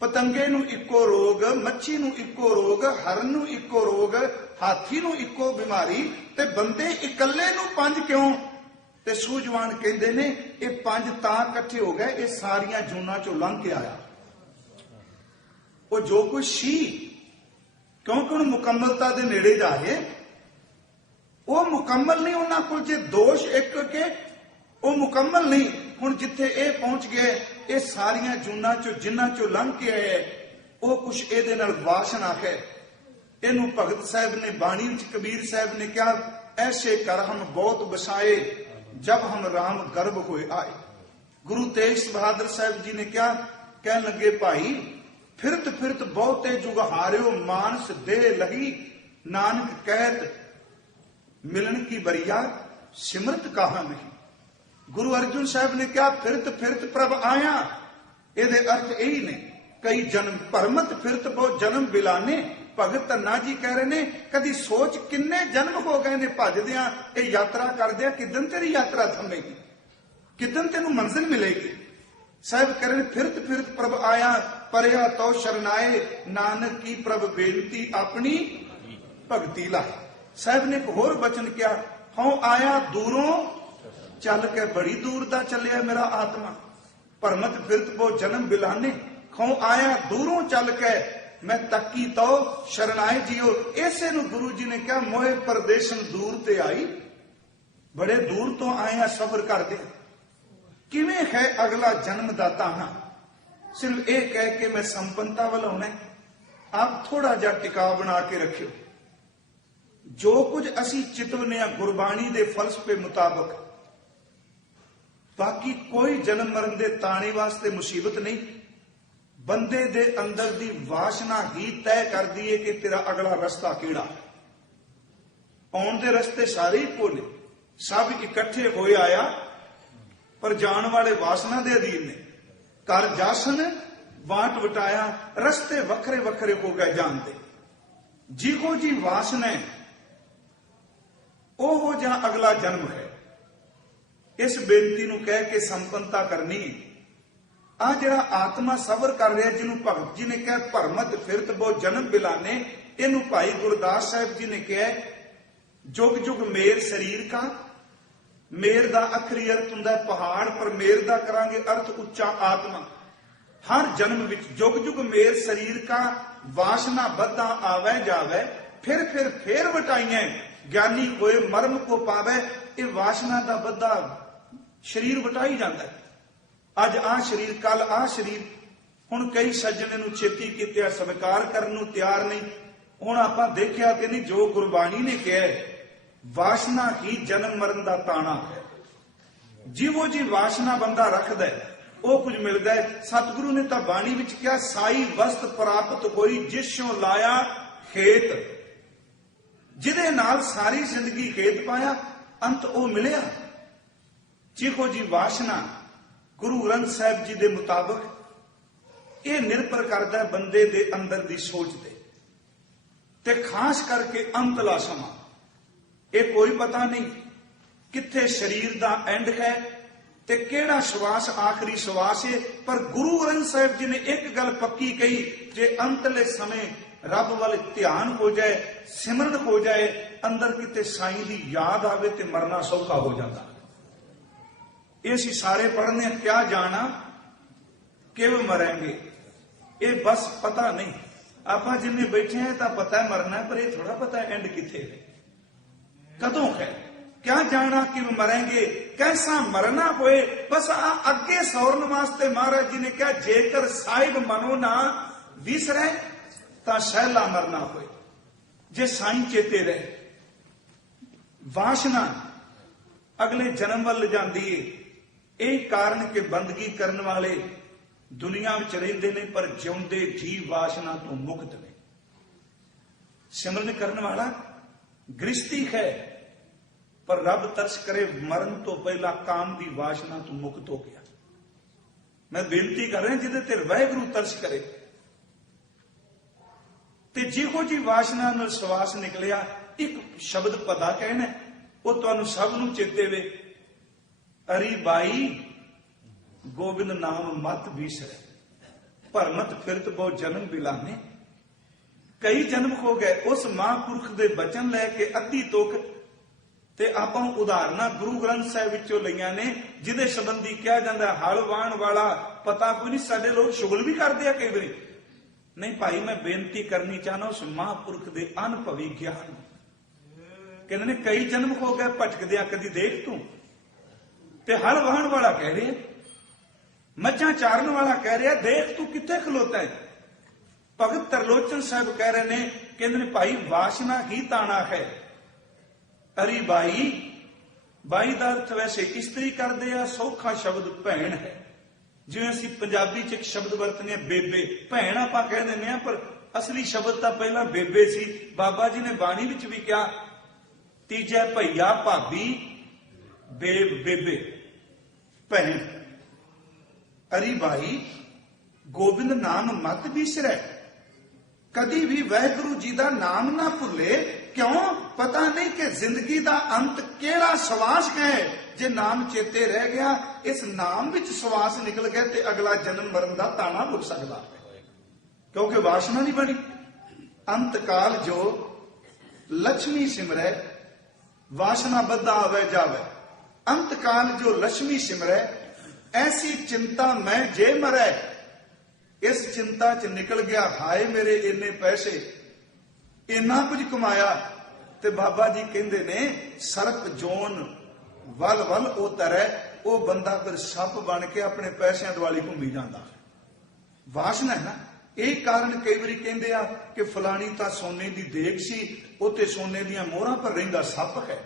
ਪਤੰਗੇ ਨੂੰ ਇੱਕੋ ਰੋਗ, ਮੱਛੀ ਨੂੰ ਇੱਕੋ ਰੋਗ, ਹਰਨ ਨੂੰ ਇੱਕੋ ਰੋਗ, ਹਾਥੀ ਨੂੰ ਇੱਕੋ ਬਿਮਾਰੀ, ਤੇ ਬੰਦੇ ਇਕੱਲੇ ਨੂੰ ਪੰਜ ਕਿਉਂ? ਤੇ ਸੂਝਵਾਨ ਕਹਿੰਦੇ ਨੇ ਇਹ ਪੰਜ ਤਾਂ ਇਕੱਠੇ ਹੋ ਗਏ, ਇਹ ਸਾਰੀਆਂ ਜੂਨਾਂ ਚੋਂ ਲੰਘ ਕੇ ਆਇਆ। ਉਹ ਜੋ ਕੁਛ ਸੀ, ਕਿਉਂਕਿ ਹੁਣ ਮੁਕੰਮਲਤਾ ਦੇ ਨੇੜੇ ਜਾ ਰਹੇ, ਉਹ ਮੁਕੰਮਲ ਨਹੀਂ। ਉਹਨਾਂ ਕੋਲ ਜੇ ਦੋਸ਼ ਇੱਕ ਕੇ ਉਹ ਮੁਕੰਮਲ ਨਹੀਂ। ਹੁਣ ਜਿੱਥੇ ਇਹ ਪਹੁੰਚ ਗਏ, ਇਹ ਸਾਰੀਆਂ ਜੂਨਾਂ ਚੋਂ ਜਿਨ੍ਹਾਂ ਚੋਂ ਲੰਘ ਕੇ ਆਏ, ਉਹ ਕੁਛ ਇਹਦੇ ਨਾਲ ਵਾਸ਼ਨਾ ਹੈ। ਇਹਨੂੰ ਭਗਤ ਸਾਹਿਬ ਨੇ ਬਾਣੀ ਵਿੱਚ, ਕਬੀਰ ਸਾਹਿਬ ਨੇ ਕਿਹਾ, ਐਸੇ ਕਰ ਹਮ ਬਹੁਤ ਬਸਾਏ ਜਬ ਹਮ ਰਾਮ ਗਰਭ ਹੋਏ ਆਏ। ਗੁਰੂ ਤੇਗ ਬਹਾਦਰ ਸਾਹਿਬ ਜੀ ਨੇ ਕਿਹਾ, ਕਹਿਣ ਲੱਗੇ ਭਾਈ, ਫਿਰਤ ਫਿਰਤ ਬਹੁਤੇ ਜੁਗ ਹਾਰਿਓ, ਮਾਨਸ ਦੇ ਲਹੀ ਨਾਨਕ ਕਹਿਤ ਮਿਲਣ ਕੀ ਬਰੀਆ ਸਿਮਰਤ ਕਹਾ ਨਹੀਂ। ਗੁਰੂ ਅਰਜਨ ਸਾਹਿਬ ਨੇ ਕਿਹਾ, ਫਿਰਤ ਫਿਰਤ ਪ੍ਰਭ ਆਇਆ। ਇਹਦੇ ਅਰਥ ਇਹੀ ਨੇ, ਕਈ ਜਨਮ ਭਰਮਤ ਫਿਰਤ ਬਹੁਤ ਜਨਮ ਬਿਲਾਨੇ। ਭਗਤ ਧੰਨਾ ਜੀ ਕਹਿ ਰਹੇ ਨੇ, ਕਦੀ ਸੋਚ ਕਿੰਨੇ ਜਨਮ ਹੋ ਗਏ ਨੇ ਭਜਦਿਆਂ, ਇਹ ਯਾਤਰਾ ਕਰਦਿਆਂ, ਕਿਦਨ ਤੇਰੀ ਯਾਤਰਾ ਥੰਮੇਗੀ, ਕਿਦਨ ਤੈਨੂੰ ਮੰਜ਼ਿਲ ਮਿਲੇਗੀ। ਸਾਹਿਬ ਕਹਿ ਰਹੇ ਨੇ, ਫਿਰਤ ਫਿਰਤ ਪ੍ਰਭ ਆਇਆ, ਪਰਿਆ ਤੋ ਸ਼ਰਨਾਏ, ਨਾਨਕ ਕੀ ਪ੍ਰਭ ਬੇਨਤੀ ਆਪਣੀ ਭਗਤੀ ਲਾਏ। ਸਾਹਿਬ ਨੇ ਇੱਕ ਹੋਰ ਬਚਨ ਕਿਹਾ, ਹਉ ਆਇਆ ਦੂਰੋਂ ਚੱਲ ਕੇ, ਬੜੀ ਦੂਰ ਦਾ ਚੱਲਿਆ ਮੇਰਾ ਆਤਮਾ। ਭਰਮਤ ਫਿਰਤ ਬੋ ਜਨਮ ਬਿਲਾਨੇ, ਹਉ ਆਇਆ ਦੂਰੋਂ ਚੱਲ ਕੇ, ਮੈਂ ਤੱਕੀ ਤੋ ਸ਼ਰਨਾਏ ਜੀਓ। ਇਸੇ ਨੂੰ ਗੁਰੂ ਜੀ ਨੇ ਕਿਹਾ, ਮੋਏ ਪਰਦੇਸ਼ਨ ਦੂਰ ਤੇ ਆਈ। ਬੜੇ ਦੂਰ ਤੋਂ ਆਏ ਆ ਸਫ਼ਰ ਕਰਦੇ, ਕਿਵੇਂ ਹੈ ਅਗਲਾ ਜਨਮ ਦਾ ਤਾਣਾ। ਸਿਰਫ ਇਹ ਕਹਿ ਕੇ ਮੈਂ ਸੰਪੰਨਤਾ ਵੱਲ ਆਉਣਾ। ਆਪ ਥੋੜਾ ਜਿਹਾ ਟਿਕਾ ਬਣਾ ਕੇ ਰੱਖਿਓ। ਜੋ ਕੁਝ ਅਸੀਂ ਚਿਤਵਨੇ ਆ ਗੁਰਬਾਣੀ ਦੇ ਫਲਸਫੇ ਮੁਤਾਬਕ, ਬਾਕੀ ਕੋਈ ਜਨਮ ਮਰਨ ਦੇ ਤਾਣੇ ਵਾਸਤੇ ਮੁਸੀਬਤ ਨਹੀਂ। ਬੰਦੇ ਦੇ ਅੰਦਰ ਦੀ ਵਾਸ਼ਨਾ ਹੀ ਤੈਅ ਕਰਦੀ ਏ ਕਿ ਤੇਰਾ ਅਗਲਾ ਰਸਤਾ ਕਿਹੜਾ। ਆਉਣ ਦੇ ਰਸਤੇ ਸਾਰੇ ਇੱਕੋ ਨੇ, ਸਭ ਇਕੱਠੇ ਹੋਏ ਆਇਆ, ਪਰ ਜਾਣ ਵਾਲੇ ਵਾਸਨਾ ਦੇ ਅਧੀਨ ਨੇ। ਕਰ ਜਾਸਨ ਵਾਟ ਵਟਾਇਆ, ਰਸਤੇ ਵੱਖਰੇ ਵੱਖਰੇ ਹੋ ਗਏ ਜਾਣਦੇ। ਜਿਹੋ ਜੀ ਵਾਸਨਾ ਉਹੋ ਜਿਹਾ ਅਗਲਾ ਜਨਮ ਹੈ। ਇਸ ਬੇਨਤੀ ਨੂੰ ਕਹਿ ਕੇ ਸੰਪੰਨਤਾ ਕਰਨੀ। ਆ ਜਿਹੜਾ ਆਤਮਾ ਸਬਰ ਕਰ ਰਿਹਾ, ਜਿਹਨੂੰ ਭਗਤ ਜੀ ਨੇ ਕਿਹਾ ਭਰਮਤ ਫਿਰਤ ਬੋ ਜਨਮ ਬਿਲਾਨੇ, ਇਹਨੂੰ ਭਾਈ ਗੁਰਦਾਸ ਸਾਹਿਬ ਜੀ ਨੇ ਕਿਹਾ ਜੁਗ ਜੁਗ ਮੇਰ ਸਰੀਰ ਕਾ। ਮੇਰ ਦਾ ਅਖਰੀ ਅਰਥ ਹੁੰਦਾ ਪਹਾੜ, ਪਰ ਮੇਰ ਦਾ ਕਰਾਂਗੇ ਅਰਥ ਉੱਚਾ ਆਤਮਾ। ਹਰ ਜਨਮ ਵਿੱਚ ਜੁਗ ਜੁਗ ਮੇਰ ਸਰੀਰ ਕਾ, ਵਾਸਨਾ ਬੱਧਾ ਆਵੇ ਜਾਵੇ, ਫਿਰ ਵਟਾਈਆਂ ਗਿਆਨੀ ਹੋਏ ਮਰਮ ਕੋ ਪਾਵੇ। ਇਹ ਵਾਸਨਾ ਦਾ ਬੱਧਾ ਸਰੀਰ ਵਟਾਈ ਜਾਂਦਾ ਹੈ। ਅੱਜ ਆਹ ਸਰੀਰ, ਕੱਲ ਆਹ ਸਰੀਰ। ਹੁਣ ਕਈ ਸੱਜਣ ਨੂੰ ਛੇਤੀ ਕੀਤੇ ਸਵੀਕਾਰ ਕਰਨ ਨੂੰ ਤਿਆਰ ਨਹੀਂ। ਹੁਣ ਆਪਾਂ ਦੇਖਿਆ ਕਿ ਨਹੀਂ, ਜੋ ਗੁਰਬਾਣੀ ਨੇ ਕਿਹਾ ਵਾਸਨਾ ਹੀ ਜਨਮ ਮਰਨ ਦਾ ਤਾਣਾ ਹੈ। ਜਿਹੋ ਜੀ ਵਾਸਨਾ ਬੰਦਾ ਰੱਖਦਾ ਉਹ ਕੁਝ ਮਿਲਦਾ ਹੈ। ਸਤਿਗੁਰੂ ਨੇ ਤਾਂ ਬਾਣੀ ਵਿੱਚ ਕਿਹਾ, ਸਾਈ ਵਸਤ ਪ੍ਰਾਪਤ ਹੋਈ ਜਿਸੋਂ ਲਾਇਆ ਖੇਤ। ਜਿਹਦੇ ਨਾਲ ਸਾਰੀ ਜ਼ਿੰਦਗੀ ਖੇਤ ਪਾਇਆ, ਅੰਤ ਉਹ ਮਿਲਿਆ। ਜਿਹੋ ਜੀ ਵਾਸਨਾ ਗੁਰੂ ਗ੍ਰੰਥ ਸਾਹਿਬ ਜੀ ਦੇ ਮੁਤਾਬਕ ਇਹ ਨਿਰਭਰ ਕਰਦਾ ਬੰਦੇ ਦੇ ਅੰਦਰ ਦੀ ਸੋਚ ਤੇ ਖਾਸ ਕਰਕੇ ਅੰਤਲਾ ਸਮਾਂ। ਇਹ ਕੋਈ ਪਤਾ ਨਹੀਂ ਕਿੱਥੇ ਸਰੀਰ ਦਾ ਐਂਡ ਹੈ ਤੇ ਕਿਹੜਾ ਸਵਾਸ ਆਖਰੀ ਸਵਾਸ ਹੈ। ਪਰ ਗੁਰੂ ਗ੍ਰੰਥ ਸਾਹਿਬ ਜੀ ਨੇ ਇੱਕ ਗੱਲ ਪੱਕੀ ਕਹੀ, ਜੇ ਅੰਤਲੇ ਸਮੇਂ ਰੱਬ ਵੱਲ ਧਿਆਨ ਹੋ ਜਾਏ, ਸਿਮਰਨ ਹੋ ਜਾਏ, ਅੰਦਰ ਕਿਤੇ ਸਾਈਂ ਦੀ ਯਾਦ ਆਵੇ ਤੇ ਮਰਨਾ ਸੌਖਾ ਹੋ ਜਾਂਦਾ। ਇਹ ਅਸੀਂ ਸਾਰੇ ਪੜ੍ਹਨੇ ਕਿਆ ਜਾਣਾ ਕਿਵੇਂ ਮਰਾਂਗੇ, ਇਹ ਬਸ ਪਤਾ ਨਹੀਂ। ਆਪਾਂ ਜਿੰਨੇ ਬੈਠੇ हैं ਤਾਂ ਪਤਾ ਮਰਨਾ, ਪਰ ਇਹ ਥੋੜਾ ਪਤਾ ਐਂਡ ਕਿੱਥੇ ਹੈ, ਕਦੋਂ ਹੈ। ਕਿਆ ਜਾਣਾ ਕਿਵੇਂ ਮਰਾਂਗੇ, ਕੈਸਾ ਮਰਨਾ ਹੋਏ। ਬਸ ਅੱਗੇ ਸੌਰਨ ਵਾਸਤੇ ਮਹਾਰਾਜ ਜੀ ਨੇ ਕਿਹਾ, ਜੇਕਰ ਸਾਹਿਬ ਮਨੋ ਨਾ ਵਿਸਰੈ ਤਾਂ ਸਹਿਲਾ ਮਰਨਾ ਹੋਏ। ਜੇ ਸਾਈਂ ਚੇਤੇ ਰਹੇ, ਵਾਸ਼ਨਾ ਅਗਲੇ ਜਨਮ ਵੱਲ ਜਾਂਦੀ ਏ। ਇਹ ਕਾਰਨ ਕਿ ਬੰਦਗੀ ਕਰਨ ਵਾਲੇ ਦੁਨੀਆ ਵਿੱਚ ਰਹਿੰਦੇ ਨੇ, ਪਰ ਜਿਉਂਦੇ ਜੀ ਵਾਸ਼ਨਾ ਤੋਂ ਮੁਕਤ ਨੇ। ਸਿਮਰਨ ਕਰਨ ਵਾਲਾ ਗ੍ਰਸਤੀ ਹੈ, ਪਰ ਰੱਬ ਤਰਸ ਕਰੇ, ਮਰਨ ਤੋਂ ਪਹਿਲਾਂ ਕਾਮ ਦੀ ਵਾਸ਼ਨਾ ਤੋਂ ਮੁਕਤ ਹੋ ਗਿਆ। ਮੈਂ ਬੇਨਤੀ ਕਰ ਰਿਹਾ, ਜਿਹਦੇ ਤੇ ਵਾਹਿਗੁਰੂ ਤਰਸ ਕਰੇ। ਤੇ ਜਿਹੋ ਜੀ ਵਾਸ਼ਨਾ ਨਾਲ ਸਵਾਸ ਨਿਕਲਿਆ, ਇੱਕ ਸ਼ਬਦ ਪਤਾ ਕਹਿਣਾ, ਉਹ ਤੁਹਾਨੂੰ ਸਭ ਨੂੰ ਚੇਤੇ ਵੇ। ਅਰੀ ਬਾਈ ਗੋਬਿੰਦ ਨਾਮ ਮਤ ਬੀਸਰੈ, ਭਰਮਤ ਫਿਰਤ ਬਹੁ ਜਨਮ ਬਿਲਾਨੇ। ਕਈ ਜਨਮ ਹੋ ਗਏ। ਉਸ ਮਹਾਂਪੁਰਖ ਦੇ ਬਚਨ ਲੈ ਕੇ ਅੱਧੀ ਤੁਕ ਤੇ ਆਪਾਂ ਉਦਾਹਰਨਾਂ ਗੁਰੂ ਗ੍ਰੰਥ ਸਾਹਿਬ ਵਿੱਚੋਂ ਲਈਆਂ ਨੇ, ਜਿਹਦੇ ਸੰਬੰਧੀ ਕਿਹਾ ਜਾਂਦਾ ਹਲ ਵਾਹਣ ਵਾਲਾ ਪਤਾ ਕੋਈ ਨਹੀਂ। ਸਾਡੇ ਲੋਕ ਸ਼ੁਗਲ ਵੀ ਕਰਦੇ ਆ ਕਈ ਵਾਰੀ। ਨਹੀਂ ਭਾਈ, ਮੈਂ ਬੇਨਤੀ ਕਰਨੀ ਚਾਹਨਾ ਉਸ ਮਹਾਂਪੁਰਖ ਦੇ ਅਨੁਭਵੀ ਗਿਆਨ। ਕਹਿੰਦੇ ਨੇ ਕਈ ਜਨਮ ਹੋ ਗਏ ਭਟਕਦਿਆਂ, ਕਦੀ ਦੇਖ ਤੂੰ। ਤੇ ਹਲ ਵਾਹਣ ਵਾਲਾ ਕਹਿ ਰਿਹਾ, ਮੱਝਾਂ ਚਾਰਨ ਵਾਲਾ ਕਹਿ ਰਿਹਾ, ਦੇਖ ਤੂੰ ਕਿੱਥੇ ਖਲੋਤਾ ਹੈ। ਭਗਤ ਤਰਲੋਚਨ ਸਾਹਿਬ ਕਹਿ ਰਹੇ ਨੇ, ਕਹਿੰਦੇ ਨੇ ਭਾਈ ਵਾਸ਼ਨਾ ਹੀ ਤਾਣਾ ਹੈ। ਅਰੀ ਬਾਈ, ਬਾਈ ਦਾ ਅਰਥ ਵੈਸੇ ਇਸਤਰੀ ਕਰਦੇ ਆ, ਸੌਖਾ ਸ਼ਬਦ ਭੈਣ ਹੈ। ਜਿਵੇਂ ਅਸੀਂ ਪੰਜਾਬੀ ਚ ਇੱਕ ਸ਼ਬਦ ਵਰਤਨੇ ਆ ਬੇਬੇ, ਭੈਣ ਆਪਾਂ ਕਹਿ ਦਿੰਦੇ ਆ, ਪਰ ਅਸਲੀ ਸ਼ਬਦ ਤਾਂ ਪਹਿਲਾਂ ਬੇਬੇ ਸੀ। ਬਾਬਾ ਜੀ ਨੇ ਬਾਣੀ ਵਿੱਚ ਵੀ ਕਿਹਾ, ਤੀਜੇ ਭਈਆ ਭਾਬੀ ਬੇਬੇ ਭੈਣ। ਅਰੀ ਬਾਈ, ਗੋਬਿੰਦ ਨਾਮ ਮਤ ਬਿਸਰੈ, ਕਦੀ ਵੀ ਵਾਹਿਗੁਰੂ ਜੀ ਦਾ ਨਾਮ ਨਾ ਭੁੱਲੇ। ਕਿਉਂ? ਪਤਾ ਨਹੀਂ ਕਿ ਜ਼ਿੰਦਗੀ ਦਾ ਅੰਤ ਕਿਹੜਾ ਸਵਾਸ ਹੈ। ਜੇ ਨਾਮ ਚੇਤੇ ਰਹਿ ਗਿਆ, ਇਸ ਨਾਮ ਵਿੱਚ ਸਵਾਸ ਨਿਕਲ ਗਿਆ ਤੇ ਅਗਲਾ ਜਨਮ ਮਰਨ ਦਾ ਤਾਣਾ ਭੁੱਲ ਸਕਦਾ, ਕਿਉਂਕਿ ਵਾਸ਼ਨਾ ਨਹੀਂ ਬਣੀ। ਅੰਤ ਕਾਲ ਜੋ ਲక్ష్ਮੀ ਸਿਮਰੈ, ਵਾਸ਼ਨਾ ਬੱਧਾ ਆਵੇ ਜਾਵੇ। ਅੰਤ ਕਾਲ ਜੋ ਲక్ష్ਮੀ ਸਿਮਰੈ, ਐਸੀ ਚਿੰਤਾ ਮੈਂ ਜੇ ਮਰੈ। ਇਸ ਚਿੰਤਾ ਚ ਨਿਕਲ ਗਿਆ, ਹਾਏ ਮੇਰੇ ਇੰਨੇ ਪੈਸੇ, ਇੰਨਾ ਕੁਝ ਕਮਾਇਆ। ਤੇ ਬਾਬਾ ਜੀ ਕਹਿੰਦੇ ਨੇ ਸਰਪ ਜੋਨ ਵੱਲ ਵੱਲ ਉਹ ਤਰੈ। ਉਹ ਬੰਦਾ ਫਿਰ ਸੱਪ ਬਣ ਕੇ ਆਪਣੇ ਪੈਸਿਆਂ ਦੁਆਲੀ ਘੁੰਮੀ ਜਾਂਦਾ। ਵਾਸ਼ਨਾ ਹੈ ਨਾ। ਇਹ ਕਾਰਨ ਕਈ ਵਾਰੀ ਕਹਿੰਦੇ ਆ ਕਿ ਫਲਾਣੀ ਤਾਂ ਸੋਨੇ ਦੀ ਦੇਗ ਸੀ, ਉਹ ਤੇ ਸੋਨੇ ਦੀਆਂ ਮੋਹਰਾਂ ਪਰ ਰਹਿੰਦਾ ਸੱਪ ਹੈ।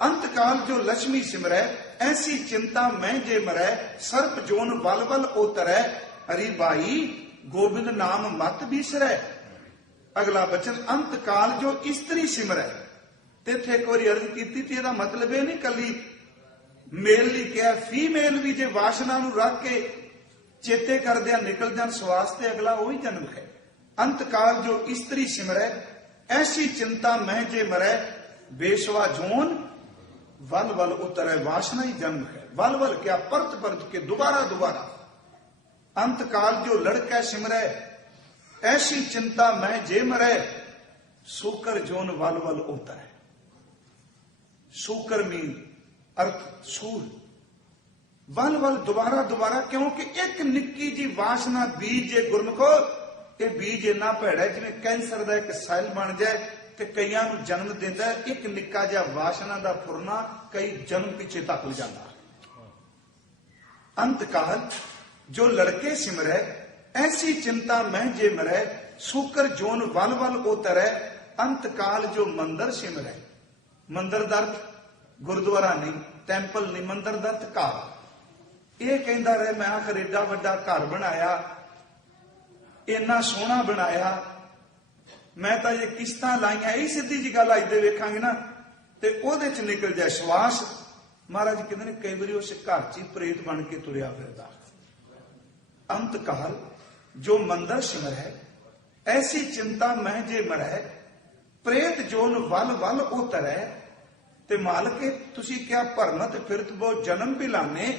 ਅੰਤ ਕਾਲ ਜੋ ਲక్ష్ਮੀ ਸਿਮਰੈ, ਐਸੀ ਚਿੰਤਾ ਮੈਂ ਜੇ ਮਰੈ। ਸਰਪ ਜੋਨ ਵੱਲ ਵੱਲ ਉਹ ਤਰੈ। ਹਰੀ ਬਾਈ, ਗੋਬਿੰਦ ਨਾਮ ਮਤ ਬਿਸਰੈ। ਅਗਲਾ ਬਚਨ, ਅੰਤ ਕਾਲ ਜੋ ਇਸਤਰੀ ਸਿਮਰੈ। ਤੇ ਇੱਥੇ ਇੱਕ ਵਾਰੀ ਅਰਜ਼ ਕੀਤੀ ਤੇ ਇਹਦਾ ਮਤਲਬ ਇਹ ਨਹੀਂ ਕੱਲੀ ਮੇਲ ਲਈ ਕਿਹਾ, ਫੀਮੇਲ ਵੀ ਜੇ ਵਾਸ਼ਨਾ ਨੂੰ ਰੱਖ ਕੇ ਚੇਤੇ ਕਰਦਿਆਂ ਨਿਕਲ ਜਾਣ ਸਵਾਸ ਤੇ ਅਗਲਾ ਉਹੀ ਜਨਮ ਹੈ। ਅੰਤ ਕਾਲ ਜੋ ਇਸਤਰੀ ਸਿਮਰੈ, ਐਸੀ ਚਿੰਤਾ ਮੈਂ ਜੇ ਮਰੈ। ਬੇਸਵਾ ਜੋਨ ਵੱਲ ਵੱਲ ਉਤਰੈ, ਵਾਸ਼ਨਾ ਹੀ ਜਨਮ ਹੈ। ਵੱਲ ਵੱਲ ਕਿਆ, ਪਰਤ ਪਰਤ ਕੇ ਦੁਬਾਰਾ ਦੁਬਾਰਾ। ਅੰਤ ਕਾਲ ਜੋ ਲੜਕੈ ਸਿਮਰੈ, ਐਸੀ ਚਿੰਤਾ ਮੈਂ ਜੇ ਮਰੈ। ਸੂਕਰ ਜੋਨ ਵੱਲ ਵੱਲ ਉਤਰੈ। ਸੂਕਰ ਮੀਨ ਅਰਥ ਸੂਰ। ਵੱਲ ਵੱਲ ਦੁਬਾਰਾ ਦੁਬਾਰਾ, ਕਿਉਂਕਿ ਇੱਕ ਨਿੱਕੀ ਜੀ ਵਾਸ਼ਨਾ ਬੀਜ ਜੇ ਗੁਰਮੁਖੋ, ਇਹ ਬੀਜ ਇੰਨਾ ਭੈੜਾ ਜਿਵੇਂ ਕੈਂਸਰ ਦਾ ਇੱਕ ਸੈੱਲ ਬਣ ਜਾਏ ਤੇ ਕਈਆਂ ਨੂੰ ਜਨਮ ਦਿੰਦਾ। ਇੱਕ ਨਿੱਕਾ ਜਿਹਾ ਵਾਸ਼ਨਾ ਦਾ ਫੁਰਨਾ ਕਈ ਜਨਮ ਪਿੱਛੇ ਤੱਕ ਲੈ ਜਾਂਦਾ। ਅੰਤ ਕਾਲ ਜੋ ਲੜਕੇ ਸਿਮਰੈ, ਐਸੀ ਚਿੰਤਾ ਮੈਂ ਜੇ ਮਰੈ। ਸੂਕਰ ਜੋਨ ਵੱਲ ਵੱਲ ਉਤਰੈ। ਅੰਤ ਕਾਲ ਜੋ ਮੰਦਰ ਸਿਮਰੈ। ਮੰਦਰ ਦਾ ਅਰਥ ਗੁਰਦੁਆਰਾ ਨਹੀਂ, ਟੈਂਪਲ ਨਹੀਂ, ਮੰਦਰ ਦਾ ਅਰਥ ਘਰ। ਇਹ ਕਹਿੰਦਾ ਰਹੇ ਮੈਂ ਆਖਰ ਏਡਾ ਵੱਡਾ ਘਰ ਬਣਾਇਆ, ਇੰਨਾ ਸੋਹਣਾ ਬਣਾਇਆ, ਮੈਂ ਤਾਂ ਇਹ ਕਿਸ਼ਤਾਂ ਲਾਈਆਂ। ਇਹ ਸਿੱਧੀ ਜੀ ਗੱਲ ਅੱਜ ਦੇ ਵੇਖਾਂਗੇ ਨਾ ਤੇ ਉਹਦੇ ਚ ਨਿਕਲ ਜਾਏ ਸਵਾਸ। ਮਹਾਰਾਜ ਕਹਿੰਦੇ ਨੇ ਕਈ ਵਾਰੀ ਉਸ ਘਰ ਚ ਹੀ ਪ੍ਰੇਤ ਬਣ ਕੇ ਤੁਰਿਆ ਫਿਰਦਾ। ਅੰਤ ਕਾਲ ਜੋ ਮੰਦਰ ਸਿਮਰੈ, ਐਸੀ ਚਿੰਤਾ ਮੈਂ ਜੇ ਮਰੈ। ਪ੍ਰੇਤ ਜੋਨ ਵੱਲ ਵੱਲ ਉਤਰੈ। ਤੇ ਮਾਲਕੇ ਤੁਸੀਂ ਕਿਹਾ ਭਰਮਤ ਫਿਰਤ ਬਹੁ ਜਨਮ ਬਿਲਾਨੇ।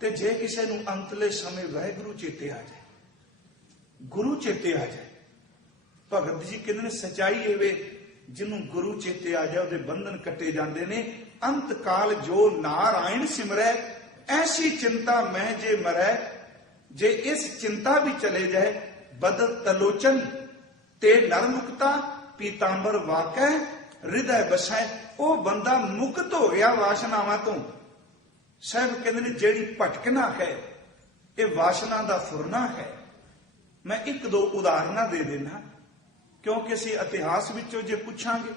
ਤੇ ਜੇ ਕਿਸੇ ਨੂੰ ਅੰਤਲੇ ਸਮੇਂ ਵਾਹਿਗੁਰੂ ਚੇਤੇ ਆ ਜਾਏ, ਗੁਰੂ ਚੇਤੇ ਆ ਜਾਏ, ਭਗਤ ਜੀ ਕਹਿੰਦੇ ਨੇ ਸਚਾਈ ਇਹ ਵੇ ਜਿਹਨੂੰ ਗੁਰੂ ਚੇਤੇ ਆ ਜਾਏ ਉਹਦੇ ਬੰਧਨ ਕੱਟੇ ਜਾਂਦੇ ਨੇ। ਅੰਤ ਕਾਲ ਜੋ ਨਾਰਾਇਣ ਸਿਮਰੈ, ਐਸੀ ਚਿੰਤਾ ਮੈਂ ਜੇ ਮਰੈ। ਜੇ ਇਸ ਚਿੰਤਾ ਵੀ ਚਲੇ ਜਾਏ, ਬਦਲ ਤਲੋਚਨ ਤੇ ਨਰ ਮੁਕਤਾ ਪੀਤਾੰਬਰ ਵਾਕੈ ਹਿਰਦੈ ਬਸੈ। ਉਹ ਬੰਦਾ ਮੁਕਤ ਹੋ ਗਿਆ ਵਾਸ਼ਨਾਵਾਂ ਤੋਂ। ਸਾਹਿਬ ਕਹਿੰਦੇ ਨੇ ਜਿਹੜੀ ਭਟਕਣਾ ਹੈ ਇਹ ਵਾਸ਼ਨਾ ਦਾ ਫੁਰਨਾ ਹੈ। ਮੈਂ ਇੱਕ ਦੋ ਉਦਾਹਰਨਾਂ ਦੇ ਦੇਣਾ, ਕਿਉਂਕਿ ਅਸੀਂ ਇਤਿਹਾਸ ਵਿੱਚੋਂ ਜੇ ਪੁੱਛਾਂਗੇ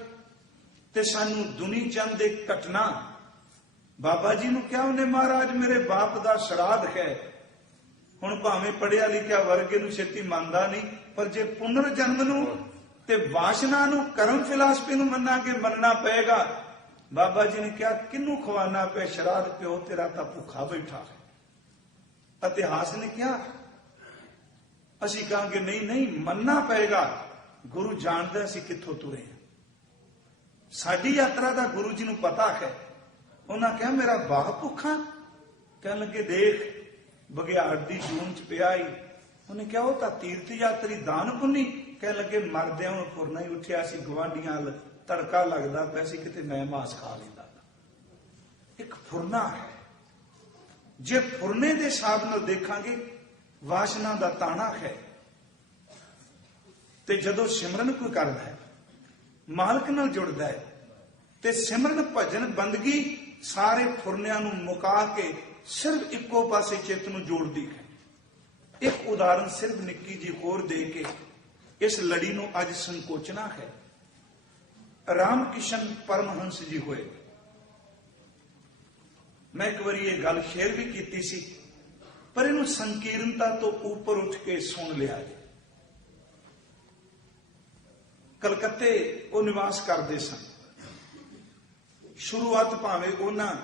ਤੇ ਸਾਨੂੰ ਦੁਨੀ ਚੰਦ ਦੇ ਘਟਨਾ, ਬਾਬਾ ਜੀ ਨੂੰ ਕਿਹਾ ਉਹਨੇ ਮਹਾਰਾਜ ਮੇਰੇ ਬਾਪ ਦਾ ਸ਼ਰਾਧ ਹੈ। ਹੁਣ ਭਾਵੇਂ ਪੜਿਆ ਲਿਖਿਆ ਵਰਗੇ ਨੂੰ ਛੇਤੀ ਮੰਨਦਾ ਨਹੀਂ, ਪਰ ਜੇ ਪੁਨਰ ਜਨਮ ਨੂੰ ਤੇ ਵਾਸ਼ਨਾ ਨੂੰ, ਕਰਮ ਫਿਲਾਸਫੀ ਨੂੰ ਮੰਨਾਂਗੇ ਮੰਨਣਾ ਪਏਗਾ। ਬਾਬਾ ਜੀ ਨੇ ਕਿਹਾ ਕਿਹਨੂੰ ਖਵਾਨਾ ਪਿਆ ਸ਼ਰਾਧ, ਪਿਓ ਤੇਰਾ ਤਾਂ ਭੁੱਖਾ ਬੈਠਾ ਹੈ। ਇਤਿਹਾਸ ਨੇ ਕਿਹਾ, ਅਸੀਂ ਕਹਾਂਗੇ ਨਹੀਂ ਨਹੀਂ ਮੰਨਣਾ ਪਏਗਾ। ਗੁਰੂ ਜਾਣਦਾ ਅਸੀਂ ਕਿੱਥੋਂ ਤੁਰੇ ਹਾਂ, ਸਾਡੀ ਯਾਤਰਾ ਦਾ ਗੁਰੂ ਜੀ ਨੂੰ ਪਤਾ ਹੈ। ਉਹਨਾਂ ਕਿਹਾ ਮੇਰਾ ਬਾਪ ਭੁੱਖਾ, ਕਹਿਣ ਲੱਗੇ ਦੇਖ ਬਘਿਆੜ ਦੀ ਜੂਨ ਚ ਪਿਆ ਹੀ। ਉਹਨੇ ਕਿਹਾ ਉਹ ਤਾਂ ਤੀਰਥ ਯਾਤਰੀ ਦਾਨ ਪੁੰਨੀ। ਕਹਿਣ ਲੱਗੇ ਮਰਦਿਆਂ ਨੂੰ ਫੁਰਨਾ ਹੀ ਉੱਠਿਆ ਸੀ, ਗਵਾਂਢੀਆਂ ਵੱਲ ਤੜਕਾ ਲੱਗਦਾ ਪਿਆ ਸੀ, ਕਿਤੇ ਮੈਂ ਮਾਸ ਖਾ ਲੈਂਦਾ। ਇੱਕ ਫੁਰਨਾ ਹੈ। ਜੇ ਫੁਰਨੇ ਦੇ ਹਿਸਾਬ ਨਾਲ ਦੇਖਾਂਗੇ ਵਾਸ਼ਨਾ ਦਾ ਤਾਣਾ ਹੈ। ਤੇ ਜਦੋਂ ਸਿਮਰਨ ਕੋਈ ਕਰਦਾ ਹੈ, ਮਾਲਕ ਨਾਲ ਜੁੜਦਾ ਹੈ, ਤੇ ਸਿਮਰਨ ਭਜਨ ਬੰਦਗੀ ਸਾਰੇ ਫੁਰਨਿਆਂ ਨੂੰ ਮੁਕਾ ਕੇ ਸਿਰਫ ਇੱਕੋ ਪਾਸੇ ਚਿੱਤ ਨੂੰ ਜੋੜਦੀ ਹੈ। ਇੱਕ ਉਦਾਹਰਨ ਸਿਰਫ ਨਿੱਕੀ ਜੀ ਹੋਰ ਦੇ ਕੇ ਇਸ ਲੜੀ ਨੂੰ ਅੱਜ ਸੰਕੋਚਣਾ ਹੈ। ਰਾਮ ਕਿਸ਼ਨ ਪਰਮਹੰਸ ਜੀ ਹੋਏ। ਮੈਂ ਇੱਕ ਵਾਰੀ ਇਹ ਗੱਲ ਸ਼ੇਅਰ ਵੀ ਕੀਤੀ ਸੀ, ਪਰ ਇਹਨੂੰ ਸੰਕੀਰਨਤਾ ਤੋਂ ਉੱਪਰ ਉੱਠ ਕੇ ਸੁਣ ਲਿਆ ਜੀ। ਕਲਕੱਤੇ ਉਹ ਨਿਵਾਸ ਕਰਦੇ ਸਨ। ਸ਼ੁਰੂਆਤ ਭਾਵੇਂ ਉਹਨਾਂ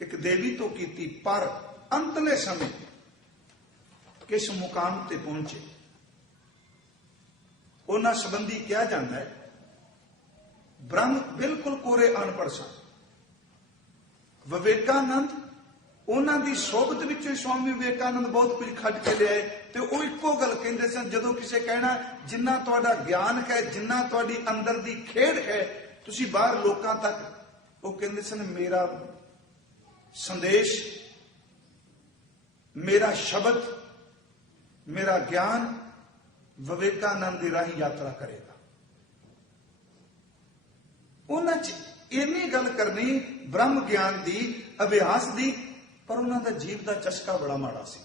ਇੱਕ ਦੇਵੀ ਤੋਂ ਕੀਤੀ, ਪਰ ਅੰਤਲੇ ਸਮੇਂ ਕਿਸ ਮੁਕਾਮ ਤੇ ਪਹੁੰਚੇ ਉਹਨਾਂ ਸੰਬੰਧੀ ਕਿਹਾ ਜਾਂਦਾ ਹੈ ਬ੍ਰਹਮ ਬਿਲਕੁਲ ਕੋਰੇ ਅਨਪੜ੍ਹ ਸਨ। ਵਿਵੇਕਾਨੰਦ ਉਹਨਾਂ ਦੀ ਸੋਭਤ ਵਿੱਚ ਸਵਾਮੀ ਵਿਵੇਕਾਨੰਦ ਬਹੁਤ ਕੁਝ ਖੱਟ ਕੇ ਲਿਆਏ, ਤੇ ਉਹ ਇੱਕੋ ਗੱਲ ਕਹਿੰਦੇ ਸਨ, ਜਦੋਂ ਕਿਸੇ ਕਹਿਣਾ ਜਿੰਨਾ ਤੁਹਾਡਾ ਗਿਆਨ ਹੈ, ਜਿੰਨਾ ਤੁਹਾਡੀ ਅੰਦਰ ਦੀ ਖੇਡ ਹੈ, ਤੁਸੀਂ ਬਾਹਰ ਲੋਕਾਂ ਤੱਕ, ਉਹ ਕਹਿੰਦੇ ਸਨ ਮੇਰਾ ਸੰਦੇਸ਼, ਮੇਰਾ ਸ਼ਬਦ, ਮੇਰਾ ਗਿਆਨ ਵਿਵੇਕਾਨੰਦ ਦੀ ਰਾਹੀਂ ਯਾਤਰਾ ਕਰੇਗਾ। ਉਹਨਾਂ ਚ ਇੰਨੀ ਗੱਲ ਕਰਨੀ ਬ੍ਰਹਮ ਗਿਆਨ ਦੀ, ਅਭਿਆਸ ਦੀ, ਪਰ ਉਹਨਾਂ ਦਾ ਜੀਵ ਦਾ ਚਸਕਾ ਬੜਾ ਮਾੜਾ ਸੀ।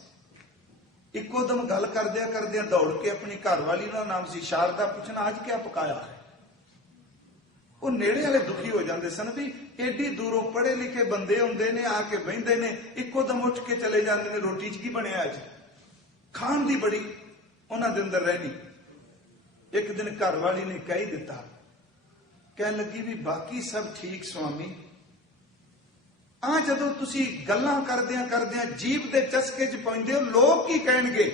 ਇੱਕੋ ਦਮ ਗੱਲ ਕਰਦਿਆਂ ਕਰਦਿਆਂ ਦੌੜ ਕੇ ਆਪਣੀ ਘਰਵਾਲੀ ਦਾ ਨਾਮ ਸੀ ਸ਼ਾਰਦਾ, ਪੁੱਛਣਾ ਅੱਜ ਕਿਆ ਪਕਾਇਆ ਹੈ। ਉਹ ਨੇੜੇ ਵਾਲੇ ਦੁਖੀ ਹੋ ਜਾਂਦੇ ਸਨ ਵੀ ਏਡੀ ਦੂਰੋਂ ਪੜ੍ਹੇ ਲਿਖੇ ਬੰਦੇ ਹੁੰਦੇ ਨੇ, ਆ ਕੇ ਬਹਿੰਦੇ ਨੇ, ਇੱਕੋ ਦਮ ਉੱਠ ਕੇ ਚਲੇ ਜਾਂਦੇ ਨੇ, ਰੋਟੀ 'ਚ ਕੀ ਬਣਿਆ ਅੱਜ। ਖਾਣ ਦੀ ਬੜੀ ਉਹਨਾਂ ਦੇ ਅੰਦਰ ਰਹਿਣੀ। ਇੱਕ ਦਿਨ ਘਰਵਾਲੀ ਨੇ ਕਹਿ ਦਿੱਤਾ, ਕਹਿਣ ਲੱਗੀ ਵੀ ਬਾਕੀ ਸਭ ਠੀਕ ਸਵਾਮੀ, ਆ ਜਦੋਂ ਤੁਸੀਂ ਗੱਲਾਂ ਕਰਦਿਆਂ ਕਰਦਿਆਂ ਜੀਭ ਦੇ ਚਸਕੇ 'ਚ ਪੈਂਦੇ ਹੋ, ਲੋਕ ਕੀ ਕਹਿਣਗੇ।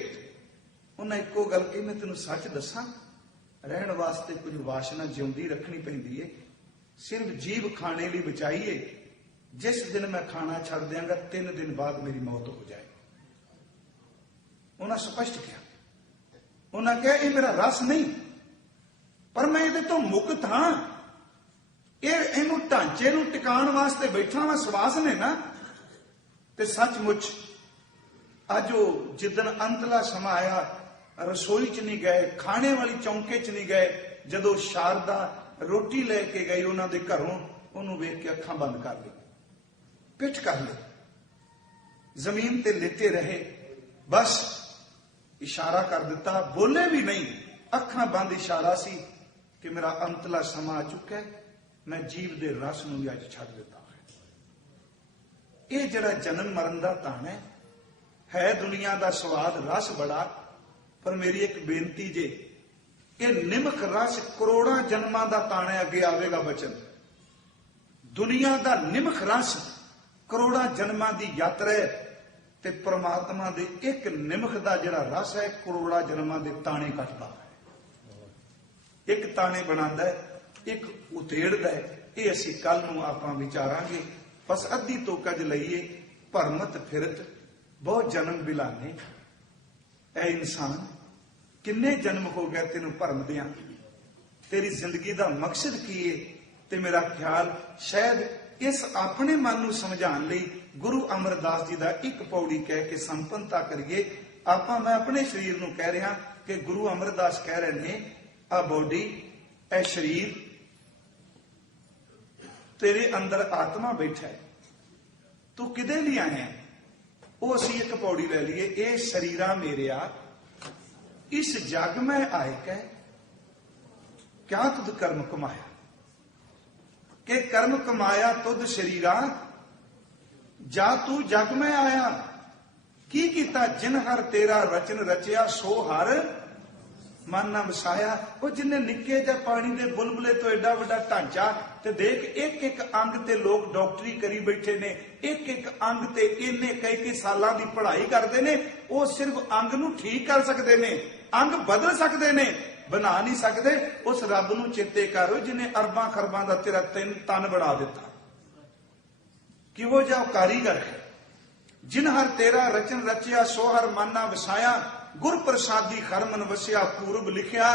ਉਹਨਾਂ ਇੱਕੋ ਗੱਲ ਕਹੀ, ਮੈਂ ਤੈਨੂੰ ਸੱਚ ਦੱਸਾਂ, ਰਹਿਣ ਵਾਸਤੇ ਕੁਝ ਵਾਸ਼ਨਾ ਜਿਉਂਦੀ ਰੱਖਣੀ ਪੈਂਦੀ ਏ। ਸਿਰਫ ਜੀਭ ਖਾਣੇ ਲਈ ਬਚਾਈਏ। ਜਿਸ ਦਿਨ ਮੈਂ ਖਾਣਾ ਛੱਡ ਦਿਆਂਗਾ 3 ਦਿਨ ਬਾਅਦ ਮੇਰੀ ਮੌਤ ਹੋ ਜਾਏ। ਉਹਨਾਂ ਸਪਸ਼ਟ ਕਿਹਾ। ਉਹਨਾਂ ਕਿਹਾ ਇਹ ਮੇਰਾ ਰਸ ਨਹੀਂ, ਪਰ ਮੈਂ ਇਹਦੇ ਤੋਂ ਮੁਕਤ ਹਾਂ। ਇਹਨੂੰ ਢਾਂਚੇ ਨੂੰ ਟਿਕਾਉਣ ਵਾਸਤੇ ਬੈਠਾ ਵਾਂ, ਸਵਾਸ ਨੇ ਨਾ। ਤੇ ਸੱਚਮੁੱਚ ਅੱਜ ਉਹ ਜਿੱਦਣ ਅੰਤਲਾ ਸਮਾਂ ਆਇਆ, ਰਸੋਈ 'ਚ ਨਹੀਂ ਗਏ, ਖਾਣੇ ਵਾਲੀ ਚੌਂਕੇ 'ਚ ਨਹੀਂ ਗਏ। ਜਦੋਂ ਸ਼ਾਰਦਾ ਰੋਟੀ ਲੈ ਕੇ ਗਈ ਉਹਨਾਂ ਦੇ ਘਰੋਂ, ਉਹਨੂੰ ਵੇਖ ਕੇ ਅੱਖਾਂ ਬੰਦ ਕਰ ਲਈ, ਪਿੱਠ ਕਰ ਲਈ, ਜ਼ਮੀਨ ਤੇ ਲੇਟੇ ਰਹੇ। ਬਸ ਇਸ਼ਾਰਾ ਕਰ ਦਿੱਤਾ, ਬੋਲੇ ਵੀ ਨਹੀਂ, ਅੱਖਾਂ ਬੰਦ ਇਸ਼ਾਰਾ ਸੀ ਕਿ ਮੇਰਾ ਅੰਤਲਾ ਸਮਾਂ ਆ ਚੁੱਕਾ ਹੈ, ਮੈਂ ਜੀਵ ਦੇ ਰਸ ਨੂੰ ਵੀ ਅੱਜ ਛੱਡ ਦਿੱਤਾ ਹੈ। ਇਹ ਜਿਹੜਾ ਜਨਮ ਮਰਨ ਦਾ ਤਾਣ ਹੈ ਦੁਨੀਆ ਦਾ ਸਵਾਦ ਰਸ ਬੜਾ, ਪਰ ਮੇਰੀ ਇੱਕ ਬੇਨਤੀ ਜੇ, ਇਹ ਨਿਮਕ ਰਸ ਕਰੋੜਾਂ ਜਨਮਾਂ ਦਾ ਤਾਣ ਹੈ। ਅੱਗੇ ਆਵੇਗਾ ਬਚਨ, ਦੁਨੀਆ ਦਾ ਨਿਮਕ ਰਸ ਕਰੋੜਾਂ ਜਨਮਾਂ ਦੀ ਯਾਤਰਾ ਹੈ, ਤੇ ਪ੍ਰਮਾਤਮਾ ਦੇ ਇੱਕ ਨਿਮਕ ਦਾ ਜਿਹੜਾ ਰਸ ਹੈ ਕਰੋੜਾਂ ਜਨਮਾਂ ਦੇ ਤਾਣੇ ਕੱਟਦਾ ਹੈ। ਇੱਕ ਤਾਣੇ ਬਣਾਉਂਦਾ ਹੈ, ਇੱਕ ਉਤੇੜਦਾ ਹੈ। ਇਹ ਅਸੀਂ ਕੱਲ ਨੂੰ ਆਪਾਂ ਵਿਚਾਰਾਂਗੇ। ਬਸ ਅੱਧੀ ਤੋਂ ਕੱਜ ਲਈਏ। ਭਰਮਤ ਫਿਰਤ ਬਹੁਤ ਜਨਮ ਬਿਲਾਨੇ, ਐ ਇਨਸਾਨ ਕਿੰਨੇ ਜਨਮ ਹੋ ਗਏ ਤੈਨੂੰ ਭਰਮਦਿਆਂ, ਤੇਰੀ ਜ਼ਿੰਦਗੀ ਦਾ ਮਕਸਦ ਕੀ ਏ। ਤੇ ਮੇਰਾ ਖਿਆਲ ਸ਼ਾਇਦ ਇਸ ਆਪਣੇ ਮਨ ਨੂੰ ਸਮਝਾਉਣ ਲਈ ਗੁਰੂ ਅਮਰਦਾਸ ਜੀ ਦਾ ਇੱਕ ਪੌੜੀ ਕਹਿ ਕੇ ਸੰਪੰਨਤਾ ਕਰੀਏ। ਮੈਂ ਆਪਣੇ ਸਰੀਰ ਨੂੰ ਕਹਿ ਰਿਹਾ ਕਿ ਗੁਰੂ ਅਮਰਦਾਸ ਕਹਿ ਰਹੇ ਨੇ, ਆ ਬੋਡੀ, ਇਹ ਸਰੀਰ, ਤੇਰੇ ਅੰਦਰ ਆਤਮਾ ਬੈਠਾ ਹੈ, ਤੂੰ ਕਿਦੇ ਲਈ ਆਇਆ। ਉਹ ਅਸੀਂ ਇੱਕ ਪੌੜੀ ਲੈ ਲਈਏ, ਇਹ ਸਰੀਰਾ ਮੇਰਿਆ ਇਸ ਜਗ ਮੈਂ ਆਏ ਕਹਿ, ਕਿਆ ਤੁਧ ਕਰਮ ਕਮਾਇਆ। ਕਿ ਕਰਮ ਕਮਾਇਆ ਤੁਧ ਸ਼ਰੀਰਾ, ਜਾ ਤੂੰ ਜਗ ਮੈਂ ਆਇਆ। ਕੀ ਕੀਤਾ, ਜਿਨ ਹਰ ਤੇਰਾ ਰਚਨ ਰਚਿਆ, ਸੋ ਹਰ ਮਨ ਨਾ ਵਸਾਇਆ। ਉਹ ਜਿੰਨੇ ਨਿੱਕੇ ਜਿਹੇ ਪਾਣੀ ਦੇ ਬੁਲਬੁਲੇ ਤੋਂ ਐਡਾ ਵੱਡਾ ਢਾਂਚਾ, ਤੇ ਦੇਖ ਇੱਕ ਇੱਕ ਅੰਗ ਤੇ ਲੋਕ ਡਾਕਟਰੀ ਕਰੀ ਬੈਠੇ ਨੇ, ਇੱਕ ਇੱਕ ਅੰਗ ਤੇ ਇੰਨੇ ਕਈ ਸਾਲਾਂ ਦੀ ਪੜ੍ਹਾਈ ਕਰਦੇ ਨੇ। ਉਹ ਸਿਰਫ ਅੰਗ ਨੂੰ ਠੀਕ ਕਰ ਸਕਦੇ ਨੇ, ਅੰਗ ਬਦਲ ਸਕਦੇ ਨੇ, ਬਣਾ ਨਹੀਂ ਸਕਦੇ। ਉਸ ਰੱਬ ਨੂੰ ਚੇਤੇ ਕਰੋ ਜਿਹਨੇ ਅਰਬਾਂ ਖਰਬਾਂ ਦਾ ਤੇਰਾ ਤਨ ਬਣਾ ਦਿੱਤਾ। ਕਿਹੋ ਜਿਹਾ ਕਾਰੀਗਰ ਹੈ। जिन हर तेरा रचन रचिया सो हर माना वसाया गुर प्रसादी खरमन वसिया पूर्व लिखिया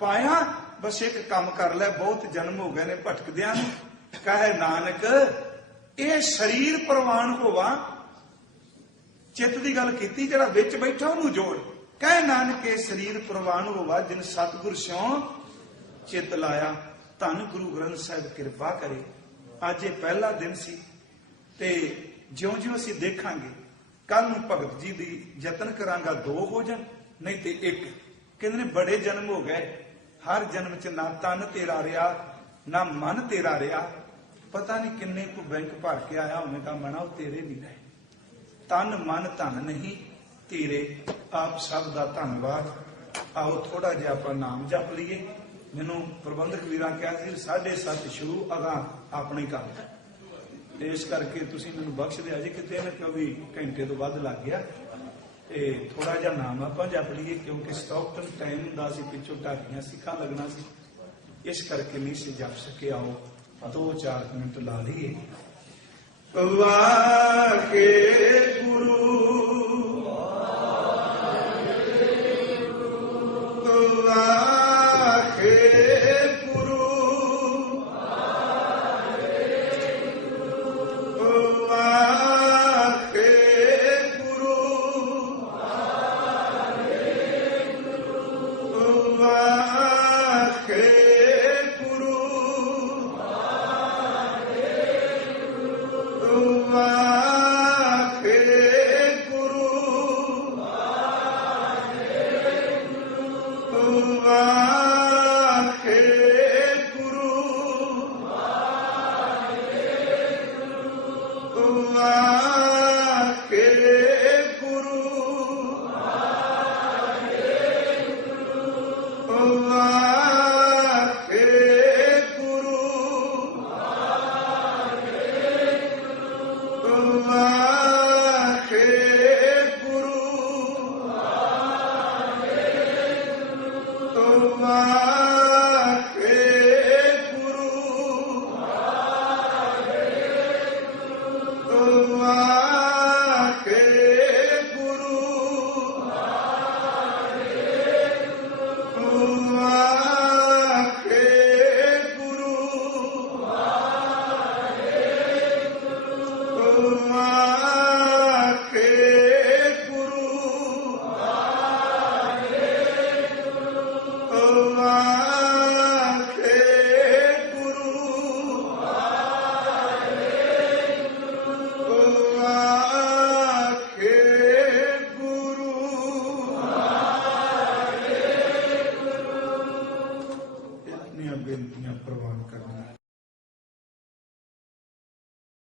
पाया। बस एक काम कर ले, बहुत जन्म हो गए ने भटकदियां नूं। कहे नानक ये शरीर प्रवान होवा, चित्त की गल कीती, जरा विच बैठा उन्होंने जोड़। कहे नानक ये शरीर प्रवान होवा जिन सतगुर स्यों चित लाया। धन गुरु ग्रंथ साहिब कृपा करे। अज ये पहला दिन सी ते ज्यों ज्यों असीं देखांगे कल नूं भगत जी दी यतन करांगा 2 हो जाण नहीं ते 1। कहंदे ने बड़े जन्म हो गए, हर जन्म च ना तन तेरा रहा ना मन तेरा रहा। पता नहीं किन्ने को बैंक भर के आया होवेगा मना, वो तेरे नहीं रहे। तन मन धन नहीं तेरे, आप सब का धन्नवाद। आओ थोड़ा जिहा आपां नाम जप लईए। मैनू प्रबंधक वीरां कहा सी 7:30 शुरू अगा अपने घर, इस करके तुसीं मैनू बख्श दिया जी, किते ना क्यों भी घंटे तो वध लग गया। ते थोड़ा जिहा नाम आपां जप लईए क्योंकि स्टॉकटन टाइम हुंदा सी, पिछों ढाकियां सिखां लगना सी, इस करके नहीं सी जप सके। आओ 2-4 मिनट ला लईए। वाहे गुरु